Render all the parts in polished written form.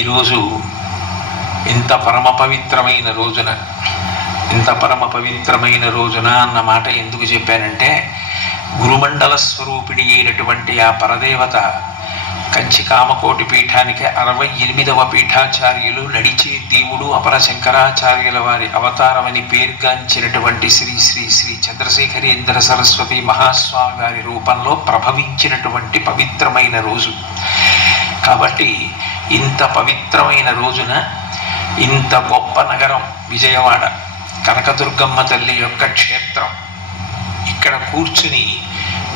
ఈరోజు ఇంత పరమ పవిత్రమైన రోజున అన్న మాట ఎందుకు చెప్పానంటే, గురుమండల స్వరూపిణి అయినటువంటి ఆ పరదేవత కంచి కామకోటి పీఠానికి 68వ పీఠాచార్యులు, నడిచే దేవుడు అపర శంకరాచార్యుల వారి అవతారమని పేర్గాంచినటువంటి శ్రీ శ్రీ శ్రీ చంద్రశేఖరేంద్ర సరస్వతి మహాస్వామి వారి రూపంలో ప్రభవించినటువంటి పవిత్రమైన రోజు. కాబట్టి ఇంత పవిత్రమైన రోజున ఇంత గొప్ప నగరం విజయవాడ, కనకదుర్గమ్మ తల్లి యొక్క క్షేత్రం, ఇక్కడ కూర్చుని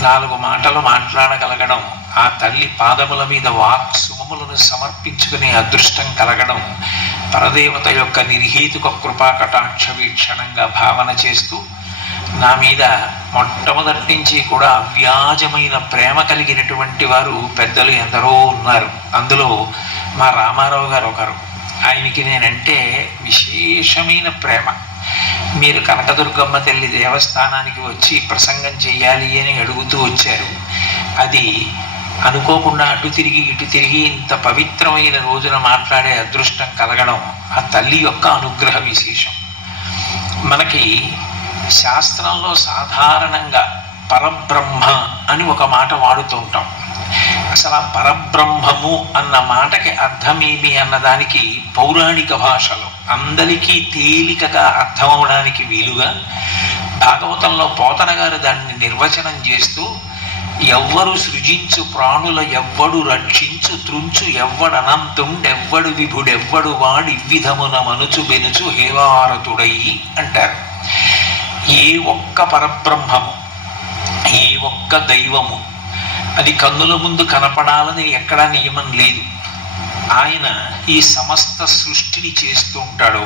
4 మాటలు మాట్లాడగలగడం, ఆ తల్లి పాదముల మీద వాక్సుమములను సమర్పించుకునే అదృష్టం కలగడం పరదేవత యొక్క నిర్హేతుక కృపా కటాక్ష వీక్షణంగా భావన చేస్తూ, నా మీద మొట్టమొదటి నుంచి కూడా అవ్యాజమైన ప్రేమ కలిగినటువంటి వారు పెద్దలు ఎందరో ఉన్నారు. అందులో మా రామారావు గారు ఒకరు. ఆయనకి నేనంటే విశేషమైన ప్రేమ. మీరు కనకదుర్గమ్మ తల్లి దేవస్థానానికి వచ్చి ప్రసంగం చెయ్యాలి అని అడుగుతూ వచ్చారు. అది అనుకోకుండా అటు తిరిగి ఇటు తిరిగి ఇంత పవిత్రమైన రోజున మాట్లాడే అదృష్టం కలగడం ఆ తల్లి యొక్క అనుగ్రహ విశేషం. మనకి శాస్త్రంలో సాధారణంగా పరబ్రహ్మ అని ఒక మాట వాడుతూ ఉంటాం. అసలు ఆ పరబ్రహ్మము అన్న మాటకి అర్థమేమి అన్నదానికి పౌరాణిక భాషలో అందరికీ తేలికగా అర్థమవడానికి వీలుగా భాగవతంలో పోతన గారు దాన్ని నిర్వచనం చేస్తూ, ఎవ్వరు సృజించు ప్రాణుల ఎవ్వడు రక్షించు త్రుంచు ఎవ్వడనంతుండెవ్వడు విభుడెవ్వడు వాడి విధమున మనుచు బెనుచు హేవారతుడై అంటారు. ఏ ఒక్క పరబ్రహ్మము, ఏ ఒక్క దైవము అది కన్నుల ముందు కనపడాలని ఎక్కడా నియమం లేదు. ఆయన ఈ సమస్త సృష్టిని చేస్తూ ఉంటాడో,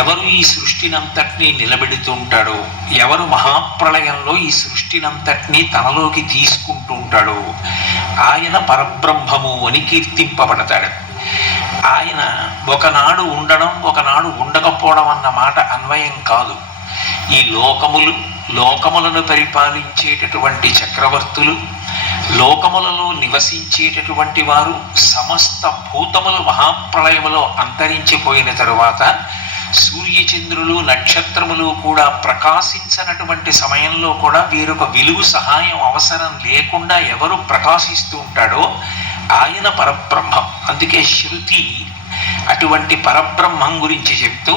ఎవరు ఈ సృష్టినంతటినీ నిలబెడుతూ ఉంటాడో, ఎవరు మహాప్రళయంలో ఈ సృష్టినంతటినీ తనలోకి తీసుకుంటూ ఉంటాడో ఆయన పరబ్రహ్మము అని కీర్తింపబడతాడు. ఆయన ఒకనాడు ఉండడం, ఒకనాడు ఉండకపోవడం అన్న మాట అన్వయం కాదు. ఈ లోకములను పరిపాలించేటటువంటి చక్రవర్తులు, లోకములలో నివసించేటటువంటి వారు, సమస్త భూతములు మహాప్రళయములో అంతరించిపోయిన తరువాత సూర్యచంద్రులు నక్షత్రములు కూడా ప్రకాశించనటువంటి సమయంలో కూడా వీరొక వెలుగు సహాయం అవసరం లేకుండా ఎవరు ప్రకాశిస్తూ ఉంటాడో ఆయన పరబ్రహ్మం. అందుకే శృతి అటువంటి పరబ్రహ్మం గురించి చెప్తూ,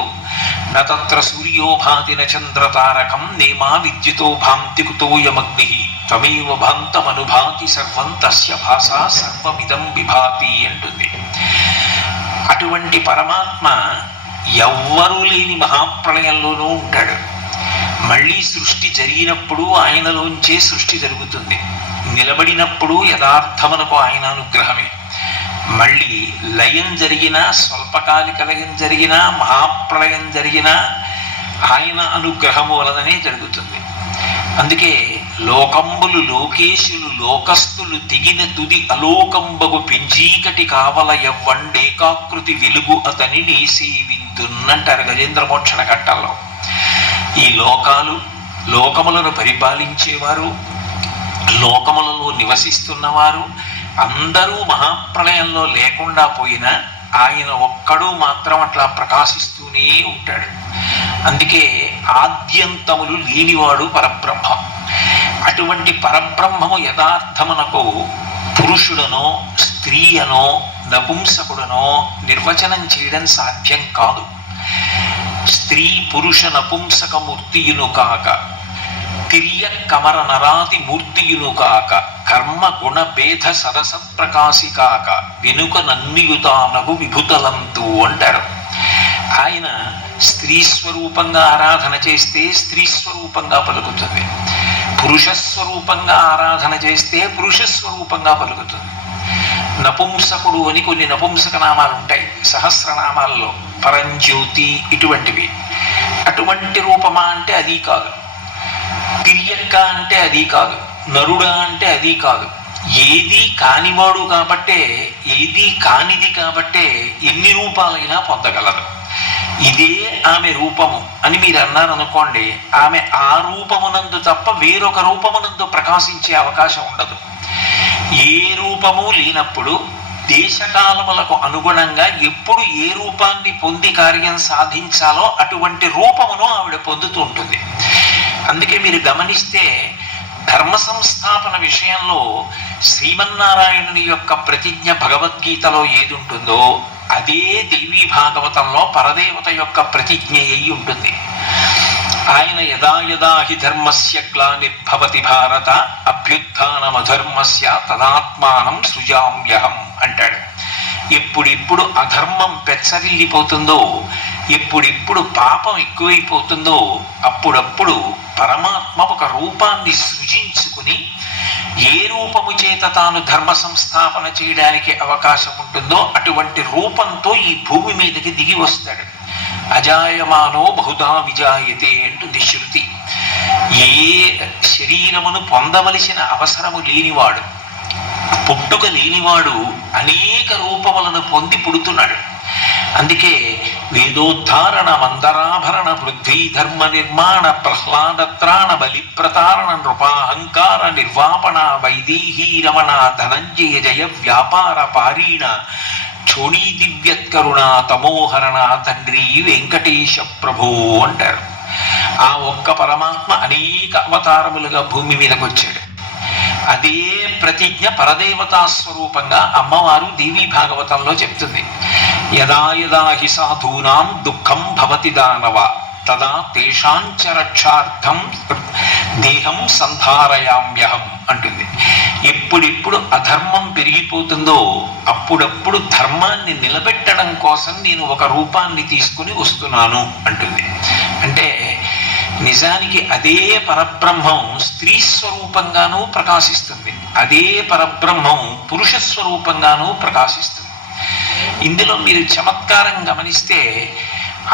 నత్ర సూర్యోభాతి చంద్రతారకం నేమా విద్యుతో భాంతి కుతోయమగ్ని త్వమేవ భాంతమనుభాతి సర్వం తస్య భాషా సర్వమిదం విభాతి అంటుంది. అటువంటి పరమాత్మ ఎవ్వరూ లేని మహాప్రళయంలోనూ ఉంటాడు. మళ్ళీ సృష్టి జరిగినప్పుడు ఆయనలోంచే సృష్టి జరుగుతుంది. నిలబడినప్పుడు యథార్థమునకు ఆయన అనుగ్రహమే. మళ్ళీ లయం జరిగినా, స్వల్పకాలిక లయం జరిగినా, మహాప్రళయం జరిగినా ఆయన అనుగ్రహము వలననే జరుగుతుంది. అందుకే లోకంబులు లోకేశులు లోకస్తులు తిగిన తుది అలోకంబగు పెంజీకటి కావల ఎవ్వండేకాకృతి వెలుగు అతని నీ సేవింతున్నంటారు గజేంద్ర మోక్షణ ఘట్టాల్లో. ఈ లోకములను పరిపాలించేవారు, లోకములలో నివసిస్తున్నవారు అందరూ మహాప్రళయంలో లేకుండా పోయినా ఆయన ఒక్కడు మాత్రం అట్లా ప్రకాశిస్తూనే ఉంటాడు. అందుకే ఆద్యంతములు లేనివాడు పరబ్రహ్మం. అటువంటి పరబ్రహ్మము యథార్థమునకు పురుషుడనో స్త్రీ అనో నపుంసకుడనో నిర్వచనం చేయడం సాధ్యం కాదు. స్త్రీ పురుష నపుంసక మూర్తియును కాక, తిర్య కమర నరాది మూర్తియును కాక, కర్మ గుణ భేద సదసత్ప్రకాశి కాక, వెనుక నన్నియుతానగు విభుతలంతు అంటారు. ఆయన స్త్రీ స్వరూపంగా ఆరాధన చేస్తే స్త్రీ స్వరూపంగా పలుకుతుంది, పురుషస్వరూపంగా ఆరాధన చేస్తే పురుషస్వరూపంగా పలుకుతుంది. నపుంసకుడు అని కొన్ని నపుంసక నామాలు ఉంటాయి సహస్రనామాల్లో, పరంజ్యోతి ఇటువంటివి. అటువంటి రూపమా అంటే అది కాదు. తిరియక్క అంటే అది కాదు. నరుడా అంటే అది కాదు. ఏది కానివాడు కాబట్టే, ఏది కానిది కాబట్టే ఎన్ని రూపాలైనా పొందగలదు. ఇదే ఆమె రూపము అని మీరు అన్నారనుకోండి, ఆమె ఆ రూపమునందు తప్ప వేరొక రూపమునందు ప్రకాశించే అవకాశం ఉండదు. ఏ రూపము లేనప్పుడు దేశకాలములకు అనుగుణంగా ఎప్పుడు ఏ రూపాన్ని పొంది కార్యం సాధించాలో అటువంటి రూపమును ఆవిడ పొందుతూ ఉంటుంది. అందుకే మీరు గమనిస్తే ధర్మ సంస్థాపన విషయంలో శ్రీమన్నారాయణుని యొక్క ప్రతిజ్ఞ భగవద్గీతలో ఏది ఉంటుందో అదే దేవీ భాగవతంలో పరదేవత యొక్క ప్రతిజ్ఞ అయి ఉంటుంది. ఆయన యదా యదా హి ధర్మస్య గ్లానిర్భవతి భారత అభ్యుత్థానమధర్మస్య తదాత్మానం సృజామ్యహం అంటాడు. ఎప్పుడిప్పుడు అధర్మం పెచ్చరిల్లిపోతుందో, ఎప్పుడిప్పుడు పాపం ఎక్కువైపోతుందో అప్పుడప్పుడు పరమాత్మ ఒక రూపాన్ని సృజించుకుని ఏ రూపము చేత తాను ధర్మ సంస్థాపన చేయడానికి అవకాశం ఉంటుందో అటువంటి రూపంతో ఈ భూమి మీదకి దిగి వస్తాడు. అజాయమానో బహుధా విజాయతే అంటుంది శృతి. ఏ శరీరమును పొందవలసిన అవసరము లేనివాడు, పుట్టుక లేనివాడు అనేక రూపములను పొంది పుడుతున్నాడు. అందుకే వేదోద్ధారణ మందరాభరణ పృథ్వీ ధర్మ నిర్మాణ ప్రహ్లాదత్రాణ బలిప్రతారణ నృపాహంకార నిర్వాపణ వైదేహీ రమణ ధనంజయ జయ వ్యాపార పారీణ చోణీ దివ్యత్కరుణ తమోహరణ తండ్రి వెంకటేశ ప్రభో అంటారు. ఆ ఒక్క పరమాత్మ అనేక అవతారములుగా భూమి మీదకి వచ్చాడు. అదే ప్రతిజ్ఞ పరదేవతా స్వరూపంగా అమ్మవారు దేవీ భాగవతంలో చెప్తుంది. యదా యదా హి సాధూనాం దుఃఖం భవతి దానవ తదా తేషాంచ రక్షార్థం దేహం సంధారయామ్యహం అంటుంది. ఎప్పుడెప్పుడు అధర్మం పెరిగిపోతుందో అప్పుడప్పుడు ధర్మాన్ని నిలబెట్టడం కోసం నేను ఒక రూపాన్ని తీసుకుని వస్తున్నాను అంటుంది. అంటే నిజానికి అదే పరబ్రహ్మం స్త్రీ స్వరూపంగానూ ప్రకాశిస్తుంది, అదే పరబ్రహ్మం పురుష స్వరూపంగానూ ప్రకాశిస్తుంది. ఇందులో మీరు చమత్కారం గమనిస్తే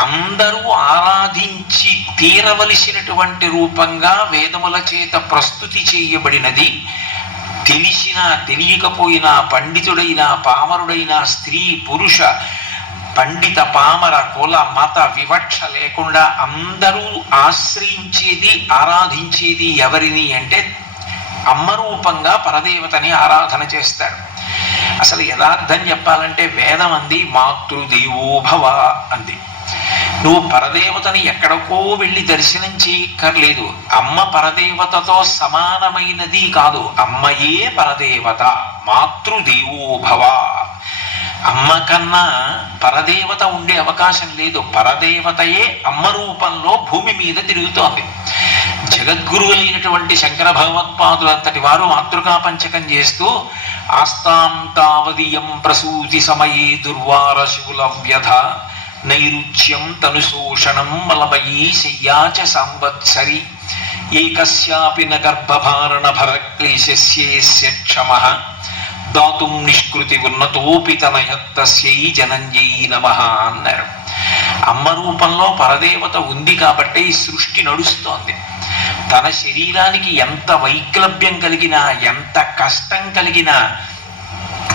అందరూ ఆరాధించి తీరవలసినటువంటి రూపంగా వేదముల చేత ప్రస్తుతి చేయబడినది. తెలిసినా తెలియకపోయినా, పండితుడైనా పామరుడైనా, స్త్రీ పురుష పండిత పామర కుల మత వివక్ష లేకుండా అందరూ ఆశ్రయించేది ఆరాధించేది ఎవరిని అంటే అమ్మ రూపంగా పరదేవతని ఆరాధన చేస్తారు. అసలు యథార్థం చెప్పాలంటే వేదం అంది మాతృదేవో భవ అంది. నువ్వు పరదేవతని ఎక్కడికో వెళ్ళి దర్శనం చేయక్కర్లేదు. అమ్మ పరదేవతతో సమానమైనది కాదు, అమ్మయే పరదేవత. మాతృదేవో భవ. అమ్మ కన్నా పరదేవత ఉండే అవకాశం లేదు. పరదేవతయే అమ్మ రూపంలో భూమి మీద తిరుగుతోంది. జగద్గురువులైనటువంటి శంకర భగవత్పాదులంతటి వారు మాతృకా పంచకం చేస్తూ ఆస్తాం తావదీయం ప్రసూతి సమయే దుర్వారశూల వ్యధ నైరుచ్యం తనుశోషణం మలమయీ శయ్యాచ సంవత్సరి ఏకస్యాపి న గర్భభారణ భరక్లేశస్యేస్య క్షమః దాతుం నిష్కృతి ఉన్నతోపి తనయత్తస్యై జనంజై నమః అన్నారు. అమ్మ రూపంలో పరదేవత ఉంది కాబట్టి ఈ సృష్టి నడుస్తోంది. తన శరీరానికి ఎంత వైక్లభ్యం కలిగినా, ఎంత కష్టం కలిగినా,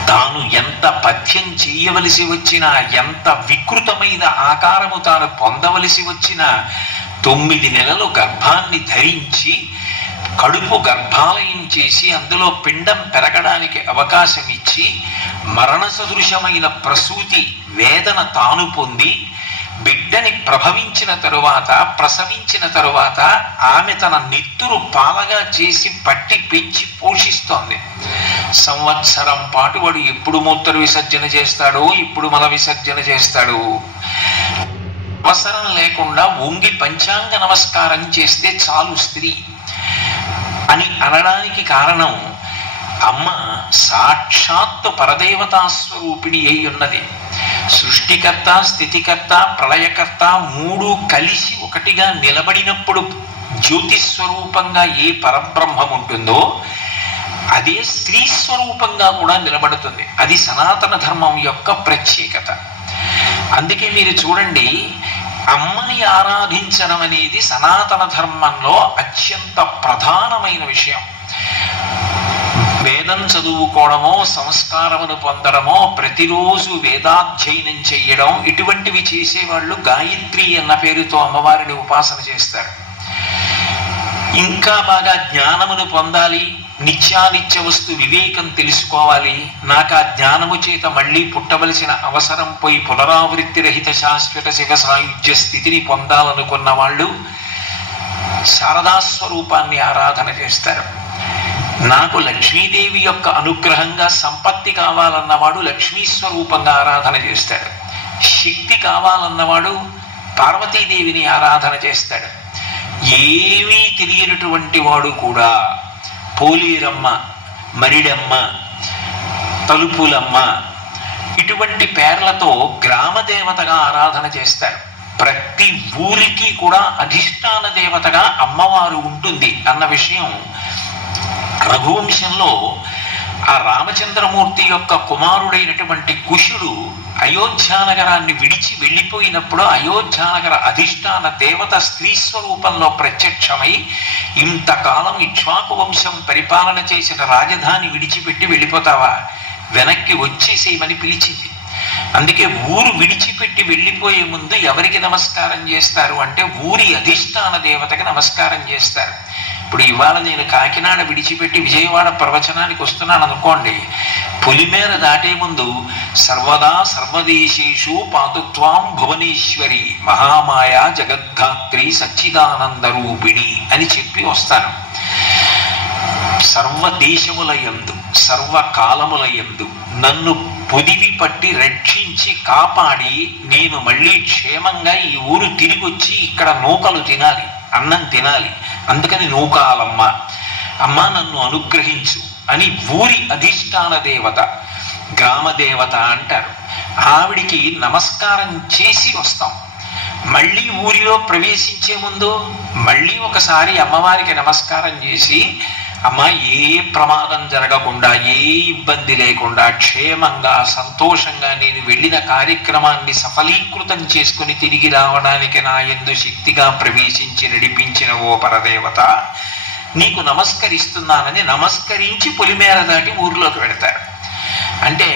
తాను ఎంత పథ్యం చేయవలసి వచ్చినా, ఎంత వికృతమైన ఆకారము తాను పొందవలసి వచ్చినా 9 నెలలు గర్భాన్ని ధరించి కడుపు గర్భాలయం చేసి అందులో పిండం పెరగడానికి అవకాశం ఇచ్చి మరణ సదృశమైన ప్రసూతి వేదన తాను పొంది బిడ్డని ప్రసవించిన తరువాత ఆమె తన నెత్తురు పాలగా చేసి పట్టి పెంచి పోషిస్తోంది. సంవత్సరం పాటు వాడు ఎప్పుడు మూత్ర విసర్జన చేస్తాడో, ఎప్పుడు మల విసర్జన చేస్తాడో అవసరం లేకుండా వంగి పంచాంగ నమస్కారం చేస్తే చాలు స్త్రీ అని అనడానికి కారణం అమ్మ సాక్షాత్తు పరదేవతా స్వరూపిణి అయి ఉన్నది. సృష్టికర్త, స్థితికర్త, ప్రళయకర్త 3 కలిసి ఒకటిగా నిలబడినప్పుడు జ్యోతిస్వరూపంగా ఏ పరబ్రహ్మం ఉంటుందో అదే స్త్రీ స్వరూపంగా కూడా నిలబడుతుంది. అది సనాతన ధర్మం యొక్క ప్రత్యేకత. అందుకే మీరు చూడండి, అమ్మని ఆరాధించడం అనేది సనాతన ధర్మంలో అత్యంత ప్రధానమైన విషయం. వేదం చదువుకోవడమో, సంస్కారమును పొందడమో, ప్రతిరోజు వేదాధ్యయనం చెయ్యడం, ఇటువంటివి చేసేవాళ్ళు గాయత్రి అన్న పేరుతో అమ్మవారిని ఉపాసన చేస్తారు. ఇంకా బాగా జ్ఞానమును పొందాలి, నిత్యానిత్య వస్తు వివేకం తెలుసుకోవాలి, నాకు ఆ జ్ఞానము చేత మళ్ళీ పుట్టవలసిన అవసరం పోయి పునరావృత్తి రహిత శాశ్వత శివ సాయుధ్య స్థితిని పొందాలనుకున్న వాళ్ళు శారదాస్వరూపాన్ని ఆరాధన చేస్తారు. నాకు లక్ష్మీదేవి యొక్క అనుగ్రహంగా సంపత్తి కావాలన్నవాడు లక్ష్మీ స్వరూపంగా ఆరాధన చేస్తాడు. శక్తి కావాలన్నవాడు పార్వతీదేవిని ఆరాధన చేస్తాడు. ఏమీ తెలియనటువంటి వాడు కూడా పోలేరమ్మ, మరిడమ్మ, తలుపులమ్మ ఇటువంటి పేర్లతో గ్రామ దేవతగా ఆరాధన చేస్తారు. ప్రతి ఊరికి కూడా అధిష్టాన దేవతగా అమ్మవారు ఉంటుంది అన్న విషయం రఘువంశంలో ఆ రామచంద్రమూర్తి యొక్క కుమారుడైనటువంటి కుశుడు అయోధ్యానగరాన్ని విడిచి వెళ్ళిపోయినప్పుడు అయోధ్యానగర అధిష్టాన దేవత స్త్రీ స్వరూపంలో ప్రత్యక్షమై ఇంతకాలం ఇక్ష్వాకు వంశం పరిపాలన చేసిన రాజధాని విడిచిపెట్టి వెళ్ళిపోతావా, వెనక్కి వచ్చేసేయమని పిలిచింది. అందుకే ఊరు విడిచిపెట్టి వెళ్ళిపోయే ముందు ఎవరికి నమస్కారం చేస్తారు అంటే ఊరి అధిష్టాన దేవతకి నమస్కారం చేస్తారు. ఇప్పుడు ఇవాళ నేను కాకినాడ విడిచిపెట్టి విజయవాడ ప్రవచనానికి వస్తున్నాను అనుకోండి, పొలిమేర దాటే ముందు సర్వదా సర్వదేశేషు పాతుత్వాం భువనేశ్వరి మహామాయా జగద్ధాత్రి సచ్చిదానంద రూపిణి అని చెప్పి వస్తాను. సర్వదేశములయందు సర్వకాలములయందు నన్ను పొదివి పట్టి రక్షించి కాపాడి నేను మళ్ళీ క్షేమంగా ఈ ఊరు తిరిగి వచ్చి ఇక్కడ నూకలు తినాలి, అన్నం తినాలి, అందుకని నూకాలమ్మ, అమ్మ నన్ను అనుగ్రహించు అని ఊరి అధిష్టాన దేవత గ్రామ దేవత అంటారు. ఆవిడికి నమస్కారం చేసి వస్తాం. మళ్ళీ ఊరిలో ప్రవేశించే ముందు మళ్ళీ ఒకసారి అమ్మవారికి నమస్కారం చేసి, అమ్మ ఏ ప్రమాదం జరగకుండా ఏ ఇబ్బంది లేకుండా క్షేమంగా సంతోషంగా నేను వెళ్ళిన కార్యక్రమాన్ని సఫలీకృతం చేసుకుని తిరిగి రావడానికి నా యందు శక్తిగా ప్రవేశించి నడిపించిన ఓ పరదేవత నీకు నమస్కరిస్తున్నానని నమస్కరించి పొలిమేర దాటి ఊరిలోకి వెడతారు. అంటే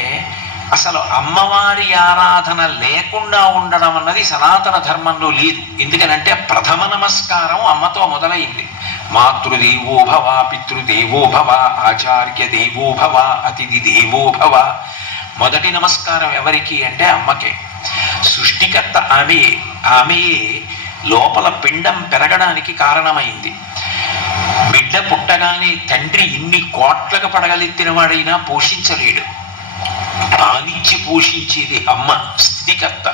అసలు అమ్మవారి ఆరాధన లేకుండా ఉండడం అన్నది సనాతన ధర్మంలో లేదు. ఎందుకనంటే ప్రథమ నమస్కారం అమ్మతో మొదలైంది. మాతృదేవో భవ, పితృదేవో భవ, ఆచార్య దేవో భవ, అతిథి దేవో భవ. మొదటి నమస్కారం ఎవరికి అంటే అమ్మకే. సృష్టికర్త ఆమెయే. ఆమెయే లోపల పిండం పెరగడానికి కారణమైంది. బిడ్డ పుట్టగానే తండ్రి ఇన్ని కోట్లకు పడగలెత్తిన వాడైనా పోషించలేడు. పాలించి పోషించేది అమ్మ, స్థితికర్త.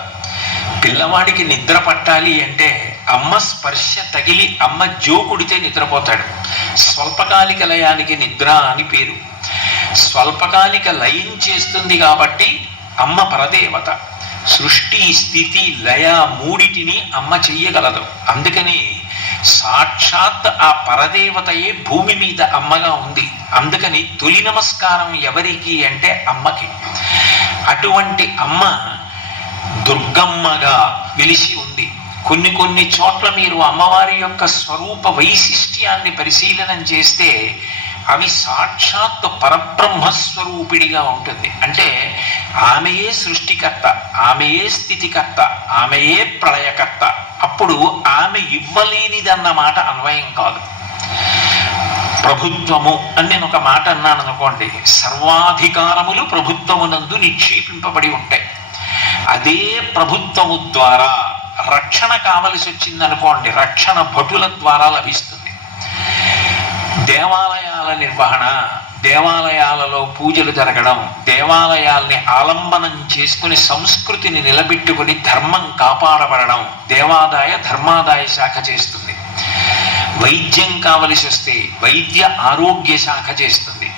పిల్లవాడికి నిద్ర పట్టాలి అంటే అమ్మ స్పర్శ తగిలి అమ్మ జోకుడితే నిద్రపోతాడు. స్వల్పకాలిక లయానికి నిద్ర అని పేరు. స్వల్పకాలిక లయం చేస్తుంది కాబట్టి అమ్మ పరదేవత. సృష్టి స్థితి లయ మూడిటిని అమ్మ చెయ్యగలదు. అందుకని సాక్షాత్ ఆ పరదేవతయే భూమి మీద అమ్మగా ఉంది. అందుకని తొలి నమస్కారం ఎవరికి అంటే అమ్మకి. అటువంటి అమ్మ దుర్గమ్మగా వెలిసి ఉంది. కొన్ని చోట్ల మీరు అమ్మవారి యొక్క స్వరూప వైశిష్ట్యాన్ని పరిశీలనం చేస్తే అవి సాక్షాత్ పరబ్రహ్మస్వరూపిడిగా ఉంటుంది. అంటే ఆమెయే సృష్టికర్త, ఆమెయే స్థితికర్త, ఆమెయే ప్రళయకర్త. అప్పుడు ఆమె ఇవ్వలేనిదన్న మాట అన్వయం కాదు. ప్రభుత్వము అని నేను ఒక మాట అన్నాను అనుకోండి, సర్వాధికారములు ప్రభుత్వమునందు నిక్షేపింపబడి ఉంటాయి. అదే ప్రభుత్వము ద్వారా రక్షణ కావలసి వచ్చిందనుకోండి, రక్షణ భటుల ద్వారా లభిస్తుంది. దేవాలయాల నిర్వహణ, దేవాలయాలలో పూజలు జరగడం, దేవాలయాల్ని ఆలంబనం చేసుకుని సంస్కృతిని నిలబెట్టుకుని ధర్మం కాపాడబడడం దేవాదాయ ధర్మాదాయ శాఖ చేస్తుంది. వైద్యం కావలసి వస్తే వైద్య ఆరోగ్య శాఖ చేస్తుంది.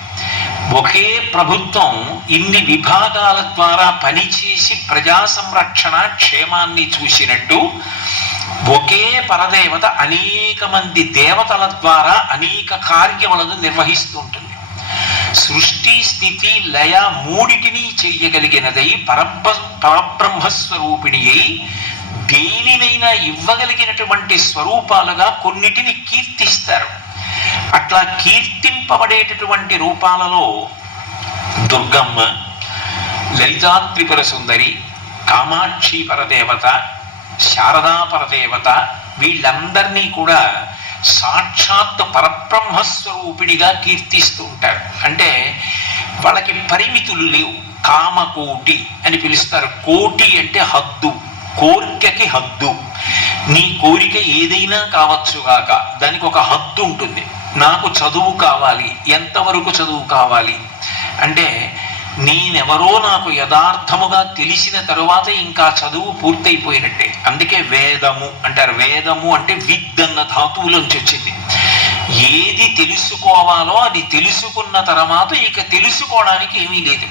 ఒకే ప్రభుత్వం ఇన్ని విభాగాల ద్వారా పనిచేసి ప్రజా సంరక్షణ క్షేమాన్ని చూసినట్టు ఒకే పరదేవత అనేక మంది దేవతల ద్వారా అనేక కార్యములను నిర్వహిస్తూ ఉంటుంది. సృష్టి స్థితి లయ మూడిటిని చెయ్యగలిగినదై పరబ్రహ్మస్వరూపిణి అయి దేనినైనా ఇవ్వగలిగినటువంటి స్వరూపాలుగా కొన్నిటిని కీర్తిస్తారు. అట్లా కీర్తింపబడేటటువంటి రూపాలలో దుర్గమ్మ, లలితా త్రిపుర సుందరి, కామాక్షి పరదేవత, శారదా పరదేవత వీళ్ళందరినీ కూడా సాక్షాత్ పరబ్రహ్మస్వరూపిణిగా కీర్తిస్తూ ఉంటారు. అంటే వాళ్ళకి పరిమితులు లేవు. కామకోటి అని పిలుస్తారు. కోటి అంటే హద్దు, కోరికకి హద్దు. నీ కోరిక ఏదైనా కావచ్చుగాక, దానికి ఒక హద్దు ఉంటుంది. నాకు చదువు కావాలి, ఎంతవరకు చదువు కావాలి అంటే నేనెవరో నాకు యథార్థముగా తెలిసిన తరువాత ఇంకా చదువు పూర్తయిపోయినట్టే. అందుకే వేదము అంటారు. వేదము అంటే విద్ అన్న ధాతువులోంచి వచ్చింది. ఏది తెలుసుకోవాలో అది తెలుసుకున్న తర్వాత ఇక తెలుసుకోవడానికి ఏమీ లేదు.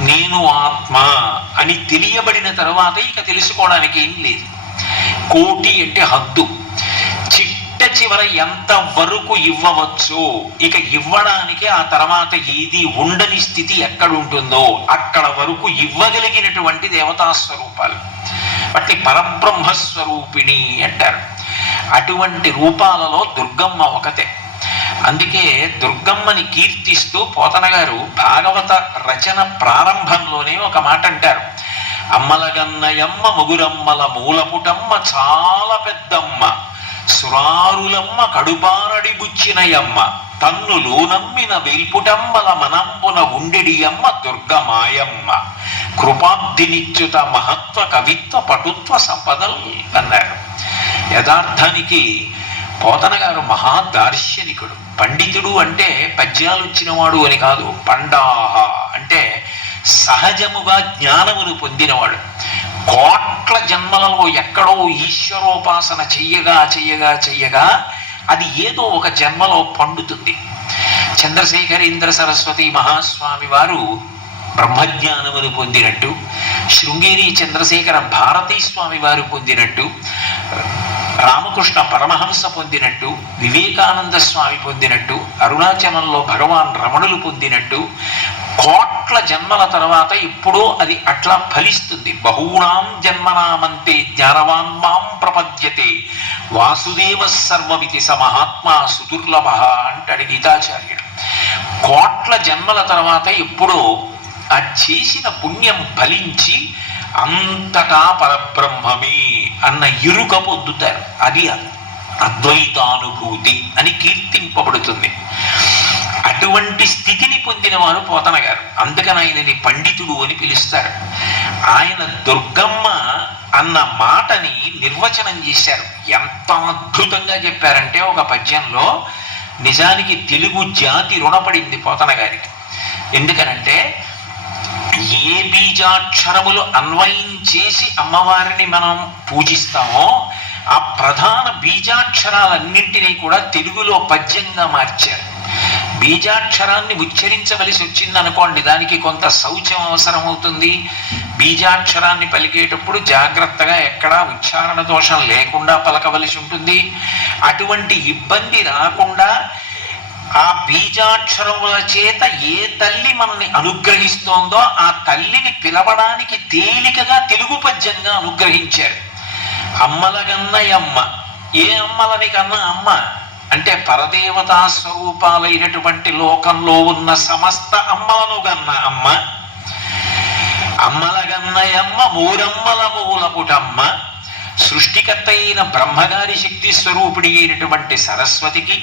నేను ఆత్మ అని తెలియబడిన తర్వాత ఇక తెలుసుకోవడానికి ఏం లేదు. కోటి అంటే హద్దు. చిట్ట చివర ఎంత వరకు ఇవ్వవచ్చో, ఇక ఇవ్వడానికి ఆ తర్వాత ఏది ఉండని స్థితి ఎక్కడుంటుందో అక్కడ వరకు ఇవ్వగలిగినటువంటి దేవతా స్వరూపాలు వాటిని పరబ్రహ్మస్వరూపిణి అంటారు. అటువంటి రూపాలలో దుర్గమ్మ ఒకతే. అందుకే దుర్గమ్మని కీర్తిస్తూ పోతన గారు భాగవత రచన ప్రారంభంలోనే ఒక మాట అంటారు. అమ్మలగన్నయమ్మ ముగురమ్మల మూలపుటమ్మ చాలా పెద్దమ్మ, సురారులమ్మ కడుపారడి బుచ్చినయమ్మ, తన్నులు నమ్మిన వేల్పుటమ్మల మనంబున ఉండెడియమ్మ దుర్గమాయమ్మ, కృపాబ్ధినిచ్యుత మహత్వ కవిత్వ పటుత్వ సంపదల్ అన్నారు. యథార్థానికి పోతన గారు మహాదార్శనికుడు. పండితుడు అంటే పద్యాలు వచ్చినవాడు అని కాదు. పండాహ అంటే సహజముగా జ్ఞానమును పొందినవాడు. కోట్ల జన్మలలో ఎక్కడో ఈశ్వరోపాసన చెయ్యగా అది ఏదో ఒక జన్మలో పండుతుంది. చంద్రశేఖరేంద్ర సరస్వతి మహాస్వామి వారు బ్రహ్మజ్ఞానమును పొందినట్టు, శృంగేరి చంద్రశేఖర భారతీ స్వామి వారు పొందినట్టు, రామకృష్ణ పరమహంస పొందినట్టు, వివేకానంద స్వామి పొందినట్టు, అరుణాచలంలో భగవాన్ రమణులు పొందినట్టు కోట్ల జన్మల తర్వాత ఇప్పుడు అది అట్లా ఫలిస్తుంది. బహూనాం జన్మనామంతే జ్ఞానవాన్ మాం ప్రపద్యతే వాసుదేవ సర్వమితి స మహాత్మా సుదుర్లభ అంటాడు గీతాచార్యుడు. కోట్ల జన్మల తర్వాత ఎప్పుడో ఆ చేసిన పుణ్యం ఫలించి అంతటా పరబ్రహ్మమే అన్న ఎరుక పొందుతారు. అది అద్వైతానుభూతి అని కీర్తింపబడుతుంది. అటువంటి స్థితిని పొందిన వారు పోతన గారు. అందుకని ఆయనని పండితుడు అని పిలుస్తారు. ఆయన దుర్గమ్మ అన్న మాటని నిర్వచనం చేశారు. ఎంత అద్భుతంగా చెప్పారంటే ఒక పద్యంలో నిజానికి తెలుగు జాతి రుణపడింది పోతన గారికి. ఎందుకనంటే ఏ బీజాక్షరములు అన్వయం చేసి అమ్మవారిని మనం పూజిస్తామో ఆ ప్రధాన బీజాక్షరాలన్నింటినీ కూడా తెలుగులో పద్యంగా మార్చారు. బీజాక్షరాన్ని ఉచ్చరించవలసి వచ్చిందనుకోండి, దానికి కొంత శౌచం అవసరం అవుతుంది. బీజాక్షరాన్ని పలికేటప్పుడు జాగ్రత్తగా ఎక్కడా ఉచ్చారణ దోషం లేకుండా పలకవలసి ఉంటుంది. అటువంటి ఇబ్బంది రాకుండా ఆ బీజాక్షరముల చేత ఏ తల్లి మనల్ని అనుగ్రహిస్తోందో ఆ తల్లిని పిలవడానికి తేలికగా తెలుగు పద్యంగా అనుగ్రహించారు. అమ్మలగన్నయమ్మ, ఏ అమ్మలని కన్నా అమ్మ అంటే పరదేవతా స్వరూపాలైనటువంటి లోకంలో ఉన్న సమస్త అమ్మలను గన్న అమ్మ. అమ్మలగన్నయమ్మ మూరమ్మల మూలపుటమ్మ, సృష్టికర్త అయిన బ్రహ్మగారి శక్తి స్వరూపిడి అయినటువంటి సరస్వతికి,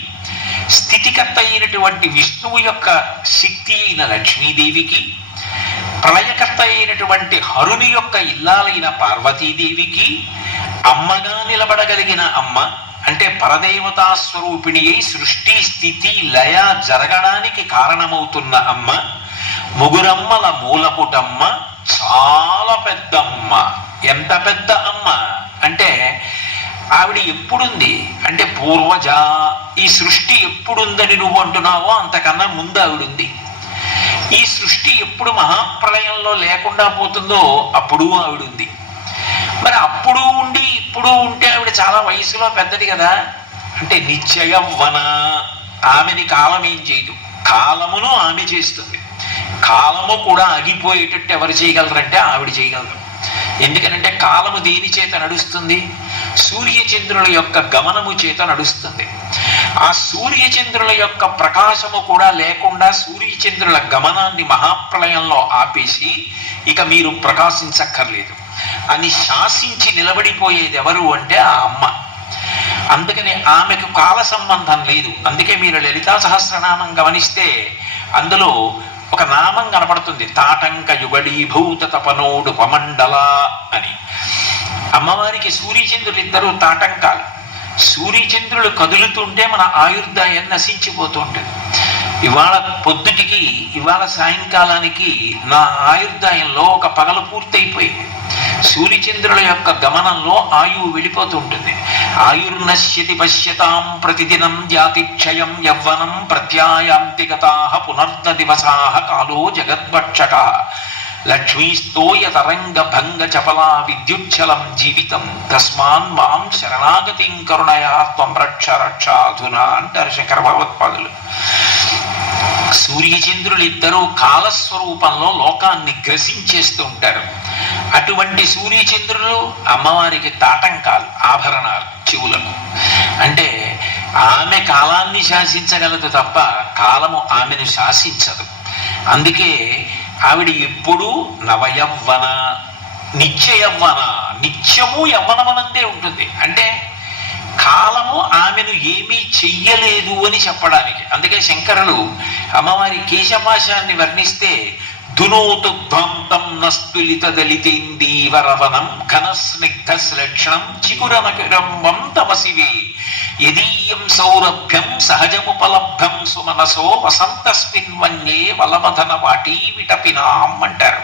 స్థితికర్త అయినటువంటి విష్ణువు యొక్క శక్తి అయిన లక్ష్మీదేవికి, ప్రళయకర్త అయినటువంటి హరుని యొక్క ఇల్లాలైన పార్వతీదేవికి అమ్మగా నిలబడగలిగిన అమ్మ అంటే పరదేవతా స్వరూపిణి అయి సృష్టి స్థితి లయ జరగడానికి కారణమవుతున్న అమ్మ. ముగురమ్మల మూలపుటమ్మ, చాలా పెద్దమ్మ. ఎంత పెద్ద అమ్మ అంటే ఆవిడ ఎప్పుడుంది అంటే పూర్వజ. ఈ సృష్టి ఎప్పుడుందని నువ్వు అంటున్నావో అంతకన్నా ముందు ఆవిడుంది. ఈ సృష్టి ఎప్పుడు మహాప్రళయంలో లేకుండా పోతుందో అప్పుడు ఆవిడుంది. మరి అప్పుడు ఉండి ఇప్పుడు ఉంటే ఆవిడ చాలా వయసులో పెద్దది కదా. అంటే నిత్యయవ్వన. ఆమెని కాలం ఏం చేయదు, కాలమును ఆమె చేస్తుంది. కాలము కూడా ఆగిపోయేటట్టు ఎవరు చేయగలరంటే ఆవిడ చేయగలరు. ఎందుకనంటే కాలము దేని చేత నడుస్తుంది? సూర్యచంద్రుల యొక్క గమనము చేత నడుస్తుంది. ఆ సూర్యచంద్రుల యొక్క ప్రకాశము కూడా లేకుండా సూర్యచంద్రుల గమనాన్ని మహాప్రళయంలో ఆపేసి ఇక మీరు ప్రకాశించక్కర్లేదు అని శాసించి నిలబడిపోయేది ఎవరు అంటే ఆ అమ్మ. అందుకని ఆమెకు కాల సంబంధం లేదు. అందుకే మీరు లలితా సహస్రనామం గమనిస్తే అందులో ఒక నామం కనపడుతుంది, తాటంక యుగడీభూత తపనోడు పమండల అని. అమ్మవారికి సూర్యచంద్రులు ఇద్దరు తాటంకాలు. సూర్యచంద్రులు కదులుతుంటే మన ఆయుర్దాయం నశించిపోతూ ఉంటుంది. ఇవాళ పొద్దుటికి ఇవాళ సాయంకాలానికి నా ఆయుర్దాయంలో ఒక పగలు పూర్తయిపోయింది. సూర్యచంద్రుల యొక్క గమనంలో ఆయువు వెళ్ళిపోతూ ఉంటుంది. ఆయుర్నశ్యతి పశ్యతాం ప్రతిదినం జాతిక్షయం యవ్వనం ప్రత్యాయాంతి గతాః పునర్ద దివసాః కాలో జగద్భక్షక లక్ష్మీస్తోయ తరంగ భంగ చపలా విద్యుచ్చలం జీవితం తస్మాన్ మాం శరణాగతిం కరుణయా త్వం రక్ష రక్షాధునా అంటారు శంకర భగవత్పాదులు. సూర్యచంద్రులు ఇద్దరూ కాలస్వరూపంలో లోకాన్ని గ్రసించేస్తూ ఉంటారు. అటువంటి సూర్యచంద్రులు అమ్మవారికి తాటంకాలు, ఆభరణాలు చెవులకు. అంటే ఆమె కాలాన్ని శాసించగలదు తప్ప కాలము ఆమెను శాసించదు. అందుకే ఆవిడ ఎప్పుడూ నవయవ్వన, నిత్య యవ్వన, నిత్యము యవ్వనమనందే ఉంటుంది. అంటే కాలము ఆమెను ఏమీ చెయ్యలేదు అని చెప్పడానికి. అందుకే శంకరులు అమ్మవారి కేశపాశాన్ని వర్ణిస్తే ధునోతుధ్వంతం నస్తులిత దళితేందీవరవనం ఘనస్నిగ్ధ శ్లక్షణం చిగురనకిరంబం తపసివే యదీయం సౌరభ్యం సహజముపలబ్ధం సుమనసో వసంతస్మిన్ వన్యే వలమధన వాటీ విటపినాం అంటారు.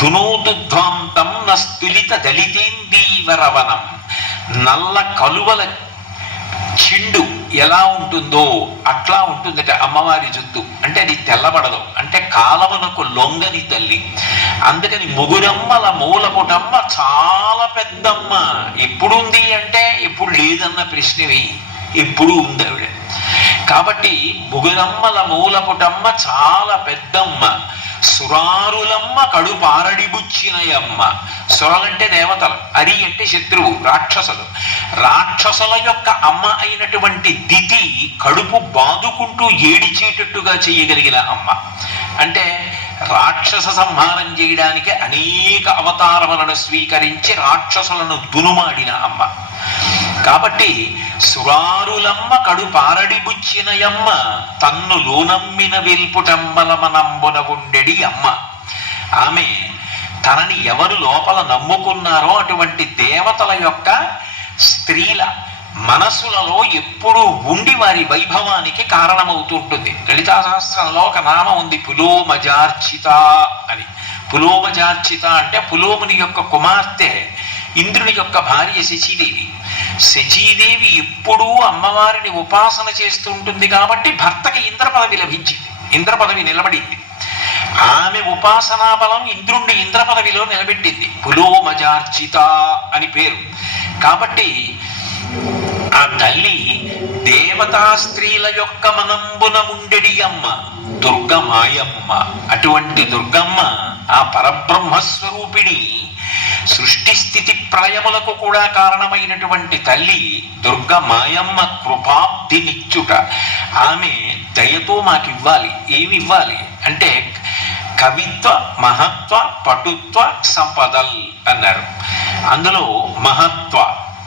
ధునోతుధ్వంతం నస్తులిత దళితేందీవరవనం, నల్ల కలువల చిండు ఎలా ఉంటుందో అట్లా ఉంటుందట అమ్మవారి జుత్తు. అంటే అది తెల్లబడదు, అంటే కాలమునకు లొంగని తల్లి. అందుకని ముగురమ్మల మూలపుటమ్మ చాలా పెద్దమ్మ. ఎప్పుడుంది అంటే ఎప్పుడు లేదన్న ప్రశ్న వేయి, ఎప్పుడు ఉంది ఆవిడ. కాబట్టి ముగురమ్మల మూలపుటమ్మ చాలా పెద్దమ్మ. సురారులమ్మ కడుపారడిబుచ్చినయమ్మ. సురలంటే దేవతలు, అరి అంటే శత్రువు, రాక్షసులు. రాక్షసుల యొక్క అమ్మ అయినటువంటి దితి కడుపు బాదుకుంటూ ఏడిచేటట్టుగా చేయగలిగిన అమ్మ. అంటే రాక్షస సంహారం చేయడానికి అనేక అవతారములను స్వీకరించి రాక్షసులను దునుమాడిన అమ్మ. కాబట్టి సురారులమ్మ కడుపారడిబుచ్చినయమ్మ తన్ను లోనమ్మిన వెల్పుటమ్మల మనంబున ఉండెడి అమ్మ. ఆమె తనని ఎవరు లోపల నమ్ముకున్నారో అటువంటి దేవతల యొక్క స్త్రీల మనసులలో ఎప్పుడూ ఉండి వారి వైభవానికి కారణమవుతుంటుంది. లలితా సహస్రంలో ఒక నామం ఉంది, పులోమజార్చిత అని. పులోమజార్చిత అంటే పులోముని యొక్క కుమార్తె, ఇంద్రుని యొక్క భార్య శచీదేవి. శచీదేవి ఎప్పుడూ అమ్మవారిని ఉపాసన చేస్తూ ఉంటుంది కాబట్టి భర్తకి ఇంద్ర పదవి లభించింది, ఇంద్ర పదవి నిలబడింది. ఆమె ఉపాసనా బలం ఇంద్రుణ్ణి ఇంద్ర పదవిలో నిలబెట్టింది. పులోమజార్చిత అని పేరు. కాబట్టి ఆ తల్లి దేవతా స్త్రీల యొక్క మనంబున ఉండెడి అమ్మ దుర్గమాయమ్మ. అటువంటి దుర్గమ్మ ఆ పరబ్రహ్మస్వరూపిణి, సృష్టి స్థితి ప్రళయములకు కూడా కారణమైనటువంటి తల్లి దుర్గమాయమ్మ కృపాబ్ధి నిత్యుట. ఆమె దయతో మాకివ్వాలి. ఏమి ఇవ్వాలి అంటే కవిత్వ, మహత్వ, పటుత్వ, సంపదల్ అన్నారు. అందులో మహత్వ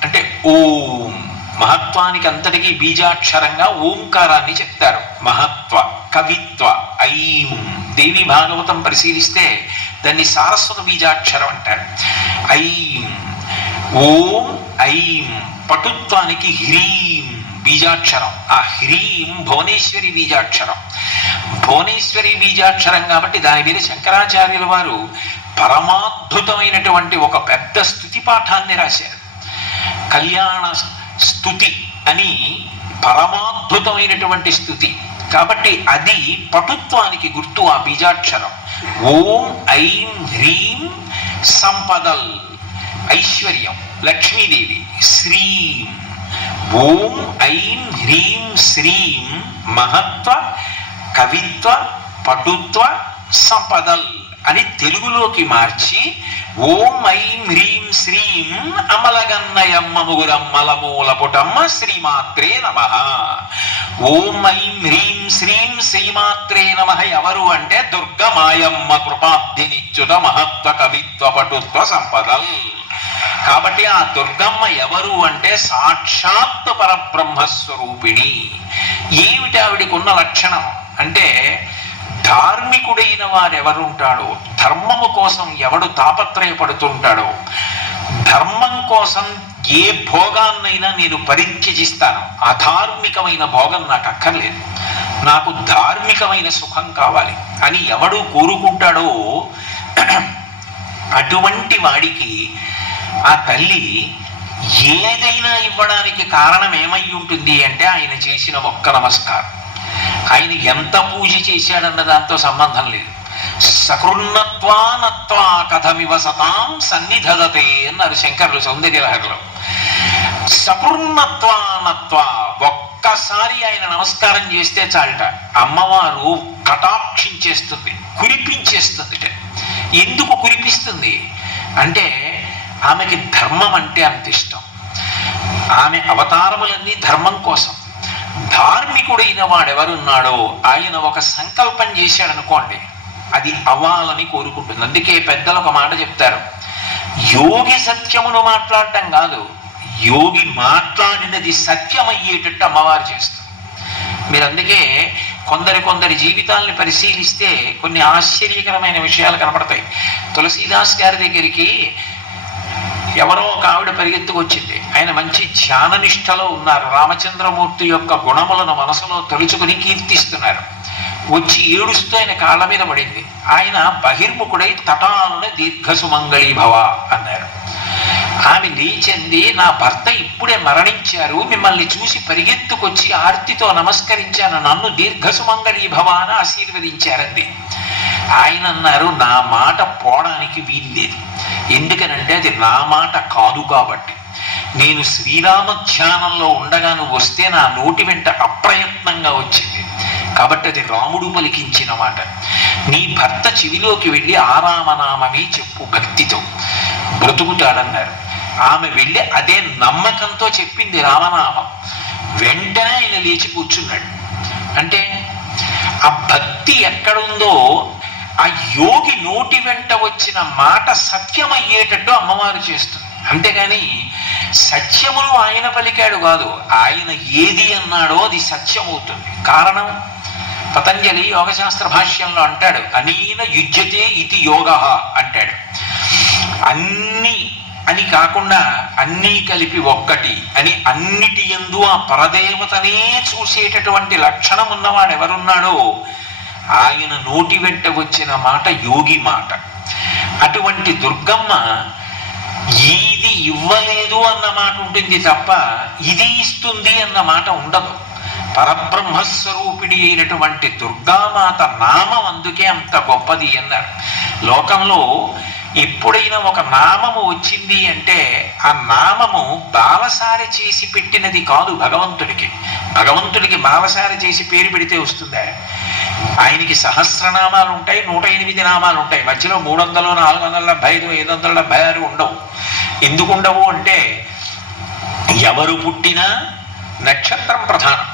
అంటే ఓం, మహత్వానికి అంతటికీ బీజాక్షరంగా ఓంకారాన్ని చెప్తారు. మహత్వ. కవిత్వ ఐం, దేవి భాగవతం పరిశీలిస్తే దాన్ని సారస్వత బీజాక్షరం అంటారు. ఐం ఓం ఐం. పటుత్వానికి హ్రీం బీజాక్షరం. ఆ హ్రీం భువనేశ్వరి బీజాక్షరం. భువనేశ్వరి బీజాక్షరం కాబట్టి దాని మీద శంకరాచార్యుల వారు పరమాద్భుతమైనటువంటి ఒక పెద్ద స్తుతి పాఠాన్ని రాశారు. కళ్యాణ స్తుతి అని పరమాద్భుతమైనటువంటి స్తుతి. కాబట్టి అది పటుత్వానికి గుర్తు ఆ బీజాక్షరం. ఓం ఐం హ్రీం సంపదల్, ఐశ్వర్యం, లక్ష్మీదేవి. శ్రీం ఓం ఐం హ్రీం శ్రీం మహత్వ, కవిత్వ, పటుత్వ, సంపదల్ అని తెలుగులోకి మార్చి ఓం ఐం హ్రీం శ్రీం అమలగన్నయమ్మ ముగురమ్మల మూలపుటమ్మ శ్రీమాత్రే నమః. ఓం ఐం హ్రీం శ్రీం శ్రీమాత్రే నమః ఎవరు అంటే దుర్గమాయమ్మ కృపాబ్ధినిచ్యుత మహత్వ కవిత్వ పటుత్వ సంపదల్. కాబట్టి ఆ దుర్గమ్మ ఎవరు అంటే సాక్షాత్ పరబ్రహ్మస్వరూపిణి. ఏమిటి ఆవిడికి ఉన్న లక్షణం అంటే, ధార్మికుడైన వారెవరుంటాడో, ధర్మము కోసం ఎవడు తాపత్రయపడుతుంటాడో, ధర్మం కోసం ఏ భోగాన్నైనా నేను పరిత్యజిస్తాను, అధార్మికమైన భోగం నాకు అక్కర్లేదు, నాకు ధార్మికమైన సుఖం కావాలి అని ఎవడు కోరుకుంటాడో అటువంటి వాడికి ఆ తల్లి ఏదైనా ఇవ్వడానికి కారణం ఏమై ఉంటుంది అంటే ఆయన చేసిన ఒక్క నమస్కారం. ఆయన ఎంత పూజ చేశాడన్న దాంతో సంబంధం లేదు. సకృన్నత్వానత్వా కథమివ సతాం సన్నిధదతే అన్నారు శంకరులు సౌందర్యలహరిలో. సకృన్నత్వానత్వా, ఒక్కసారి ఆయన నమస్కారం చేస్తే చాలట అమ్మవారు కటాక్షించేస్తుంది, కురిపించేస్తుంది. ఎందుకు కురిపిస్తుంది అంటే ఆమెకి ధర్మం అంటే అంత ఇష్టం. ఆమె అవతారములన్నీ ధర్మం కోసం. ధార్మికుడైన వాడెవరున్నాడో ఆయన ఒక సంకల్పం చేశాడనుకోండి, అది అవ్వాలని కోరుకుంటుంది. అందుకే పెద్దలు ఒక మాట చెప్తారు, యోగి సత్యమును మాట్లాడటం కాదు, యోగి మాట్లాడినది సత్యమయ్యేటట్టు అమ్మవారు చేస్తుంది. మీరు అందుకే కొందరి జీవితాలని పరిశీలిస్తే కొన్ని ఆశ్చర్యకరమైన విషయాలు కనపడతాయి. తులసీదాస్ గారి దగ్గరికి ఎవరో ఒక ఆవిడ పరిగెత్తుకొచ్చింది. ఆయన మంచి ధ్యాననిష్టలో ఉన్నారు, రామచంద్రమూర్తి యొక్క గుణములను మనసులో తలుచుకుని కీర్తిస్తున్నారు. వచ్చి ఏడుస్తూ ఆయన కాళ్ళ మీద పడింది. ఆయన బహిర్ముఖుడై తటాలున దీర్ఘసుమంగళీ భవ అన్నారు. ఆమె లేచింది, నా భర్త ఇప్పుడే మరణించారు, మిమ్మల్ని చూసి పరిగెత్తుకొచ్చి ఆర్తితో నమస్కరించాను, నన్ను దీర్ఘసుమంగళీ భవ అని ఆశీర్వదించారండి. ఆయన అన్నారు, నా మాట పోవడానికి వీల్లేదు, ఎందుకనంటే అది నా మాట కాదు కాబట్టి. నేను శ్రీరామ ధ్యానంలో ఉండగా నువ్వు వస్తే నా నోటి వెంట అప్రయత్నంగా వచ్చింది కాబట్టి అది రాముడు పలికించిన మాట. నీ భర్త చెవిలోకి వెళ్ళి ఆరామనామమే చెప్పు, భక్తితో బ్రతుకుతాడన్నారు. ఆమె వెళ్ళి అదే నమ్మకంతో చెప్పింది రామనామం. వెంటనే ఆయన లేచి కూర్చున్నాడు. అంటే ఆ భక్తి ఎక్కడుందో ఆ యోగి నోటి వెంట వచ్చిన మాట సత్యమయ్యేటట్టు అమ్మవారు చేస్తుంది. అంతేగాని సత్యమును ఆయన పలికాడు కాదు, ఆయన ఏది అన్నాడో అది సత్యమవుతుంది. కారణం పతంజలి యోగశాస్త్ర భాష్యంలో అంటాడు, అనీన యుజ్యతే ఇది యోగ అంటాడు. అన్ని అని కాకుండా అన్నీ కలిపి ఒక్కటి అని, అన్నిటి యందు ఆ పరదేవతనే చూసేటటువంటి లక్షణం ఉన్నవాడు ఎవరున్నాడో ఆయన నోటి వెంట వచ్చిన మాట యోగి మాట. అటువంటి దుర్గమ్మ ఇది ఇవ్వలేదు అన్న మాట ఉంటుంది తప్ప ఇది ఇస్తుంది అన్న మాట ఉండదు. పరబ్రహ్మస్వరూపిణి అయినటువంటి దుర్గామాత నామం అందుకే అంత గొప్పది అన్నారు. లోకంలో ఎప్పుడైనా ఒక నామము వచ్చింది అంటే ఆ నామము బాలసారి చేసి పెట్టినది కాదు భగవంతుడికి. భగవంతుడికి బాలసారి చేసి పేరు పెడితే వస్తుందా? ఆయనకి సహస్రనామాలు ఉంటాయి, 108 నామాలు ఉంటాయి. మధ్యలో 300, 475, 576 ఉండవు. ఎందుకు ఉండవు అంటే ఎవరు పుట్టినా నక్షత్రం ప్రధానం.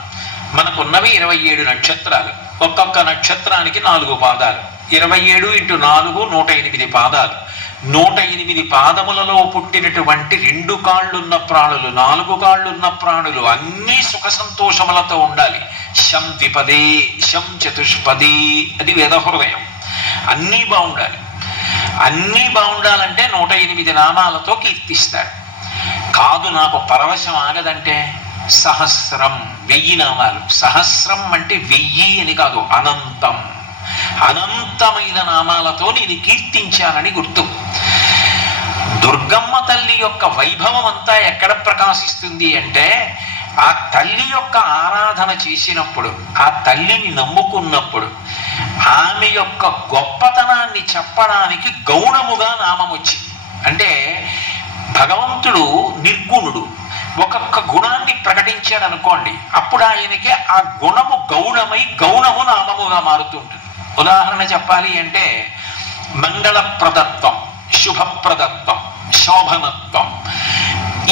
మనకున్నవి 27 నక్షత్రాలు, ఒక్కొక్క నక్షత్రానికి 4 పాదాలు. 27 × 4 108 పాదాలు. 108 పాదములలో పుట్టినటువంటి 2 కాళ్ళున్న ప్రాణులు, 4 కాళ్ళున్న ప్రాణులు అన్నీ సుఖ సంతోషములతో ఉండాలి. శం ద్విపదే, శం చతుష్పదే, అది వేదహృదయం. అన్నీ బాగుండాలి. అన్నీ బాగుండాలంటే 108 నామాలతో కీర్తిస్తాడు. కాదు నాకు పరవశం ఆగదంటే సహస్రం, 1000 నామాలు. సహస్రం అంటే 1000 అని కాదు, అనంతం. అనంతమైన నామాలతో నేను కీర్తించానని గుర్తు. దుర్గమ్మ తల్లి యొక్క వైభవం అంతా ఎక్కడ ప్రకాశిస్తుంది అంటే ఆ తల్లి యొక్క ఆరాధన చేసినప్పుడు, ఆ తల్లిని నమ్ముకున్నప్పుడు ఆమె యొక్క గొప్పతనాన్ని చెప్పడానికి గౌణముగా నామం వచ్చింది. అంటే భగవంతుడు నిర్గుణుడు, ఒక్కొక్క గుణాన్ని ప్రకటించాడు అనుకోండి, అప్పుడు ఆయనకి ఆ గుణము గౌణమై గౌణము నామముగా మారుతుంటుంది. ఉదాహరణ చెప్పాలి అంటే మంగళప్రదత్వం, శుభప్రదత్వం, శోభనత్వం,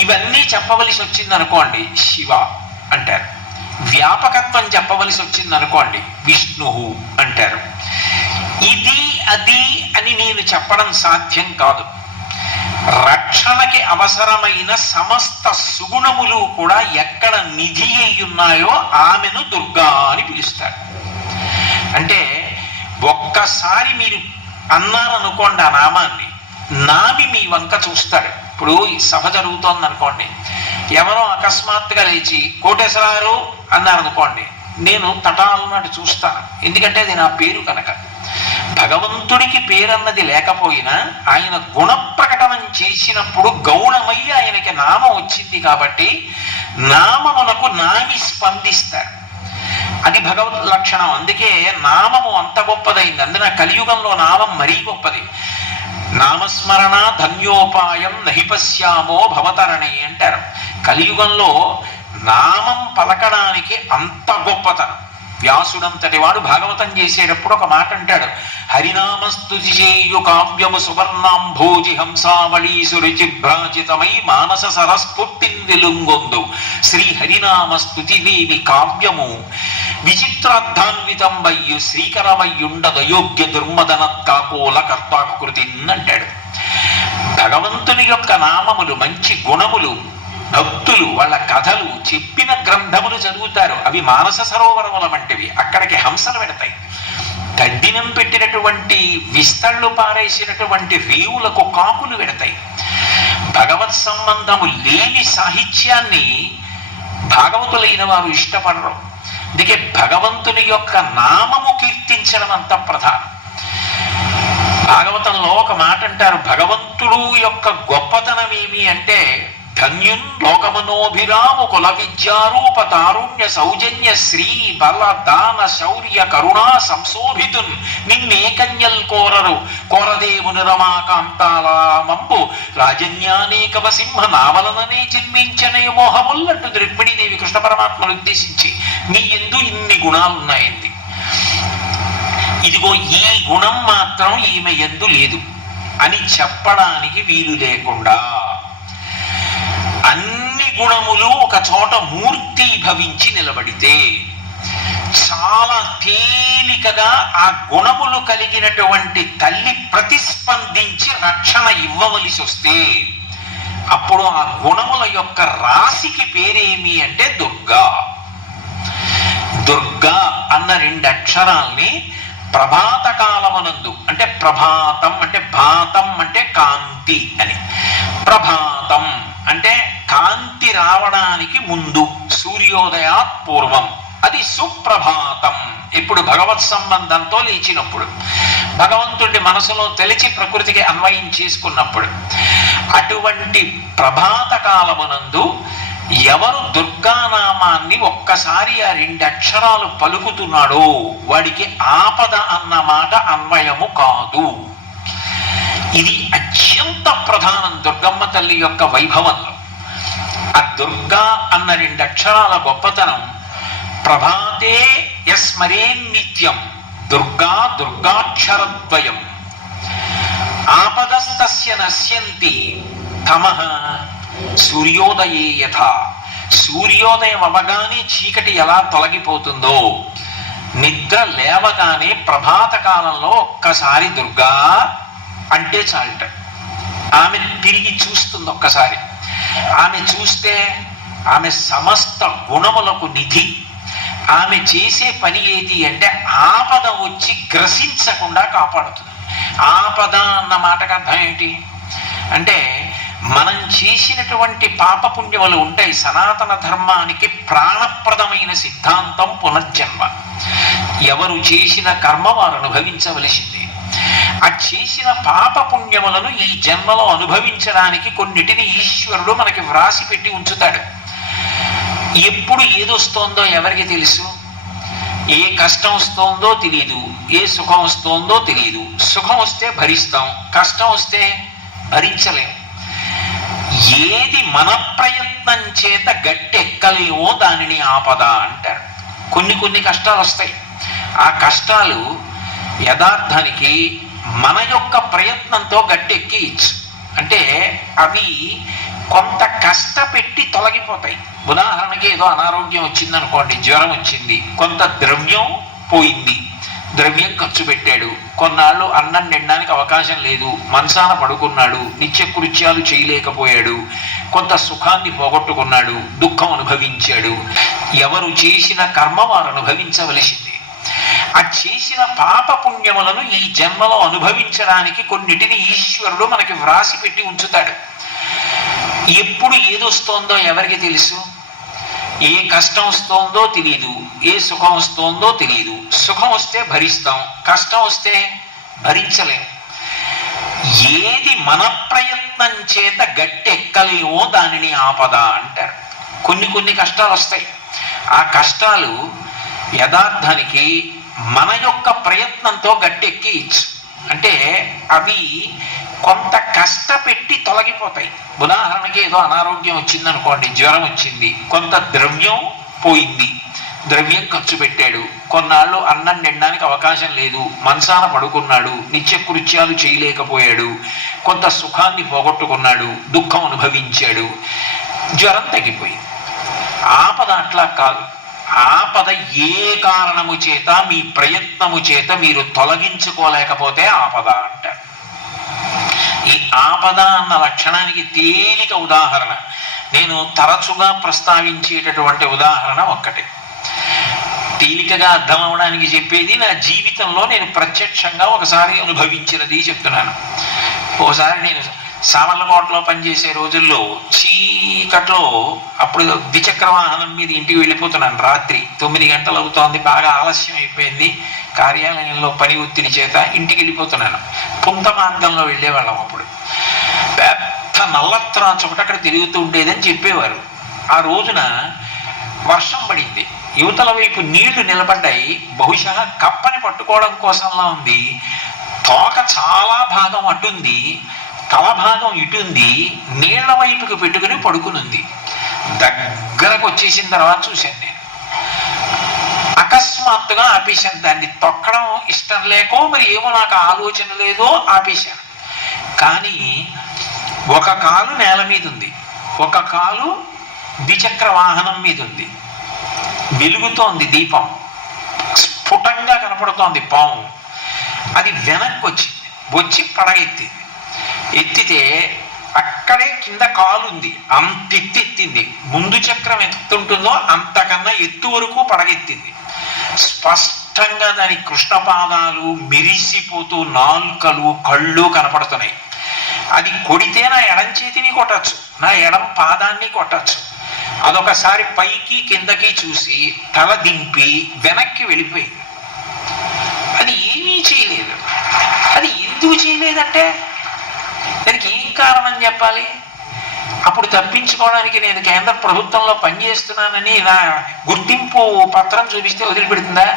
ఇవన్నీ చెప్పవలసి వచ్చింది అనుకోండి శివ అంటారు. వ్యాపకత్వం చెప్పవలసి వచ్చింది అనుకోండి, విష్ణు అంటారు. ఇది అది అని నేను చెప్పడం సాధ్యం కాదు. రక్షణకి అవసరమైన సమస్త సుగుణములు కూడా ఎక్కడ నిధి అయి ఉన్నాయో ఆమెను దుర్గా అని పిలుస్తారు. అంటే ఒక్కసారి మీరు అన్నారనుకోండి ఆ నామాన్ని, నామి మీ వంక చూస్తాడు. ఇప్పుడు ఈ సభ జరుగుతోంది అనుకోండి, ఎవరో అకస్మాత్తుగా లేచి కోటేశ్వరారు అన్నారనుకోండి, నేను తటాలన్నట్టు చూస్తాను. ఎందుకంటే అది నా పేరు కనుక. భగవంతుడికి పేరన్నది లేకపోయినా ఆయన గుణ ప్రకటనం చేసినప్పుడు గౌణమై ఆయనకి నామం వచ్చింది కాబట్టి నామమునకు నామి స్పందిస్తారు. అది భగవద్ లక్షణం. అందుకే నామము అంత గొప్పదైంది. అందున కలియుగంలో నామం మరీ గొప్పది. నామస్మరణ ధన్యోపాయం నహిపశ్యామో భవతరణి అంటారు. కలియుగంలో నామం పలకడానికి అంత గొప్పతనం. వ్యాసుడంతటి వాడు భాగవతం చేసేటప్పుడు ఒక మాట అంటాడు, హరినామస్తుతి చేయు కావ్యము సువర్ణాంభోజి హంసావళీ సురుచిభ్రాజితమై మానస సరస్ఫుట్టిందిలుంగొందు శ్రీ హరినామస్తుతి దేవి కావ్యము విచిత్రార్థాన్వితంబయ్యు శ్రీకరమయ్యుండదయోగ్య దుర్మదనత్కాకోల కర్తాకృతి అంటాడు. భగవంతుని యొక్క నామములు, మంచి గుణములు భక్తులు వాళ్ళ కథలు చెప్పిన గ్రంథములు చదువుతారు. అవి మానస సరోవరముల వంటివి. అక్కడికి హంసలు పెడతాయి. కడ్డినం పెట్టినటువంటి విస్తళ్ళు పారేసినటువంటి రేవులకు కాకులు పెడతాయి. భగవత్ సంబంధము లేని సాహిత్యాన్ని భాగవతులైన వారు ఇష్టపడరు. అందుకే భగవంతుని యొక్క నామము కీర్తించడం అంత ప్రధానం. భాగవతంలో ఒక మాట అంటారు, భగవంతుడు యొక్క గొప్పతనం ఏమి అంటే ధన్యున్ లోకమనోభిరాము కుల విద్యారూప తారుణ్య సౌజన్య శ్రీ బల దాన శౌర్య కరుణా సంశోభితున్ నిన్నే కన్యల్ కోరరు కోరదేవుని రమాకాంతాలమంబు రాజన్యానేకవ సింహ నావలననే జన్మించనే మోహముల్లంటుంది రుక్మిణీదేవి కృష్ణ పరమాత్మను ఉద్దేశించి. నీ యందు ఇన్ని గుణాలున్నాయండి, ఇదిగో ఈ గుణం మాత్రం ఈమె యందు లేదు అని చెప్పడానికి వీలు లేకుండా అన్ని గుణములు ఒక చోట మూర్తి భవించి నిలబడితే చాలా తేలికగా ఆ గుణములు కలిగినటువంటి తల్లి ప్రతిస్పందించి రక్షణ ఇవ్వవలసి వస్తే అప్పుడు ఆ గుణముల యొక్క రాశికి పేరేమి అంటే దుర్గా. దుర్గా అన్న 2 అక్షరాల్ని ప్రభాత కాలమనందు, అంటే ప్రభాతం అంటే భాతం అంటే కాంతి అని, ప్రభాతం అంటే కాంతి రావడానికి ముందు, సూర్యోదయాత్ పూర్వం, అది సుప్రభాతం. ఇప్పుడు భగవత్ సంబంధంతో లేచినప్పుడు, భగవంతుడి మనసులో తెలిచి ప్రకృతికి అన్వయం చేసుకున్నప్పుడు, అటువంటి ప్రభాత కాలమునందు ఎవరు దుర్గానామాన్ని ఒక్కసారి ఆ 2 అక్షరాలు పలుకుతున్నాడో వాడికి ఆపద అన్న మాట అన్వయము కాదు. ఇది అత్యంత ప్రధానం దుర్గమ్మ తల్లి యొక్క వైభవంలో. ఆ దుర్గా అన్న 2 అక్షరాల గొప్పతనం. ప్రభాతే యస్మరే నిత్యం దుర్గా దుర్గాక్షరద్వయం ఆపదస్తస్య నశ్యంతి తమః సూర్యోదయే యథా. సూర్యోదయం అవగానే చీకటి ఎలా తొలగిపోతుందో, నిద్ర లేవగానే ప్రభాత కాలంలో ఒక్కసారి దుర్గా అంటే చాలట. ఆమె తిరిగి చూస్తుంది ఒక్కసారి. ఆమె చూస్తే ఆమె సమస్త గుణములకు నిధి. ఆమె చేసే పని ఏది అంటే ఆపద వచ్చి గ్రసించకుండా కాపాడుతుంది. ఆపద అన్న మాటకు అర్థం ఏంటి అంటే మనం చేసినటువంటి పాపపుణ్యములు ఉంటాయి. సనాతన ధర్మానికి ప్రాణప్రదమైన సిద్ధాంతం పునర్జన్మ. ఎవరు చేసిన కర్మ వారు అనుభవించవలసిందే. ఆ చేసిన పాపపుణ్యములను ఈ జన్మలో అనుభవించడానికి కొన్నిటిని ఈశ్వరుడు మనకి వ్రాసి పెట్టి ఉంచుతాడు. ఎప్పుడు ఏదొస్తోందో ఎవరికి తెలుసు? ఏ కష్టం వస్తోందో తెలియదు, ఏ సుఖం వస్తోందో తెలియదు. సుఖం వస్తే భరిస్తాం, కష్టం వస్తే భరించలేం. ఏది మన ప్రయత్నం చేత గట్టెక్కలేవో దానిని ఆపద అంటారు. కొన్ని కష్టాలు వస్తాయి. ఆ కష్టాలు యథార్థానికి మన యొక్క ప్రయత్నంతో గట్టెక్కిచ్చు. అంటే అవి కొంత కష్టపెట్టి తొలగిపోతాయి. ఉదాహరణకి ఏదో అనారోగ్యం వచ్చింది అనుకోండి, జ్వరం వచ్చింది, కొంత ద్రవ్యం పోయింది, ద్రవ్యం ఖర్చు పెట్టాడు, కొన్నాళ్ళు అన్నం తినడానికి అవకాశం లేదు, మంచాన పడుకున్నాడు, నిత్యకృత్యాలు చేయలేకపోయాడు, కొంత సుఖాన్ని పోగొట్టుకున్నాడు, దుఃఖం అనుభవించాడు. ఎవరు చేసిన కర్మ వారు అనుభవించవలసింది. ఆ చేసిన పాప పుణ్యములను ఈ జన్మలో అనుభవించడానికి కొన్నిటిని ఈశ్వరుడు మనకి వ్రాసి పెట్టి ఉంచుతాడు. ఎప్పుడు ఏదొస్తోందో ఎవరికి తెలుసు? ఏ కష్టం వస్తోందో తెలియదు, ఏ సుఖం వస్తోందో తెలియదు. సుఖం వస్తే భరిస్తాం, కష్టం వస్తే భరించలేం. ఏది మన ప్రయత్నం చేత గట్టెక్కలేమో దానిని ఆపద అంటారు. కొన్ని కష్టాలు వస్తాయి. ఆ కష్టాలు యథార్థానికి మన యొక్క ప్రయత్నంతో గట్టెక్కించు. అంటే అవి కొంత కష్టపెట్టి తొలగిపోతాయి. ఉదాహరణకి ఏదో అనారోగ్యం వచ్చింది అనుకోండి, జ్వరం వచ్చింది, కొంత ద్రవ్యం పోయింది, ద్రవ్యం ఖర్చు పెట్టాడు, కొన్నాళ్ళు అన్నం తినడానికి అవకాశం లేదు, మంచాన పడుకున్నాడు, నిత్యకృత్యాలు చేయలేకపోయాడు, కొంత సుఖాన్ని పోగొట్టుకున్నాడు, దుఃఖం అనుభవించాడు, జ్వరం తగ్గిపోయింది. ఆపద అట్లా కాదు. ఆపద ఏ కారణము చేత, మీ ప్రయత్నము చేత మీరు తొలగించుకోలేకపోతే ఆపద అంటారు. ఈ ఆపద అన్న లక్షణానికి తేలిక ఉదాహరణ, నేను తరచుగా ప్రస్తావించేటటువంటి ఉదాహరణ ఒక్కటే. తేలికగా అర్థం అవడానికి చెప్పేది, నా జీవితంలో నేను ప్రత్యక్షంగా ఒకసారి అనుభవించినది చెప్తున్నాను. ఒకసారి నేను సామర్లకోటలో పనిచేసే రోజుల్లో చీకట్లో, అప్పుడు ద్విచక్ర వాహనం మీద ఇంటికి వెళ్ళిపోతున్నాను. రాత్రి 9 గంటలు అవుతోంది, బాగా ఆలస్యం అయిపోయింది. కార్యాలయంలో పని ఒత్తిడి చేత ఇంటికి వెళ్ళిపోతున్నాను. పుంత మార్గంలో వెళ్ళేవాళ్ళం. అప్పుడు పెద్ద నల్లత్రాచు ఒకటి అక్కడ తిరుగుతూ ఉండేదని చెప్పేవారు. ఆ రోజున వర్షం పడింది, యువతల వైపు నీళ్లు నిలబడ్డాయి. బహుశా కప్పని పట్టుకోవడం కోసంలా ఉంది. తోక చాలా భాగం అటుంది, తల భాగం ఇటుంది, నీళ్ల వైపుకి పెట్టుకుని పడుకునుంది. దగ్గరకు వచ్చేసిన తర్వాత చూశాను నేను. అకస్మాత్తుగా ఆపేశాను. దాన్ని తొక్కడం ఇష్టం లేకో మరి ఏమో, నాకు ఆలోచన లేదో ఆపేశాను. కానీ ఒక కాలు నేల మీద ఉంది, ఒక కాలు ద్విచక్ర వాహనం మీద ఉంది. వెలుగుతోంది దీపం, స్ఫుటంగా కనపడుతోంది పాము. అది వెనక్కి వచ్చింది, వచ్చి పడగెత్తింది. ఎత్తితే అక్కడే కింద కాలు ఉంది, అంత ఎత్తింది. ముందు చక్రం ఎత్తుంటుందో అంతకన్నా ఎత్తు వరకు పడగెత్తింది. స్పష్టంగా దాని కృష్ణపాదాలు మెరిసిపోతూ నాలుకలు కళ్ళు కనపడుతున్నాయి. అది కొడితే నా ఎడం చేతిని కొట్టచ్చు, నా ఎడం పాదాన్ని కొట్టచ్చు. అదొకసారి పైకి కిందకి చూసి తల దింపి వెనక్కి వెళ్ళిపోయింది. అది ఏమీ చేయలేదు. అది ఎందుకు చేయలేదంటే దానికి ఏం కారణం చెప్పాలి? అప్పుడు తప్పించుకోవడానికి నేను కేంద్ర ప్రభుత్వంలో పనిచేస్తున్నానని నా గుర్తింపు పత్రం చూపిస్తే వదిలిపెడుతుందా?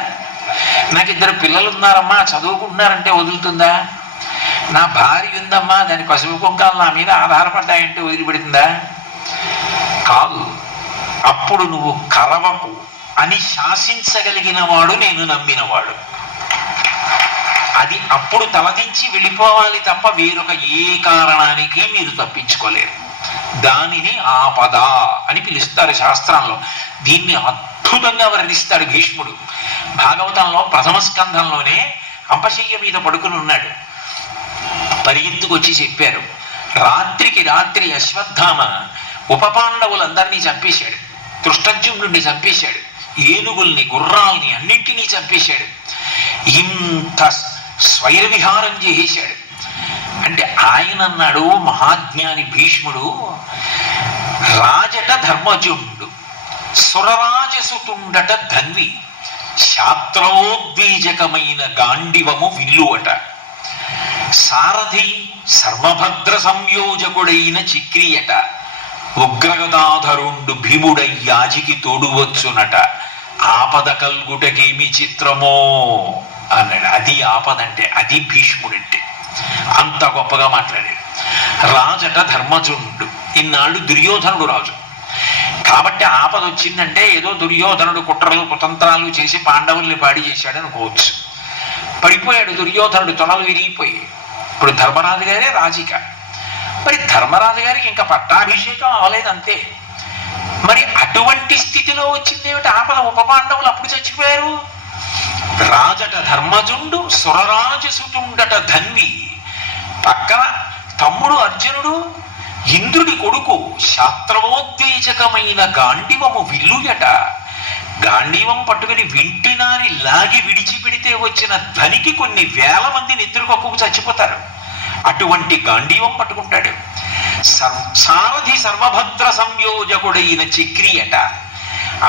నాకు 2 పిల్లలు ఉన్నారమ్మా, చదువుకుంటున్నారంటే వదులుతుందా? నా భార్య ఉందమ్మా, దాని పసుపు కుంకాలు నా మీద ఆధారపడ్డాయంటే వదిలిపెడుతుందా? కాదు. అప్పుడు నువ్వు కరవకు అని శాసించగలిగిన వాడు నేను నమ్మినవాడు. అది అప్పుడు తలదించి వెళ్ళిపోవాలి తప్ప వేరొక ఏ కారణానికి మీరు తప్పించుకోలేరు. దానిని ఆపద అని పిలుస్తారు శాస్త్రంలో. దీన్ని అద్భుతంగా వర్ణిస్తాడు భీష్ముడు. భాగవతంలో ప్రథమ స్కంధంలోనే అంపశయ్య మీద పడుకుని ఉన్నాడు. పరిగెత్తుకొచ్చి చెప్పారు, రాత్రికి రాత్రి అశ్వత్థామ ఉపపాండవులందరినీ చంపేశాడు, దృష్టజ్యుమ్నుడిని చంపేశాడు, ఏనుగుల్ని గుర్రాల్ని అన్నింటినీ చంపేశాడు, ఇంత స్వైర విహారం చేసేశాడు. అంటే ఆయన అన్నాడు, మహాజ్ఞాని భీష్ముడు, రాజట ధర్మజుండు, సురరాజసుతుండట ధన్వి, శాస్త్రోద్వీజకమైన గాండివము విల్లువట, సారథి సర్వభద్ర సంయోజకుడైన చిక్రియట, ఉగ్రగదాధరుండు భీముడై యాజికి తోడువచ్చునట, ఆపద కల్గుటకేమి చిత్రమో అన్నాడు. అది ఆపదంటే, అది భీష్ముడంటే. అంత గొప్పగా మాట్లాడాడు. రాజట ధర్మజుండు, ఇన్నాళ్ళు దుర్యోధనుడు రాజు కాబట్టి ఆపద వచ్చిందంటే ఏదో దుర్యోధనుడు కుట్రలు కుతంత్రాలు చేసి పాండవుల్ని పాడి చేశాడు అనుకోవచ్చు. పడిపోయాడు దుర్యోధనుడు, తొడలు విరిగిపోయి. ఇప్పుడు ధర్మరాజు గారే రాజిక. మరి ధర్మరాజు గారికి ఇంకా పట్టాభిషేకం అవ్వలేదు అంతే. మరి అటువంటి స్థితిలో వచ్చింది ఏమిటి? ఆపద ఉపపాండవులు అప్పుడు చచ్చిపోయారు. రాజట ధర్మజుండు సురరాజసుటుండట ధన్వి, పక్కన తమ్ముడు అర్జునుడు ఇంద్రుడి కొడుకు శాస్త్రవోద్వేజకమైన గాండివము విల్లుయట. గాంధీవం పట్టుకుని వింటినారి లాగి విడిచిపెడితే వచ్చిన ధనికి కొన్ని వేల మంది నిద్రకొక్కు చచ్చిపోతారు. అటువంటి గాంధీవం పట్టుకుంటాడు. సారథి సర్వభద్ర సంయోజకుడైన చక్రియట.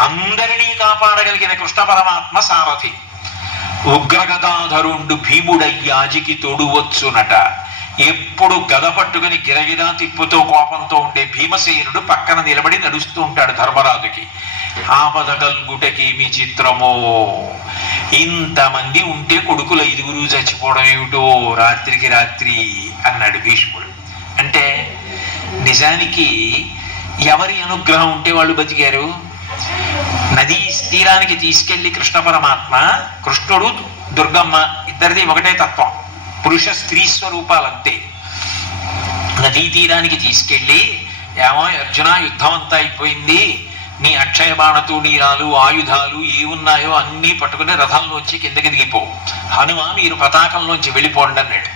అందరినీ కాపాడగలిగిన కృష్ణ పరమాత్మ సారథి. ఉగ్రగదాధరుండు భీముడయ్యాజికి తోడువచ్చునట. ఎప్పుడు గద పట్టుకుని గిరగిరా తిప్పుతో కోపంతో ఉండే భీమసేనుడు పక్కన నిలబడి నడుస్తూ ఉంటాడు ధర్మరాజుకి. ఆపద కల్గుటకేమి చిత్రమో, ఇంతమంది ఉంటే కొడుకులు 5 చచ్చిపోవడం ఏమిటో రాత్రికి రాత్రి అన్నాడు భీష్ముడు. అంటే నిజానికి ఎవరి అనుగ్రహం ఉంటే వాళ్ళు బతికారు? నదీ తీరానికి తీసుకెళ్లి కృష్ణ పరమాత్మ, కృష్ణుడు దుర్గమ్మ ఇద్దరిది ఒకటే తత్వం, పురుష స్త్రీ స్వరూపాలంతే. నదీ తీరానికి తీసుకెళ్ళి, ఏమో అర్జున యుద్ధం అంతా అయిపోయింది, నీ అక్షయ బాణతూణీరాలు ఆయుధాలు ఏమున్నాయో అన్నీ పట్టుకుని రథంలోంచి కిందకి దిగిపో, హనుమ మీరు పతాకంలోంచి వెళ్ళిపోండి అన్నాడు.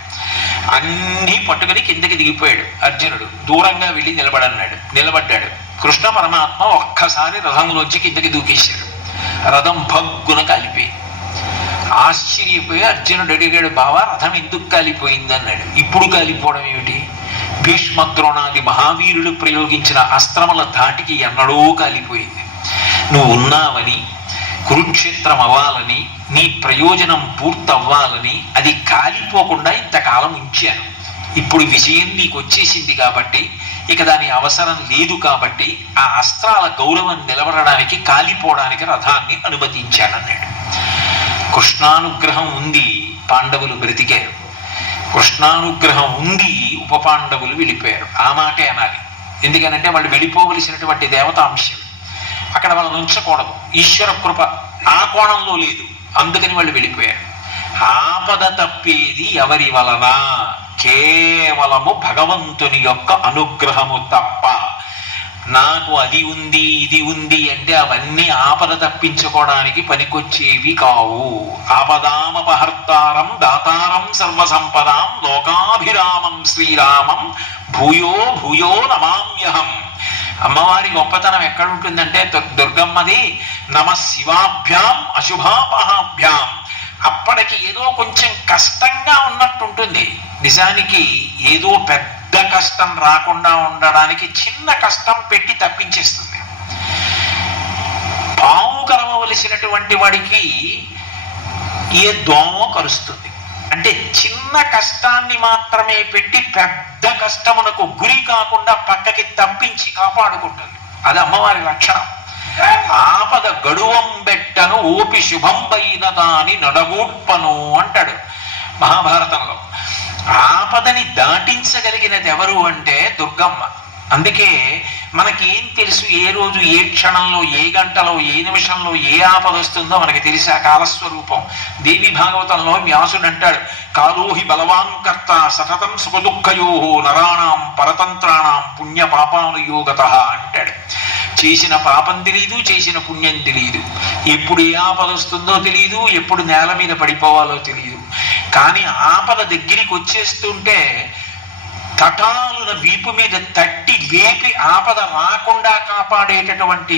అన్నీ పట్టుకుని కిందకి దిగిపోయాడు అర్జునుడు. దూరంగా వెళ్ళి నిలబడ్డాడు. కృష్ణ పరమాత్మ ఒక్కసారి రథంలోంచి కిందకి దూకేశాడు. రథం భగ్గున కాలిపోయి. ఆశ్చర్యపోయి అర్జునుడు అడిగాడు, బావా రథం ఎందుకు కాలిపోయింది అన్నాడు. ఇప్పుడు కాలిపోవడం ఏమిటి? భీష్మద్రోణాది మహావీరులు ప్రయోగించిన అస్త్రముల ధాటికి ఎన్నడో కాలిపోయింది. నువ్వు ఉన్నావని, కురుక్షేత్రం అవ్వాలని, నీ ప్రయోజనం పూర్తవ్వాలని అది కాలిపోకుండా ఇంతకాలం ఉంచాను. ఇప్పుడు విజయం నీకు వచ్చేసింది కాబట్టి, ఇక దాని అవసరం లేదు కాబట్టి ఆ అస్త్రాల గౌరవం నిలబడడానికి కాలిపోవడానికి రథాన్ని అనుమతించానన్నాడు. కృష్ణానుగ్రహం ఉంది, పాండవులు బ్రతికారు. కృష్ణానుగ్రహం ఉంది, ఉప పాండవులు వెళ్ళిపోయారు. ఆ మాటే అనాలి. ఎందుకనంటే వాళ్ళు వెళ్ళిపోవలసినటువంటి దేవతాంశం, అక్కడ వాళ్ళని ఉంచకూడదు. ఈశ్వర కృప ఆ కోణంలో లేదు, అందుకని వాళ్ళు వెళ్ళిపోయారు. ఆపద తప్పేది ఎవరి వలన? కేవలము భగవంతుని యొక్క అనుగ్రహము తప్ప. నాకు అది ఉంది ఇది ఉంది అంటే అవన్నీ ఆపద తప్పించుకోవడానికి పనికొచ్చేవి కావు. ఆపదామపహర్తారం దాతారం సర్వసంపదాం లోకాభిరామం శ్రీరామం భూయో భూయో నమామ్యహం. అమ్మవారి గొప్పతనం ఎక్కడుంటుందంటే దుర్గమ్మది నమ శివాభ్యాం అశుభాపహాభ్యాం. అప్పటికి ఏదో కొంచెం కష్టంగా ఉన్నట్టుంటుంది, నిజానికి ఏదో పెద్ద కష్టం రాకుండా ఉండడానికి చిన్న కష్టం పెట్టి తప్పించేస్తుంది. పాము కరవలసినటువంటి వాడికి ఏ దోమో కరుస్తుంది. అంటే చిన్న కష్టాన్ని మాత్రమే పెట్టి పెద్ద కష్టమునకు గురి కాకుండా పక్కకి తప్పించి కాపాడుకుంటుంది. అది అమ్మవారి లక్షణం. ఆపద గడువం బెట్టను ఓపి శుభంబైన దాని నడగూడ్పను అంటాడు మహాభారతంలో. ఆపదని దాటించగలిగినది ఎవరు అంటే దుర్గమ్మ. అందుకే మనకేం తెలుసు ఏ రోజు ఏ క్షణంలో ఏ గంటలో ఏ నిమిషంలో ఏ ఆపద వస్తుందో మనకి తెలిసి ఆ కాలస్వరూపం. దేవి భాగవతంలో వ్యాసుడు అంటాడు, కాలోహి బలవాన్ కర్త సతతం సుఖదుఃఖయో నరాణం పరతంత్రాణం పుణ్య పాపానుయోగత అంటాడు. చేసిన పాపం తెలియదు, చేసిన పుణ్యం తెలియదు, ఎప్పుడు ఏ ఆపద వస్తుందో తెలియదు, ఎప్పుడు నేల మీద పడిపోవాలో తెలియదు. కానీ ఆపద దగ్గరికి వచ్చేస్తుంటే తటాలున వీపు మీద తట్టి లేపి ఆపద రాకుండా కాపాడేటటువంటి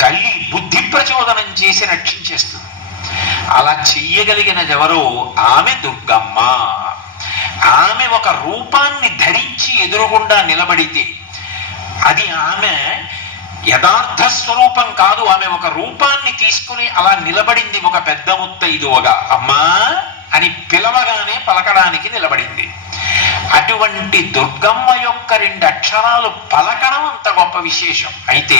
తల్లి బుద్ధి ప్రచోదనం చేసి రక్షించేస్తుంది. అలా చెయ్యగలిగినది ఎవరో ఆమె దుర్గమ్మ. ఆమె ఒక రూపాన్ని ధరించి ఎదురుగుండా నిలబడితే అది ఆమె యథార్థ స్వరూపం కాదు. ఆమె ఒక రూపాన్ని తీసుకుని అలా నిలబడింది. ఒక పెద్ద ముత్తైదువగా అమ్మా అని పిలవగానే పలకడానికి నిలబడింది. అటువంటి దుర్గమ్మ యొక్క 2 అక్షరాలు పలకడం అంత గొప్ప విశేషం. అయితే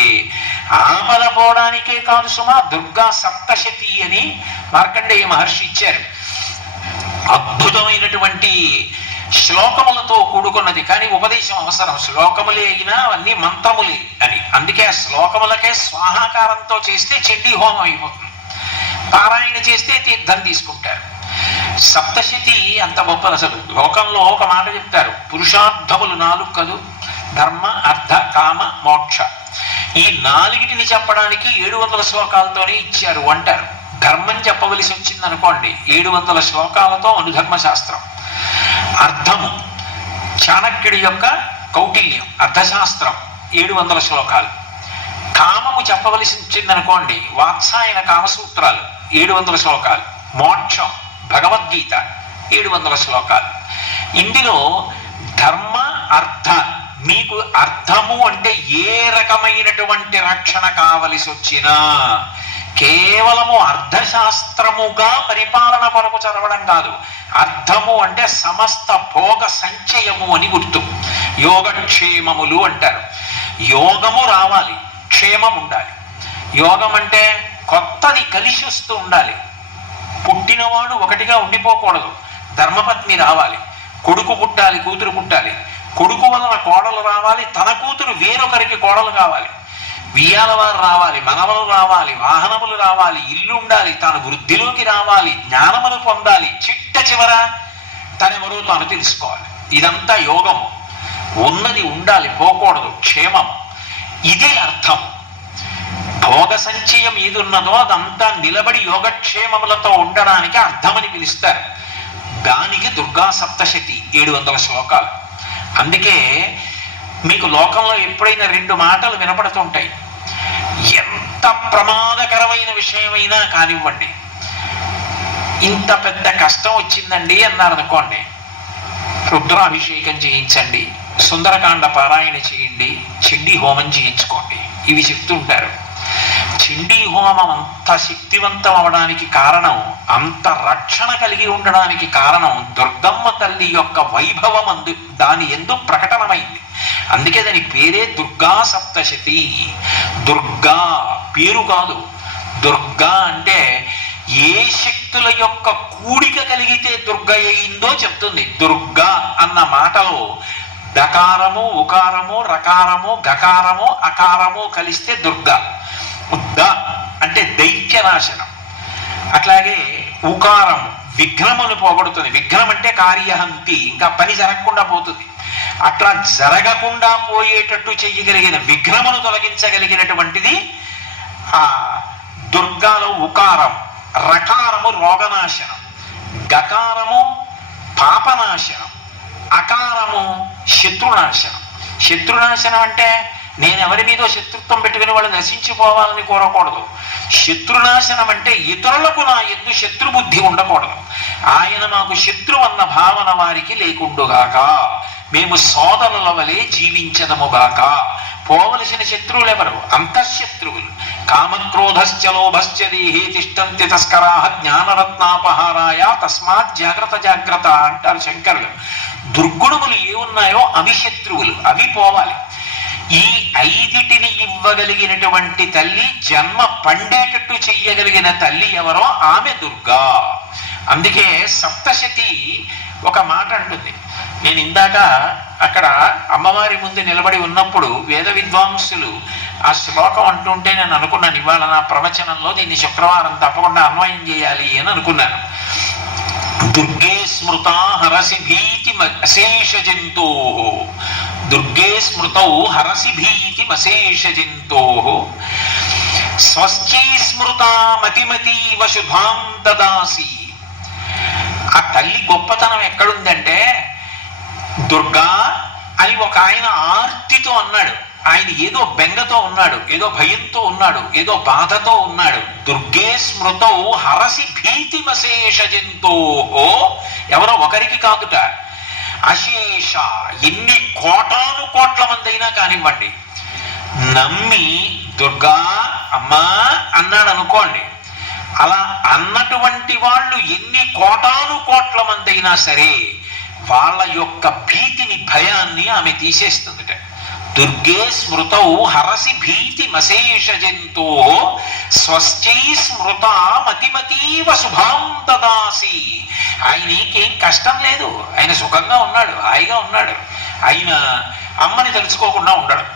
ఆపద పోవడానికే కాదు సుమా, దుర్గా సప్తశతి అని మార్కండేయ మహర్షి ఇచ్చారు. అద్భుతమైనటువంటి శ్లోకములతో కూడుకున్నది. కానీ ఉపదేశం అవసరం. శ్లోకములే అయినా అవన్నీ మంత్రములే అని. అందుకే ఆ శ్లోకములకే స్వాహాకారంతో చేస్తే చండీ హోమం అయిపోతుంది, పారాయణ చేస్తే తీర్థం తీసుకుంటారు. సప్తశతి అంత గొప్పది. అసలు లోకంలో ఒక మాట చెప్తారు, పురుషార్థములు 4 కలు, ధర్మ అర్థ కామ మోక్ష. ఈ 4టిని చెప్పడానికి 700 శ్లోకాలతోనే ఇచ్చారు అంటారు. ధర్మం చెప్పవలసి వచ్చింది అనుకోండి, 700 శ్లోకాలతో అనుధర్మశాస్త్రం. అర్థము చాణక్యుడి యొక్క కౌటిల్యం అర్థశాస్త్రం 700 శ్లోకాలు. కామము చెప్పవలసి వచ్చిందనుకోండి, వాత్సాయన కామసూత్రాలు 700 శ్లోకాలు. మోక్షం భగవద్గీత 700 శ్లోకాలు. ఇందులో ధర్మ అర్థ, మీకు అర్థము అంటే ఏ రకమైనటువంటి రక్షణ కావలసి వచ్చినా కేవలము అర్థశాస్త్రముగా పరిపాలన కొరకు చదవడం కాదు. అర్థము అంటే సమస్త భోగ సంచయము అని గుర్తు. యోగక్షేమములు అంటారు. యోగము రావాలి, క్షేమం ఉండాలి. యోగం అంటే కొత్తది కలిసి వస్తూ ఉండాలి. పుట్టినవాడు ఒకటిగా ఉండిపోకూడదు. ధర్మపత్ని రావాలి, కొడుకు పుట్టాలి, కూతురు పుట్టాలి. కొడుకు వలన కోడలు రావాలి, తన కూతురు వేరొకరికి కోడలు కావాలి. వియ్యాలవారు రావాలి, మనవలు రావాలి, వాహనములు రావాలి, ఇల్లు ఉండాలి, తాను వృద్ధిలోకి రావాలి, జ్ఞానమును పొందాలి, చిట్ట చివర తనెవరో తాను తెలుసుకోవాలి. ఇదంతా యోగము. ఉన్నది ఉండాలి, పోకూడదు, క్షేమము. ఇదే అర్థం. భోగ సంచయం ఏది ఉన్నదో అదంతా నిలబడి యోగక్షేమములతో ఉండడానికి అర్థమని పిలుస్తారు. దానికి దుర్గా సప్తశతి 700 శ్లోకాలు. అందుకే మీకు లోకంలో ఎప్పుడైనా 2 మాటలు వినపడుతుంటాయి. ఎంత ప్రమాదకరమైన విషయమైనా కానివ్వండి, ఇంత పెద్ద కష్టం వచ్చిందండి అన్నారు అనుకోండి, రుద్రాభిషేకం చేయించండి, సుందరకాండ పారాయణ చేయండి, చండీ హోమం చేయించుకోండి, ఇవి చెప్తుంటారు. చండీ హోమం అంత శక్తివంతం అవడానికి కారణం, అంత రక్షణ కలిగి ఉండడానికి కారణం దుర్గమ్మ తల్లి యొక్క వైభవం దాని ఎందు ప్రకటనమైంది. అందుకే దాని పేరే దుర్గా సప్తశతి. దుర్గా పేరు కాదు, దుర్గా అంటే ఏ శక్తుల యొక్క కూడిక కలిగితే దుర్గ అయిందో చెప్తుంది. దుర్గా అన్న మాటలో దకారము, ఉకారము, రకారము, గకారము, అకారము కలిస్తే దుర్గా. ద అంటే దైత్యనాశనం. అట్లాగే ఉకారము విఘ్నమును పోగొడుతుంది. విఘ్నం అంటే కార్యహంతి, ఇంకా పని జరగకుండా పోతుంది. అట్లా జరగకుండా పోయేటట్టు చెయ్యగలిగిన, విఘ్నమును తొలగించగలిగినటువంటిది ఆ దుర్గాలో ఉకారం. రకారము రోగనాశనం, గకారము పాపనాశనం, అకారము శత్రునాశనం. శత్రునాశనం అంటే నేను ఎవరి మీదో శత్రుత్వం పెట్టుకుని వాళ్ళు నశించిపోవాలని కోరకూడదు. శత్రునాశనం అంటే ఇతరులకు నా యందు శత్రుబుద్ధి ఉండకూడదు. ఆయన మాకు శత్రువు అన్న భావన వారికి లేకుండుగాక, మేము సోదరుల వలె జీవించదముగాక. పోవలసిన శత్రువులు ఎవరు? అంతఃశత్రువులు. కామక్రోధశ్చ లోభశ్చ దేహే తిష్టంతి తస్కరాః జ్ఞానరత్నాపహారాయ తస్మాత్ జాగ్రత్త జాగ్రత్త అంటారు శంకరులు. దుర్గుణములు ఏ ఉన్నాయో అవి శత్రువులు, అవి పోవాలి. ఈ 5టిని ఇవ్వగలిగినటువంటి తల్లి, జన్మ పండేటట్టు చెయ్యగలిగిన తల్లి ఎవరో ఆమె దుర్గా. అందుకే సప్తశతి ఒక మాట అంటుంది. నేను ఇందాక అక్కడ అమ్మవారి ముందు నిలబడి ఉన్నప్పుడు వేద విద్వాంసులు ఆ శ్లోకం అంటుంటే నేను అనుకున్నాను, ఇవాళ నా ప్రవచనంలో దీన్ని శుక్రవారం తప్పకుండా అన్వయం చేయాలి అని అనుకున్నాను. దుర్గే స్మృతా హరసి భీతి అశేష జంతో, దుర్గే స్మృతౌ హరసి భీతి అశేష జంతో, స్వస్యై స్మృతా మతిమతీవ శుభాం దదాసి. ఆ తల్లి గొప్పతనం ఎక్కడుందంటే, దుర్గా అని ఒక ఆయన ఆర్తితో అన్నాడు. ఆయన ఏదో బెంగతో ఉన్నాడు, ఏదో భయంతో ఉన్నాడు, ఏదో బాధతో ఉన్నాడు. దుర్గే స్మృతౌ హరసి భీతిమశేష జంతో, ఎవరో ఒకరికి కాదుట, అశేష ఎన్ని కోటాను కోట్ల మంది అయినా కానివ్వండి, నమ్మి దుర్గా అమ్మా అన్నాడు అనుకోండి, అలా అన్నటువంటి వాళ్ళు ఎన్ని కోటాను కోట్ల మంది అయినా సరే వాళ్ళ యొక్క భీతిని, భయాన్ని ఆమె తీసేస్తుందిట. దుర్గే స్మృతౌ హరసి భీతి మశేష జంతో, స్వస్యై స్మృత మతిమతీవ శుభాం దదాసి. ఆయనకేం కష్టం లేదు, ఆయన సుఖంగా ఉన్నాడు, హాయిగా ఉన్నాడు. ఆయన అమ్మని తెలుసుకోకుండా ఉండడు.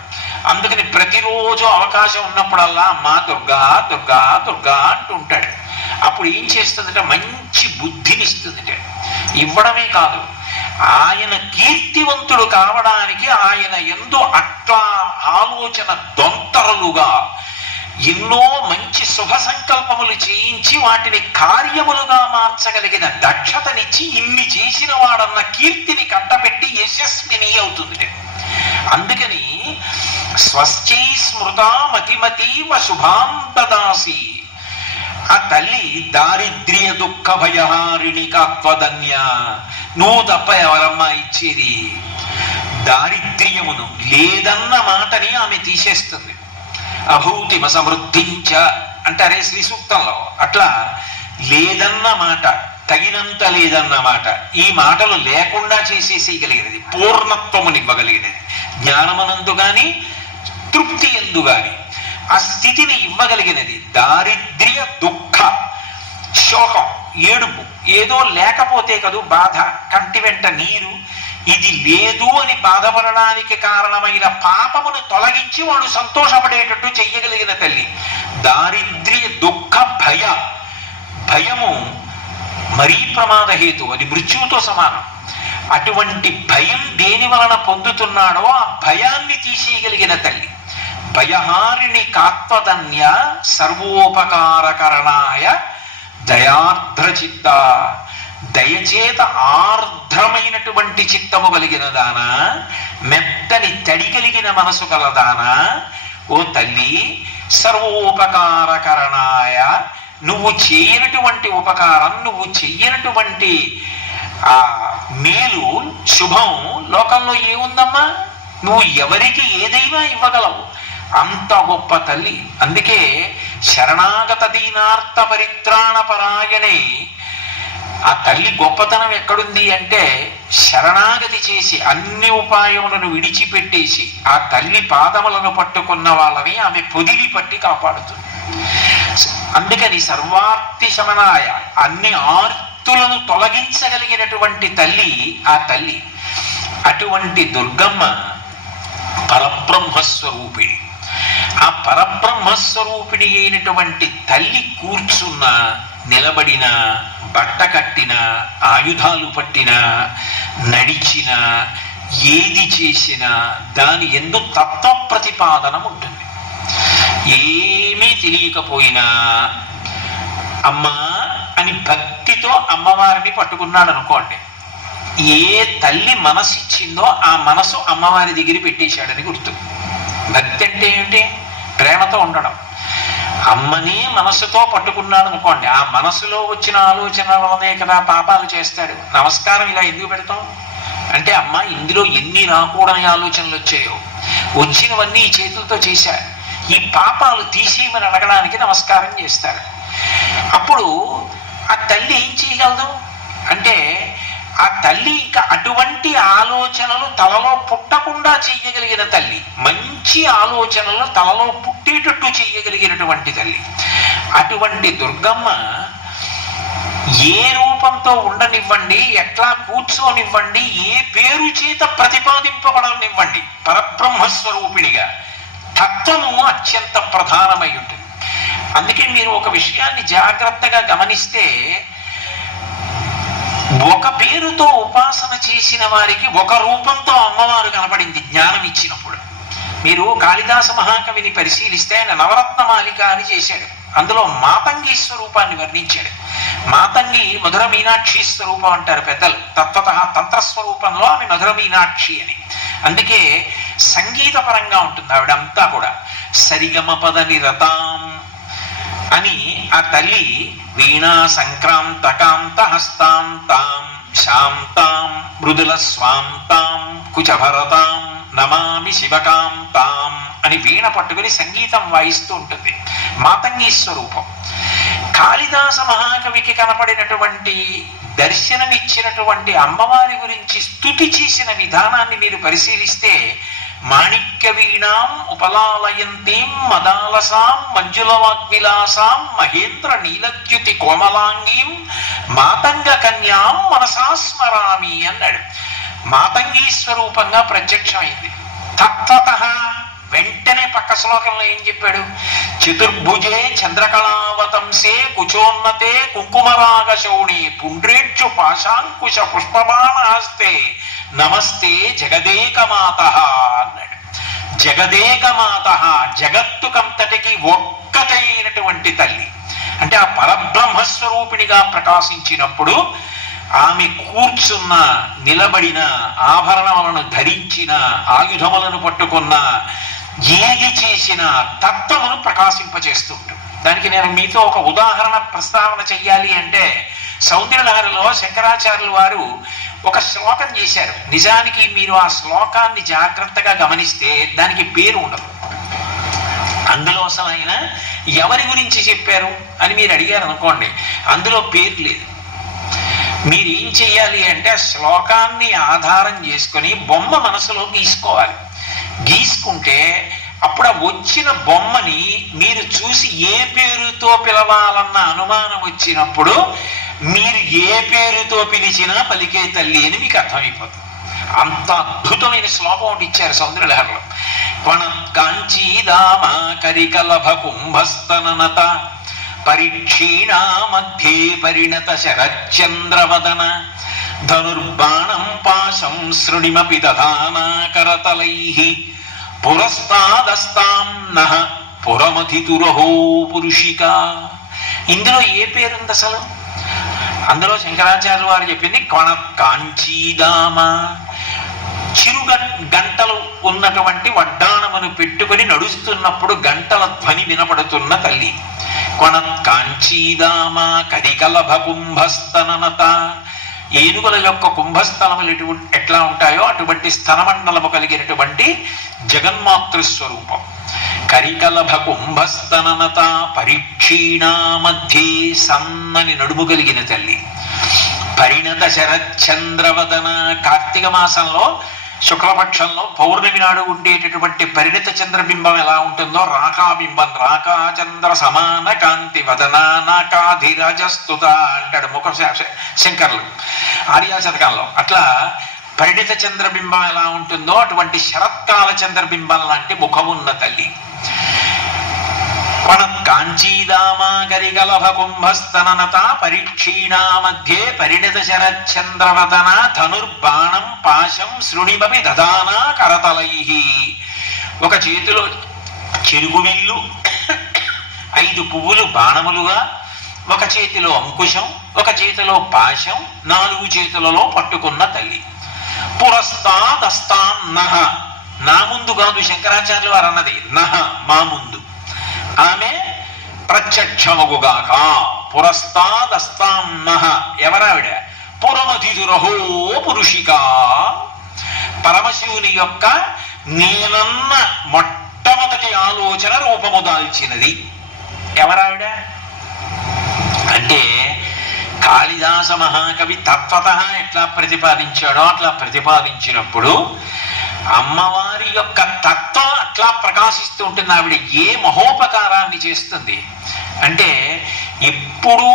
అందుకని ప్రతిరోజు అవకాశం ఉన్నప్పుడల్లా అమ్మా దుర్గా దుర్గా దుర్గా అంటూ ఉంటాడు. అప్పుడు ఏం చేస్తుందంటే మంచి బుద్ధినిస్తుంది. ఇవ్వడమే కాదు, ఆయన కీర్తివంతుడు కావడానికి ఆయన యందు అట్లా ఆలోచన దొంతరలుగా ఎన్నో మంచి శుభ సంకల్పములు చేయించి వాటిని కార్యములుగా మార్చగలిగిన దక్షతనిచ్చి ఇన్ని చేసిన వాడన్న కీర్తిని కట్టబెట్టి యశస్విని అవుతుంది. అందుకని స్వశ్చై స్మృతా మతిమతీవ శుభాం దదాసి. ఆ తల్లి దారిద్ర్య దుఃఖ భయహారిణి కాత్వధన్య. నువ్వు తప్ప ఎవరమ్మా ఇచ్చేది? దారిద్ర్యమును, లేదన్న మాటని ఆమె తీసేస్తుంది. అభూతిమ సమృద్ధించ అంటారే శ్రీ సూక్తంలో, అట్లా లేదన్న మాట, తగినంత లేదన్న మాట, ఈ మాటలు లేకుండా చేసేసేయగలిగినది, పూర్ణత్వమునివ్వగలిగినది. జ్ఞానమనందు గాని తృప్తి ఎందు గాని ఆ స్థితిని ఇవ్వగలిగినది. దారిద్ర్య దుఃఖ శోకం, ఏడుపు, ఏదో లేకపోతే కదూ బాధ, కంటి వెంట నీరు, ఇది లేదు అని బాధపడడానికి కారణమైన పాపమును తొలగించి వాడు సంతోషపడేటట్టు చెయ్యగలిగిన తల్లి. దారిద్ర్య దుఃఖ భయ, భయము మరీ ప్రమాదహేతు, అది మృత్యువుతో సమానం. అటువంటి భయం దేని వలన పొందుతున్నాడో ఆ భయాన్ని తీసేయగలిగిన తల్లి. భయహారిణి కాత్వధన్య సర్వోపకారకరణాయ దయార్ద్రచిత్త. దయచేత ఆర్ద్రమైనటువంటి చిత్తము కలిగిన దానా, మెత్తని తడి కలిగిన మనసు కలదానా, ఓ తల్లి సర్వోపకారకరణాయ, నువ్వు చేయనటువంటి ఉపకారం, నువ్వు చెయ్యనటువంటి ఆ మేలు శుభం లోకంలో ఏముందమ్మా? నువ్వు ఎవరికి ఏదైనా ఇవ్వగలవు, అంత గొప్ప తల్లి. అందుకే శరణాగత దీనార్థ పరిత్రాణ పరాయణే. ఆ తల్లి గొప్పతనం ఎక్కడుంది అంటే, శరణాగతి చేసి అన్ని ఉపాయములను విడిచిపెట్టేసి ఆ తల్లి పాదములను పట్టుకున్న వాళ్ళని ఆమె పొదివి పట్టి కాపాడుతుంది. అందుకని సర్వార్తి శమనాయ, అన్ని ఆర్తులను తొలగించగలిగినటువంటి తల్లి ఆ తల్లి. అటువంటి దుర్గమ్మ పరబ్రహ్మస్వరూపిణి. ఆ పరబ్రహ్మస్వరూపిణి అయినటువంటి తల్లి కూర్చున్న, నిలబడిన, బట్ట కట్టిన, ఆయుధాలు పట్టిన, నడిచిన, ఏది చేసినా దాని ఎందు తత్వ ప్రతిపాదనం ఉంటుంది. ఏమీ తెలియకపోయినా అమ్మా అని భక్తితో అమ్మవారిని పట్టుకున్నాడు అనుకోండి, ఏ తల్లి మనసు ఇచ్చిందో ఆ మనసు అమ్మవారి దగ్గర పెట్టేశాడని గుర్తు. భక్తి అంటే ఏమిటి? ప్రేమతో ఉండడం. అమ్మని మనసుతో పట్టుకున్నాడు అనుకోండి, ఆ మనసులో వచ్చిన ఆలోచనల వల్లనే కదా పాపాలు చేస్తాడు. నమస్కారం ఇలా ఎందుకు పెడతాం అంటే, అమ్మ ఇందులో ఎన్ని రాకూడని ఆలోచనలు వచ్చాయో, వచ్చినవన్నీ ఈ చేతులతో చేశాడు, ఈ పాపాలు తీసేయమని అడగడానికి నమస్కారం చేస్తాడు. అప్పుడు ఆ తల్లి ఏం చేయగలదు అంటే, ఆ తల్లి ఇంకా అటువంటి ఆలోచనలు తలలో పుట్టకుండా చెయ్యగలిగిన తల్లి, మంచి ఆలోచనలు తలలో పుట్టేటట్టు చెయ్యగలిగినటువంటి తల్లి. అటువంటి దుర్గమ్మ ఏ రూపంతో ఉండనివ్వండి, ఎట్లా కూర్చోనివ్వండి, ఏ పేరు చేత ప్రతిపాదింపబడనివ్వండి, పరబ్రహ్మస్వరూపిణిగా తత్వము అత్యంత ప్రధానమై ఉంటుంది. అందుకే మీరు ఒక విషయాన్ని జాగ్రత్తగా గమనిస్తే, ఒక పేరుతో ఉపాసన చేసిన వారికి ఒక రూపంతో అమ్మవారు కనపడింది జ్ఞానం ఇచ్చినప్పుడు. మీరు కాళిదాస మహాకవిని పరిశీలిస్తే ఆయన నవరత్నమాలిక అని చేశాడు. అందులో మాతంగి స్వరూపాన్ని వర్ణించాడు. మాతంగి మధుర మీనాక్షి స్వరూపం అంటారు పెద్దలు. తత్వత తంత్రస్వరూపంలో ఆమె మధుర మీనాక్షి అని. అందుకే సంగీత పరంగా ఉంటుంది ఆవిడంతా కూడా. సరిగమ పద నిరతాం అని ఆ తల్లి వీణా సంక్రాంతకాంత హస్తాంతాం శాంతాం మృదుల స్వాంతాం కుచభరతాం నమామి శివకాంతాం అని వీణ పట్టుకుని సంగీతం వాయిస్తూ ఉంటుంది. మాతంగి స్వరూపం. కాళిదాస మహాకవికి కనపడినటువంటి దర్శనమిచ్చినటువంటి అమ్మవారి గురించి స్తుతి చేసిన విధానాన్ని మీరు పరిశీలిస్తే, మాణిక్య వీణాం ఉపలాలయంతీం మదాలసాం మంజుల వాగ్విలాసాం మహేంద్ర నీలద్యుతి కోమలాంగీం మాతంగ కన్యాం మనసా స్మరామి అన్నాడు. మాతంగీ స్వరూపంగా ప్రత్యక్షమైంది. తత్వత వెంటనే పక్క శ్లోకం శ్లోకంలో ఏం చెప్పాడు? చతుర్భుజే చంద్రకళావతంసే కుచోన్నతే కుంకుమరాగ శౌణి పుండ్రేక్షు పాశాంకుశ పుష్పబాణహస్తే నమస్తే జగదేకమాత అన్నాడు. జగదేకమాత, జగత్తుకంతటికి ఒక్కటైనటువంటి తల్లి. అంటే ఆ పరబ్రహ్మస్వరూపిణిగా ప్రకాశించినప్పుడు ఆమె కూర్చున్న, నిలబడిన, ఆభరణములను ధరించిన, ఆయుధములను పట్టుకున్న, ఏది చేసిన తత్వమును ప్రకాశింపచేస్తుంటాం. దానికి నేను మీతో ఒక ఉదాహరణ ప్రస్తావన చెయ్యాలి అంటే, సౌందర్యలహరిలో శంకరాచార్యుల వారు ఒక శ్లోకం చేశారు. నిజానికి మీరు ఆ శ్లోకాన్ని జాగ్రత్తగా గమనిస్తే దానికి పేరు ఉండదు. అందులో అసలు ఆయన ఎవరి గురించి చెప్పారు అని మీరు అడిగారు అనుకోండి, అందులో పేరు లేదు. మీరు ఏం చెయ్యాలి అంటే ఆ శ్లోకాన్ని ఆధారం చేసుకొని బొమ్మ మనసులో గీసుకోవాలి. గీసుకుంటే అప్పుడు ఆ వచ్చిన బొమ్మని మీరు చూసి ఏ పేరుతో పిలవాలన్న అనుమానం వచ్చినప్పుడు మీరు ఏ పేరుతో పిలిచినా పలికే తల్లి అని మీకు అర్థమైపోతుంది. అంత అద్భుతమైన శ్లోకం ఒకటి ఇచ్చారు సౌందర్యలహరిలో. కాంచీదామ కరికలభ కుంభస్తననత పరిక్షీణా మధ్యే పరిణత శరచంద్రవదన ధనుర్బాణం పాశం శృణిమపి దధానా కరతలైః పురస్తాదస్తాం నః పురమధితురహో పురుషిక. ఇందులో ఏ పేరుంది అసలు? అందులో శంకరాచార్యుల వారు చెప్పింది కాంచీదామ, గంటలు ఉన్నటువంటి వడ్డాణమును పెట్టుకుని నడుస్తున్నప్పుడు గంటల ధ్వని వినపడుతున్న తల్లి. కాంచీదామ కరికలభ కుంభస్తననత, ఏనుగుల యొక్క కుంభస్థలములు ఎట్లా ఉంటాయో అటువంటి స్థనమండలము కలిగినటువంటి జగన్మాతృస్వరూపం. కరికలభ కుంభస్తననత పరిక్షీణా మధ్యే, సన్నని నడుము కలిగిన తల్లి. పరిణత శరచంద్రవదన, కార్తీక మాసంలో శుక్లపక్షంలో పౌర్ణమి నాడు ఉండేటటువంటి పరిణత చంద్రబింబం ఎలా ఉంటుందో, రాకాబింబం, రాకాచంద్ర సమాన కాంతి వదనాకాధిరాజస్తుత అంటాడు ముఖ శంకర్లు ఆర్యాశతకంలో. అట్లా పరిణిత చంద్రబింబం ఎలా ఉంటుందో అటువంటి శరత్కాల చంద్రబింబం లాంటి ముఖమున్న తల్లి. కాంచీదామా గరిగలభ కుంభస్తననత పరిక్షీణా మధ్యే పరిణిత శరచంద్రవదన ధనుర్బాణం పాశం శృణిమపి దధానా కరతలైః. ఒక చేతిలో చెరుగువిల్లు, 5 పువ్వులు బాణములుగా, ఒక చేతిలో అంకుశం, ఒక చేతిలో పాశం, 4 చేతులలో పట్టుకున్న తల్లి. పురస్తాదస్తాం నః, నా ముందు కాదు శంకరాచార్యులు వారు అన్నది, నః మా ముందు, ఆమె ప్రత్యక్షమగుగాక. పురస్తాదస్తాం నః, ఎవరావిడ? పురమధితురహో పురుషిక, పరమశివుని యొక్క నేనన్న మొట్టమొదటి ఆలోచన రూపము దాల్చినది. ఎవరావిడ అంటే కాళిదాస మహాకవి తత్వత ఎట్లా ప్రతిపాదించాడో అట్లా ప్రతిపాదించినప్పుడు అమ్మవారి యొక్క తత్వం అట్లా ప్రకాశిస్తూ ఉంటుంది. ఆవిడ ఏ మహోపకారాన్ని చేస్తుంది అంటే, ఎప్పుడూ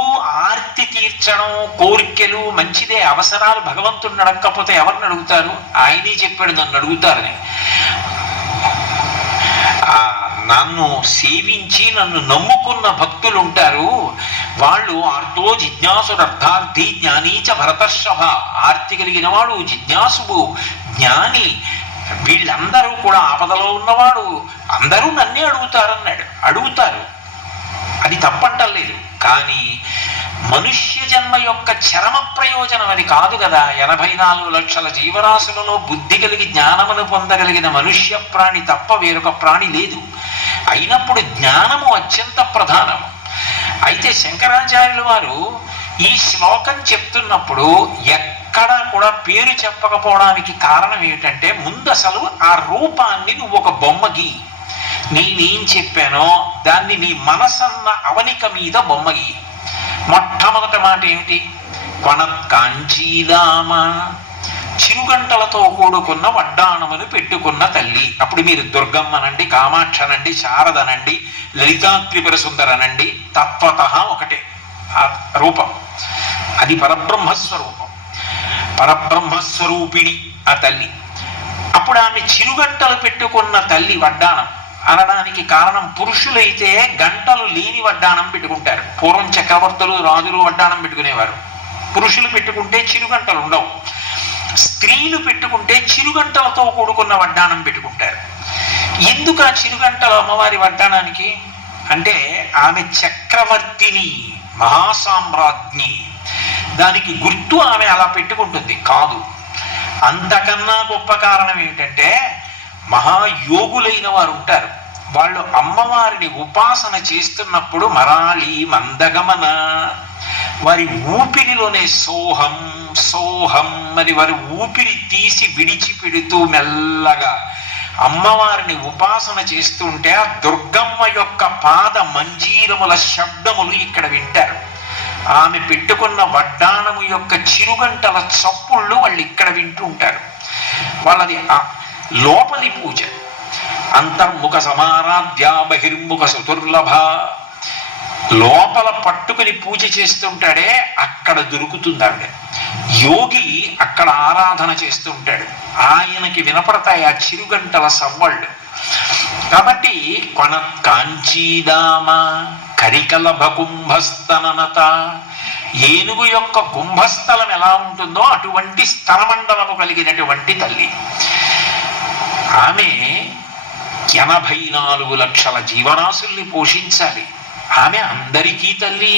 ఆర్తి తీర్చడం, కోరికలు మంచిదే, అవసరాలు భగవంతుడిని అడగకపోతే ఎవరిని అడుగుతారు? ఆయనే చెప్పాడు నన్ను అడుగుతారని. నన్ను సేవించి నన్ను నమ్ముకున్న భక్తులు ఉంటారు, వాళ్ళు ఆర్తో జిజ్ఞాసురర్థార్థి జ్ఞానీచ భరతర్షభ, ఆర్తి కలిగిన వాడు జిజ్ఞాసువు, జ్ఞాని, వీళ్ళందరూ కూడా ఆపదలో ఉన్నవాడు, అందరూ నన్నే అడుగుతారన్నాడు. అడుగుతారు, అది తప్పంటలేదు. కానీ మనుష్య జన్మ యొక్క చరమ ప్రయోజనం అది కాదు కదా. 84 లక్షల జీవరాశులలో బుద్ధి కలిగి జ్ఞానమును పొందగలిగిన మనుష్య ప్రాణి తప్ప వేరొక ప్రాణి లేదు. అయినప్పుడు జ్ఞానము అత్యంత ప్రధానము. అయితే శంకరాచార్యుల వారు ఈ శ్లోకం చెప్తున్నప్పుడు ఎక్కడా కూడా పేరు చెప్పకపోవడానికి కారణం ఏమిటంటే, ముందు అసలు ఆ రూపాన్ని నువ్వు ఒక బొమ్మగి, నేనేం చెప్పానో దాన్ని నీ మనసన్న అవనిక మీద బొమ్మగి. మొట్టమొదటి మాట ఏమిటి? కాంచీదామ, చిరుగంటలతో కూడుకున్న వడ్డాణమును పెట్టుకున్న తల్లి. అప్పుడు మీరు దుర్గమ్మనండి, కామాక్షనండి, శారదనండి, లలితా త్రిపుర సుందరనండి, తత్వత ఒకటే ఆ రూపం. అది పరబ్రహ్మస్వరూపం, పరబ్రహ్మస్వరూపిణి ఆ తల్లి. అప్పుడు ఆమె చిరుగంటలు పెట్టుకున్న తల్లి వడ్డాణం. అనడానికి కారణం, పురుషులైతే గంటలు లేని వడ్డాణం పెట్టుకుంటారు. పూర్వం చక్రవర్తులు రాజులు వడ్డాణం పెట్టుకునేవారు. పురుషులు పెట్టుకుంటే చిరుగంటలు ఉండవు. స్త్రీలు పెట్టుకుంటే చిరుగంటలతో కూడుకున్న వడ్డాణం పెట్టుకుంటారు. ఎందుకు ఆ చిరుగంటలు అమ్మవారి వడ్డాణానికి అంటే ఆమె చక్రవర్తిని, మహాసామ్రాజ్ఞి, దానికి గుర్తు ఆమె అలా పెట్టుకుంటుంది కాదు. అంతకన్నా గొప్ప కారణం ఏమిటంటే మహాయోగులైన వారు ఉంటారు. వాళ్ళు అమ్మవారిని ఉపాసన చేస్తున్నప్పుడు మరాళి మందగమన, వారి ఊపిరిలోనే సోహం సోహం అని వారి ఊపిరి తీసి విడిచిపెడుతూ మెల్లగా అమ్మవారిని ఉపాసన చేస్తుంటే ఆ దుర్గమ్మ యొక్క పాద మంజీరముల శబ్దములు ఇక్కడ వింటారు. ఆమె పెట్టుకున్న వడ్డాణము యొక్క చిరుగంటల చప్పుళ్ళు వాళ్ళు ఇక్కడ వింటూ ఉంటారు. వాళ్ళది లోపలి పూజ. అంతర్ముఖ సమారాధ్య బహిర్ముఖ సుదుర్లభ. లోపల పట్టుకుని పూజ చేస్తుంటాడే అక్కడ దొరుకుతుంది ఆవిడ. యోగి అక్కడ ఆరాధన చేస్తుంటాడు, ఆయనకి వినపడతాయి ఆ చిరుగంటల సవ్వళ్ళు. కాబట్టి కొన కాంచీదామ కరికలభ కుంభస్థననత, ఏనుగు యొక్క కుంభస్థలం ఎలా ఉంటుందో అటువంటి స్థలమండలము కలిగినటువంటి తల్లి ఆమె. 84 లక్షల జీవరాశుల్ని పోషించాలి. ఆమె అందరికీ తల్లి,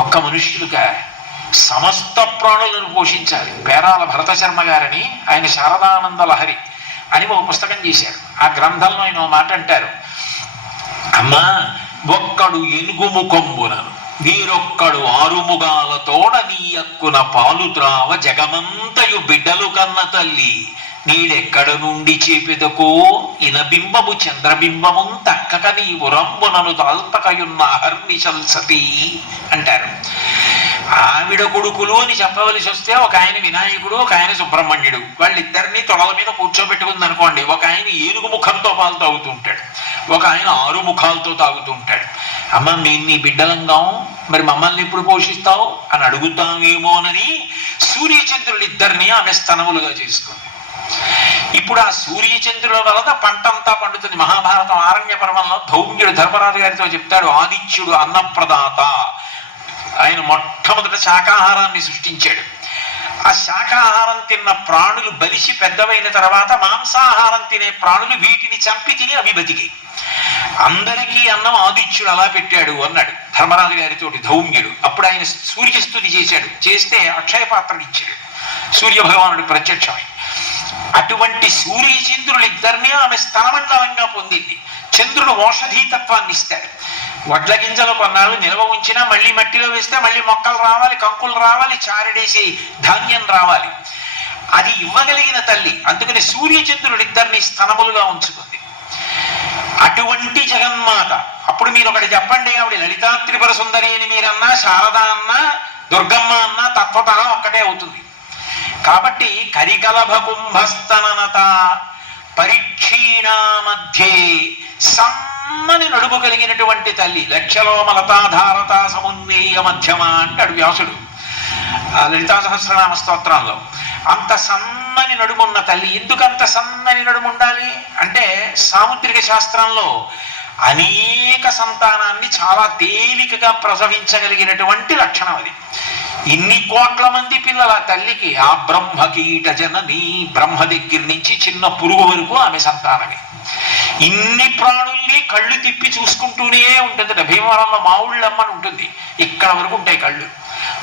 ఒక్క మనుష్యులుగా సమస్త ప్రాణులను పోషించాలి. పేరాల భరత శర్మ గారని ఆయన శారదానంద లహరి అని ఒక పుస్తకం చేశారు. ఆ గ్రంథంలో ఆయన ఒక మాట అంటారు, అమ్మా ఒక్కడు ఎనుగు ముఖంబునను వీరొక్కడు 6 ముగాలతోడ నీ అక్కున పాలు త్రావ జగమంతయు బిడ్డలు కన్న తల్లి నీడెక్కడ నుండి చేపెదకో ఇనబింబము చంద్రబింబము తక్కక నీ ఉరంబునను దాల్పకయున్న అహర్నిశల్సతి అంటారు. ఆవిడ కొడుకులు అని చెప్పవలసి వస్తే ఒక ఆయన వినాయకుడు, ఒక ఆయన సుబ్రహ్మణ్యుడు. వాళ్ళిద్దరినీ తొడల మీద కూర్చోబెట్టుకుంది అనుకోండి. ఒక ఆయన ఏనుగు ముఖంతో పాలు తాగుతూ ఉంటాడు, ఒక ఆయన 6 ముఖాలతో తాగుతూ ఉంటాడు. అమ్మ మేము నీ బిడ్డలంగాం, మరి మమ్మల్ని ఎప్పుడు పోషిస్తావు అని అడుగుతామేమోనని సూర్యచంద్రులిద్దరినీ ఆమె స్తనములుగా చేసుకుంది. ఇప్పుడు ఆ సూర్యచంద్రుల వలన పంటంతా పండుతుంది. మహాభారతం ఆరణ్య పర్వంలో ధౌమ్యుడు ధర్మరాజు గారితో చెప్తాడు, ఆదిత్యుడు అన్నప్రదాత, ఆయన మొట్టమొదట శాకాహారాన్ని సృష్టించాడు. ఆ శాకాహారం తిన్న ప్రాణులు బలిసి పెద్దవైన తర్వాత మాంసాహారం తినే ప్రాణులు వీటిని చంపి తిని అవి బతికి, అందరికీ అన్నం ఆదిత్యుడు అలా పెట్టాడు అన్నాడు ధర్మరాజు గారితోటి ధౌమ్యుడు. అప్పుడు ఆయన సూర్యస్తుతి చేశాడు, చేస్తే అక్షయ పాత్రలు ఇచ్చాడు సూర్యభగవానుడు ప్రత్యక్షమై. అటువంటి సూర్యచంద్రులిద్దరినీ ఆమె స్థానమండలంగా పొందింది. చంద్రుడు ఔషధీతత్వాన్ని ఇస్తాడు. వడ్ల గింజలు కొన్నాళ్ళు నిల్వ ఉంచినా మళ్ళీ మట్టిలో వేస్తే మళ్ళీ మొక్కలు రావాలి, కంకులు రావాలి, చారడేసి ధాన్యం రావాలి. అది ఇవ్వగలిగిన తల్లి. అందుకని సూర్యచంద్రులిద్దరినీ స్థనములుగా ఉంచుకుంది. అటువంటి జగన్మాత. అప్పుడు మీరు ఒకటి చెప్పండి, ఆవిడ లలితా త్రిపుర సుందరి అని మీరన్నా, శారద అన్నా, దుర్గమ్మ అన్నా తత్వతः ఒక్కటే అవుతుంది. కాబట్టి కరికలభ కుంభస్తననత పరీక్షీణ మధ్యే సమ్మని నడుము కలిగినటువంటి తల్లి. లక్షలోమలతాధారత సమున్నేయ మధ్యమ అంటాడు వ్యాసుడు లలితా సహస్రనామ స్తోత్రంలో. అంత సన్నని నడుమున్న తల్లి. ఎందుకంత సన్నని నడుము ఉండాలి అంటే సాముద్రిక శాస్త్రంలో అనేక సంతానాన్ని చాలా తేలికగా ప్రసవించగలిగినటువంటి లక్షణం అది. ఇన్ని కోట్ల మంది పిల్లల తల్లికి ఆ బ్రహ్మకీట జనని, బ్రహ్మ దగ్గర నుంచి చిన్న పురుగు వరకు ఆమె సంతానమే. ఇన్ని ప్రాణుల్ని కళ్ళు తిప్పి చూసుకుంటూనే ఉంటుంది. భీమవరంలో మావుళ్ళమ్మని ఉంటుంది, ఇక్కడ వరకు ఉంటాయి కళ్ళు.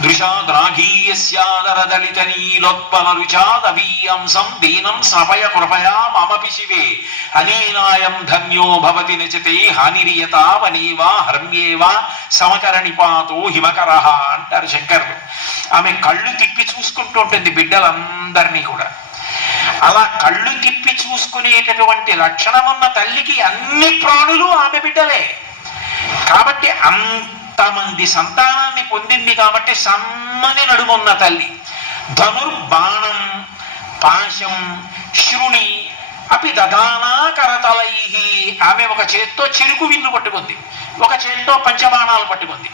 దృశాద్రాఘీయస్యాదరదళిత నీలోత్పల రుచాదవీయంసం దీనం స్నపయ కృపయా మమపి శివే అనేనాయం ధన్యో భవతి నచతే హానిరియతా వనేవా హర్మ్యేవా సమకరణిపాతో హిమకరః అంటారు శంకరులు. ఆమె కళ్ళు తిప్పి చూసుకుంటూ ఉంటుంది బిడ్డలందరినీ కూడా. అలా కళ్ళు తిప్పి చూసుకునేటటువంటి లక్షణమున్న తల్లికి అన్ని ప్రాణులు ఆమె బిడ్డలే. కాబట్టి అంతమంది సంతానాన్ని పొందింది కాబట్టి సమ్మని నడుమున్న తల్లి. ధనుర్బాణం పాశం శృణి అపి దదానా కరతలై. ఆమె ఒక చేత్తో చెరుకు విల్లు పట్టుకుంది, ఒక చేత్తో పంచబాణాలు పట్టుకుంది.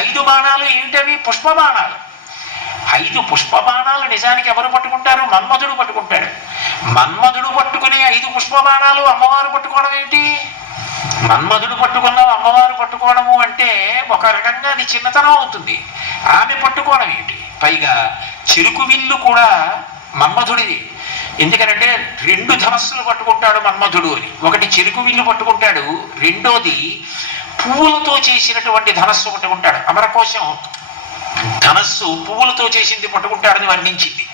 5 బాణాలు ఏంటవి? పుష్పబాణాలు. 5 పుష్పబాణాలు నిజానికి ఎవరు పట్టుకుంటారు? మన్మధుడు పట్టుకుంటాడు. మన్మధుడు పట్టుకునే 5 పుష్పబాణాలు అమ్మవారు పట్టుకోవడం ఏంటి? మన్మధుడు పట్టుకున్న అమ్మవారు పట్టుకోవడము అంటే ఒక రకంగా అది చిన్నతనం అవుతుంది. ఆమె పట్టుకోవడం ఏంటి? పైగా చెరుకు విల్లు కూడా మన్మధుడిది. ఎందుకనంటే 2 ధనస్సులు పట్టుకుంటాడు మన్మధుడు అని. ఒకటి చెరుకు విల్లు పట్టుకుంటాడు, రెండోది పువ్వులతో చేసినటువంటి ధనస్సు పట్టుకుంటాడు. అమరకోశం ధనస్సు పువ్వులతో చేసింది పట్టుకుంటాడని వర్ణించింది.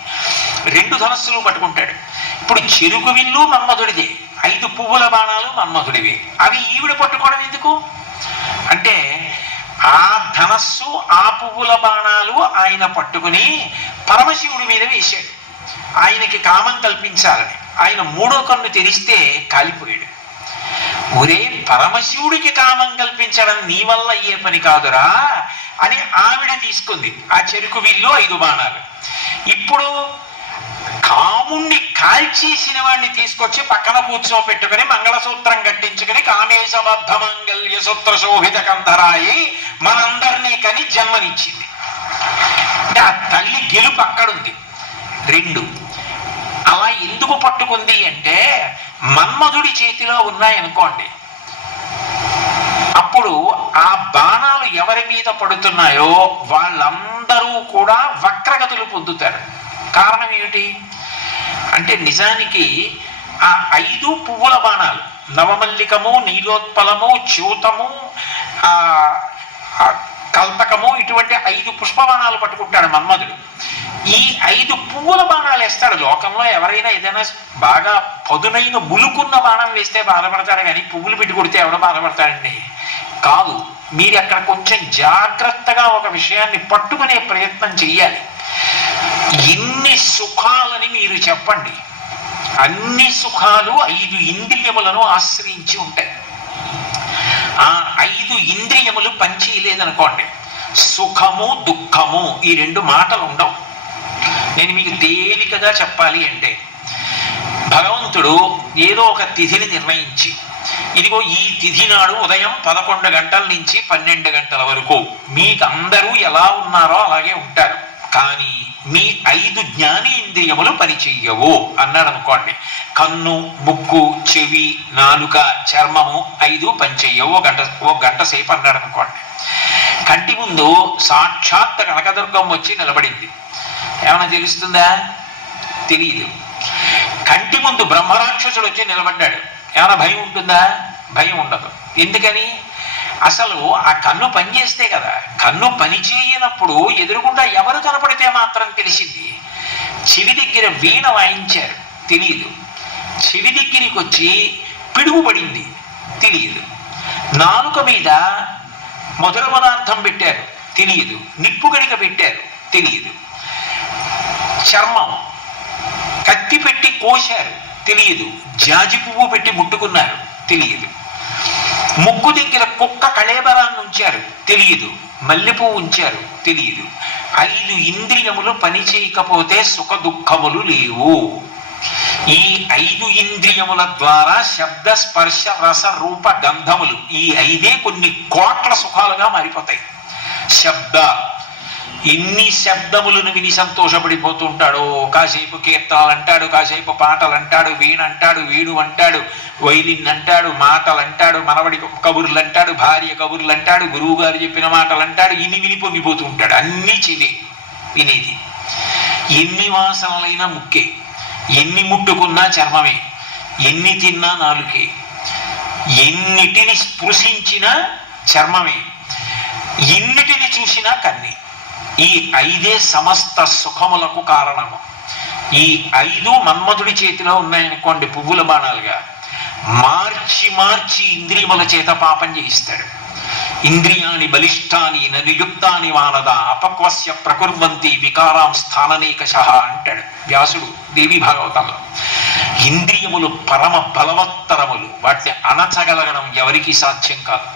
2 ధనస్సులు పట్టుకుంటాడు. ఇప్పుడు చెరుకు విల్లు మన్మధుడిదే, 5 పువ్వుల బాణాలు మన్మధుడివి. అవి ఈవిడ పట్టుకోవడం ఎందుకు అంటే ఆ ధనస్సు ఆ పువ్వుల బాణాలు ఆయన పట్టుకుని పరమశివుడి మీద వేశాడు. ఆయనకి కామం కల్పించాలని. ఆయన 3వ కన్ను తెరిస్తే కాలిపోయాడు. ఒరే, పరమశివుడికి కామం కల్పించడం నీ వల్ల అయ్యే పని కాదురా అని ఆవిడ తీసుకుంది ఆ చెరుకు విల్లు 5 బాణాలు. ఇప్పుడు కాముణ్ణి కాల్చేసిన వాడిని తీసుకొచ్చి పక్కన కూర్చోపెట్టుకుని మంగళసూత్రం కట్టించుకుని కామేశబద్ధ మంగళ్య సూత్ర శోభిత కంధరాయి మనందరినీ కని జన్మనిచ్చింది. అంటే ఆ తల్లి గెలుపు అక్కడుంది. 2 అలా ఎందుకు పట్టుకుంది అంటే మన్మధుడి చేతిలో ఉన్నాయనుకోండి, అప్పుడు ఆ బాణాలు ఎవరి మీద పడుతున్నాయో వాళ్ళందరూ కూడా వక్రగతులు పొందుతారు. కారణం ఏమిటి అంటే నిజానికి ఆ 5 పువ్వుల బాణాలు నవమల్లికము, నీలోత్పలము, చ్యూతము, కల్పకము, ఇటువంటి 5 పుష్పబాణాలు పట్టుకుంటాడు మన్మధుడు. ఈ 5 పువ్వుల బాణాలు వేస్తాడు. లోకంలో ఎవరైనా ఏదైనా బాగా పదునైన ములుకున్న బాణం వేస్తే బాధపడతాడు, కానీ పువ్వులు పెట్టి కొడితే ఎవడ బాధపడతాడండి? కాదు. మీరు అక్కడ కొంచెం జాగ్రత్తగా ఒక విషయాన్ని పట్టుకునే ప్రయత్నం చెయ్యాలి. ఎన్ని సుఖాలని మీరు చెప్పండి, అన్ని సుఖాలు 5 ఇంద్రియములను ఆశ్రయించి ఉంటాయి. ఆ 5 ఇంద్రియములు పనిచేయలేదనుకోండి, సుఖము దుఃఖము ఈ 2 మాటలు ఉండవు. నేను మీకు తేలికగా చెప్పాలి అంటే, భగవంతుడు ఏదో ఒక తిథిని నిర్ణయించి, ఇదిగో ఈ తిథి నాడు ఉదయం 11 గంటల నుంచి 12 గంటల వరకు మీకందరూ ఎలా ఉన్నారో అలాగే ఉంటారు, కానీ మీ 5 జ్ఞానేంద్రియములు పనిచెయ్యవు అన్నాడు అనుకోండి. కన్ను, ముక్కు, చెవి, నాలుక, చర్మము 5 పనిచెయ్యవు ఒక గంట సేపు అన్నాడు అనుకోండి. కంటి ముందు సాక్షాత్ కనకదుర్గం వచ్చి నిలబడింది, ఏమైనా తెలుస్తుందా? తెలియదు. కంటి ముందు బ్రహ్మరాక్షసుడు వచ్చి నిలబడ్డాడు, ఏమైనా భయం ఉంటుందా? భయం ఉండదు. ఎందుకని? అసలు ఆ కన్ను పనిచేస్తే కదా. కన్ను పని చేయనప్పుడు ఎదురుకుండా ఎవరు కనపడితే మాత్రం తెలిసింది. చెవి దగ్గర వీణ వాయించారు, తెలియదు. చెవి దగ్గరికి వచ్చి పిడుగు పడింది, తెలియదు. నాలుక మీద మధుర పదార్థం పెట్టారు, తెలియదు. నిప్పు గడిక పెట్టారు, తెలియదు. చర్మం కత్తి పెట్టి కోశారు, తెలియదు. జాజి పువ్వు పెట్టి ముట్టుకున్నారు, తెలియదు. ముక్కు దగ్గర కుక్క కళేబరాన్ని ఉంచారు, తెలియదు. మల్లెపువ్వు ఉంచారు, తెలియదు. 5 ఇంద్రియములు పని చేయకపోతే సుఖ దుఃఖములు లేవు. ఈ 5 ఇంద్రియముల ద్వారా శబ్ద, స్పర్శ, రస, రూప, గంధములు ఈ 5 కొన్ని కోట్ల సుఖాలుగా మారిపోతాయి. శబ్ద, ఎన్ని శబ్దములను విని సంతోషపడిపోతుంటాడో. కాసేపు కీర్తనలు అంటాడు, కాసేపు పాటలు అంటాడు, వీణ అంటాడు, వీడు అంటాడు, వైలిన్ అంటాడు, మాటలు అంటాడు, మనవడి కబుర్లు అంటాడు, భార్య కబుర్లు అంటాడు, గురువు గారు చెప్పిన మాటలు అంటాడు. ఇన్ని విని పొంగిపోతూ ఉంటాడు. అన్నీ చెవి వినేది. ఎన్ని వాసనలైనా ముక్కే, ఎన్ని ముట్టుకున్నా చర్మమే, ఎన్ని తిన్నా నాలుకే, ఎన్నిటిని స్పృశించినా చర్మమే, ఎన్నిటిని చూసినా కన్నే. ఈ 5 సమస్త సుఖములకు కారణము. ఈ 5 మన్మధుడి చేతిలో ఉన్నాయనుకోండి పువ్వుల బాణాలుగా, మార్చి మార్చి ఇంద్రియముల చేత పాపం చేయిస్తాడు. ఇంద్రియాణి బలిష్టాని ననియుక్తాని వానద అపక్వస్య ప్రకుర్వంతి వికారాం స్థాననేకశః అంటాడు వ్యాసుడు దేవి భాగవతంలో. ఇంద్రియములు పరమ బలవత్తరములు, వాటిని అణచగలగడం ఎవరికి సాధ్యం కాదు.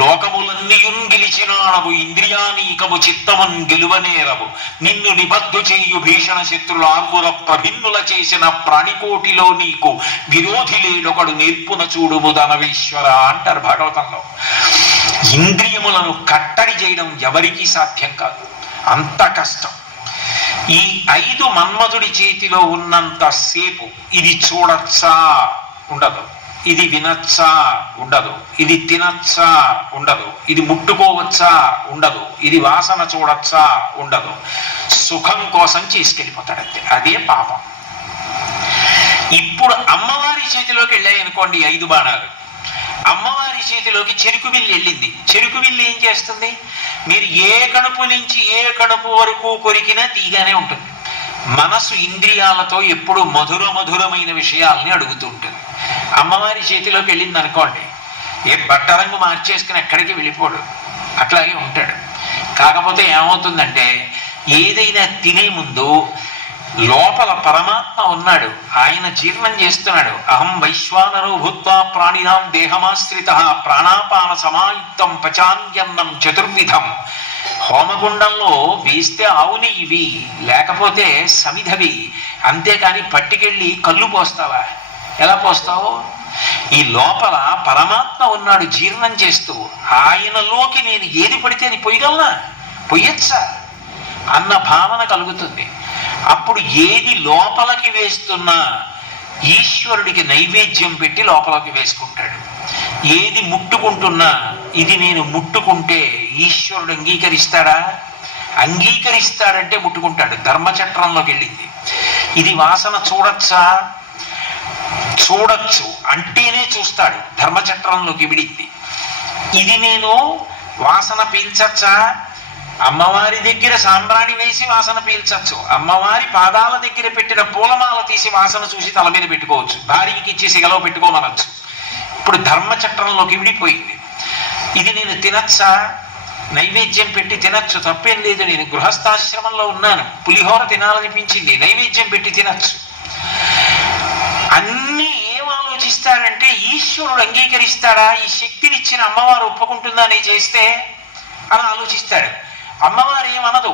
లోకములన్నీయున్ గెలిచినాడవు ఇంద్రియానీకము చిత్తమున్ గెలువనేరవు, నిన్ను నిబద్ధు చేయు భీషణ శత్రుల ఆర్ముల ప్రభిన్నుల చేసిన ప్రాణికోటిలో నీకు విరోధి లేడొకడు నేర్పున చూడుము దానవేశ్వర అంటారు భాగవతంలో. ఇంద్రియములను కట్టడి చేయడం ఎవరికీ సాధ్యం కాదు, అంత కష్టం. ఈ 5 మన్మధుడి చేతిలో ఉన్నంత సేపు ఇది చూడచ్చా ఉండదు, ఇది వినచ్చా ఉండదు, ఇది తినచ్చా ఉండదు, ఇది ముట్టుకోవచ్చా ఉండదు, ఇది వాసన చూడచ్చా ఉండదు. సుఖం కోసం చేసుకెళ్ళిపోతాడంతే. అదే పాపం. ఇప్పుడు అమ్మవారి చేతిలోకి వెళ్ళాయి అనుకోండి 5 బాణాలు. అమ్మవారి చేతిలోకి చెరుకు బిల్లి వెళ్ళింది. చెరుకు బిల్లి ఏం చేస్తుంది? మీరు ఏ కడుపు నుంచి ఏ కడుపు వరకు కొరికినా తీగానే ఉంటుంది. మనసు ఇంద్రియాలతో ఎప్పుడు మధురమైన విషయాల్ని అడుగుతూ ఉంటుంది. అమ్మవారి చేతిలోకి వెళ్ళింది అనుకోండి, ఏ బట్ట రంగు మార్చేసుకుని ఎక్కడికి వెళ్ళిపోడు, అట్లాగే ఉంటాడు. కాకపోతే ఏమవుతుందంటే ఏదైనా తినే ముందు లోపల పరమాత్మ ఉన్నాడు, ఆయన జీర్ణం చేస్తున్నాడు. అహం వైశ్వానరో భూత్వా ప్రాణినాం దేహమాశ్రితః ప్రాణాపాన సమాయుక్తం పచాన్యన్నం చతుర్విధం. హోమగుండంలో వేస్తే ఆవుని ఇవి, లేకపోతే సమిధవి. అంతేకాని పట్టుకెళ్ళి కళ్ళు పోస్తావా? ఎలా పోస్తావు? ఈ లోపల పరమాత్మ ఉన్నాడు జీర్ణం చేస్తూ. ఆయనలోకి నేను ఏది పడితే అది పొయ్యగలనా? పొయ్యొచ్చా అన్న భావన కలుగుతుంది. అప్పుడు ఏది లోపలికి వేస్తున్నా ఈశ్వరుడికి నైవేద్యం పెట్టి లోపలికి వేసుకుంటాడు. ఏది ముట్టుకుంటున్నా ఇది నేను ముట్టుకుంటే ఈశ్వరుడు అంగీకరిస్తాడా? అంగీకరిస్తాడంటే ముట్టుకుంటాడు. ధర్మచక్రంలోకి వెళ్ళింది. ఇది వాసన చూడచ్చా? చూడచ్చు అంటేనే చూస్తాడు. ధర్మచక్రంలోకి విడింది. ఇది నేను వాసన పీల్చచ్చా? అమ్మవారి దగ్గర సాంబ్రాణి వేసి వాసన పీల్చచ్చు. అమ్మవారి పాదాల దగ్గర పెట్టిన పూలమాల తీసి వాసన చూసి తల మీద పెట్టుకోవచ్చు. భార్యకి ఇచ్చి సిగలో పెట్టుకోమనొచ్చు. ఇప్పుడు ధర్మచక్రంలోకి విడిపోయింది. ఇది నేను తినచ్చా? నైవేద్యం పెట్టి తినచ్చు, తప్పేం లేదు. నేను గృహస్థాశ్రమంలో ఉన్నాను, పులిహోర తినాలనిపించింది, నైవేద్యం పెట్టి తినచ్చు. అన్నీ ఏం ఆలోచిస్తాడంటే ఈశ్వరుడు అంగీకరిస్తాడా? ఈ శక్తినిచ్చిన అమ్మవారు ఒప్పుకుంటుందా నేను చేస్తే అని ఆలోచిస్తాడు. అమ్మవారు ఏమనదు,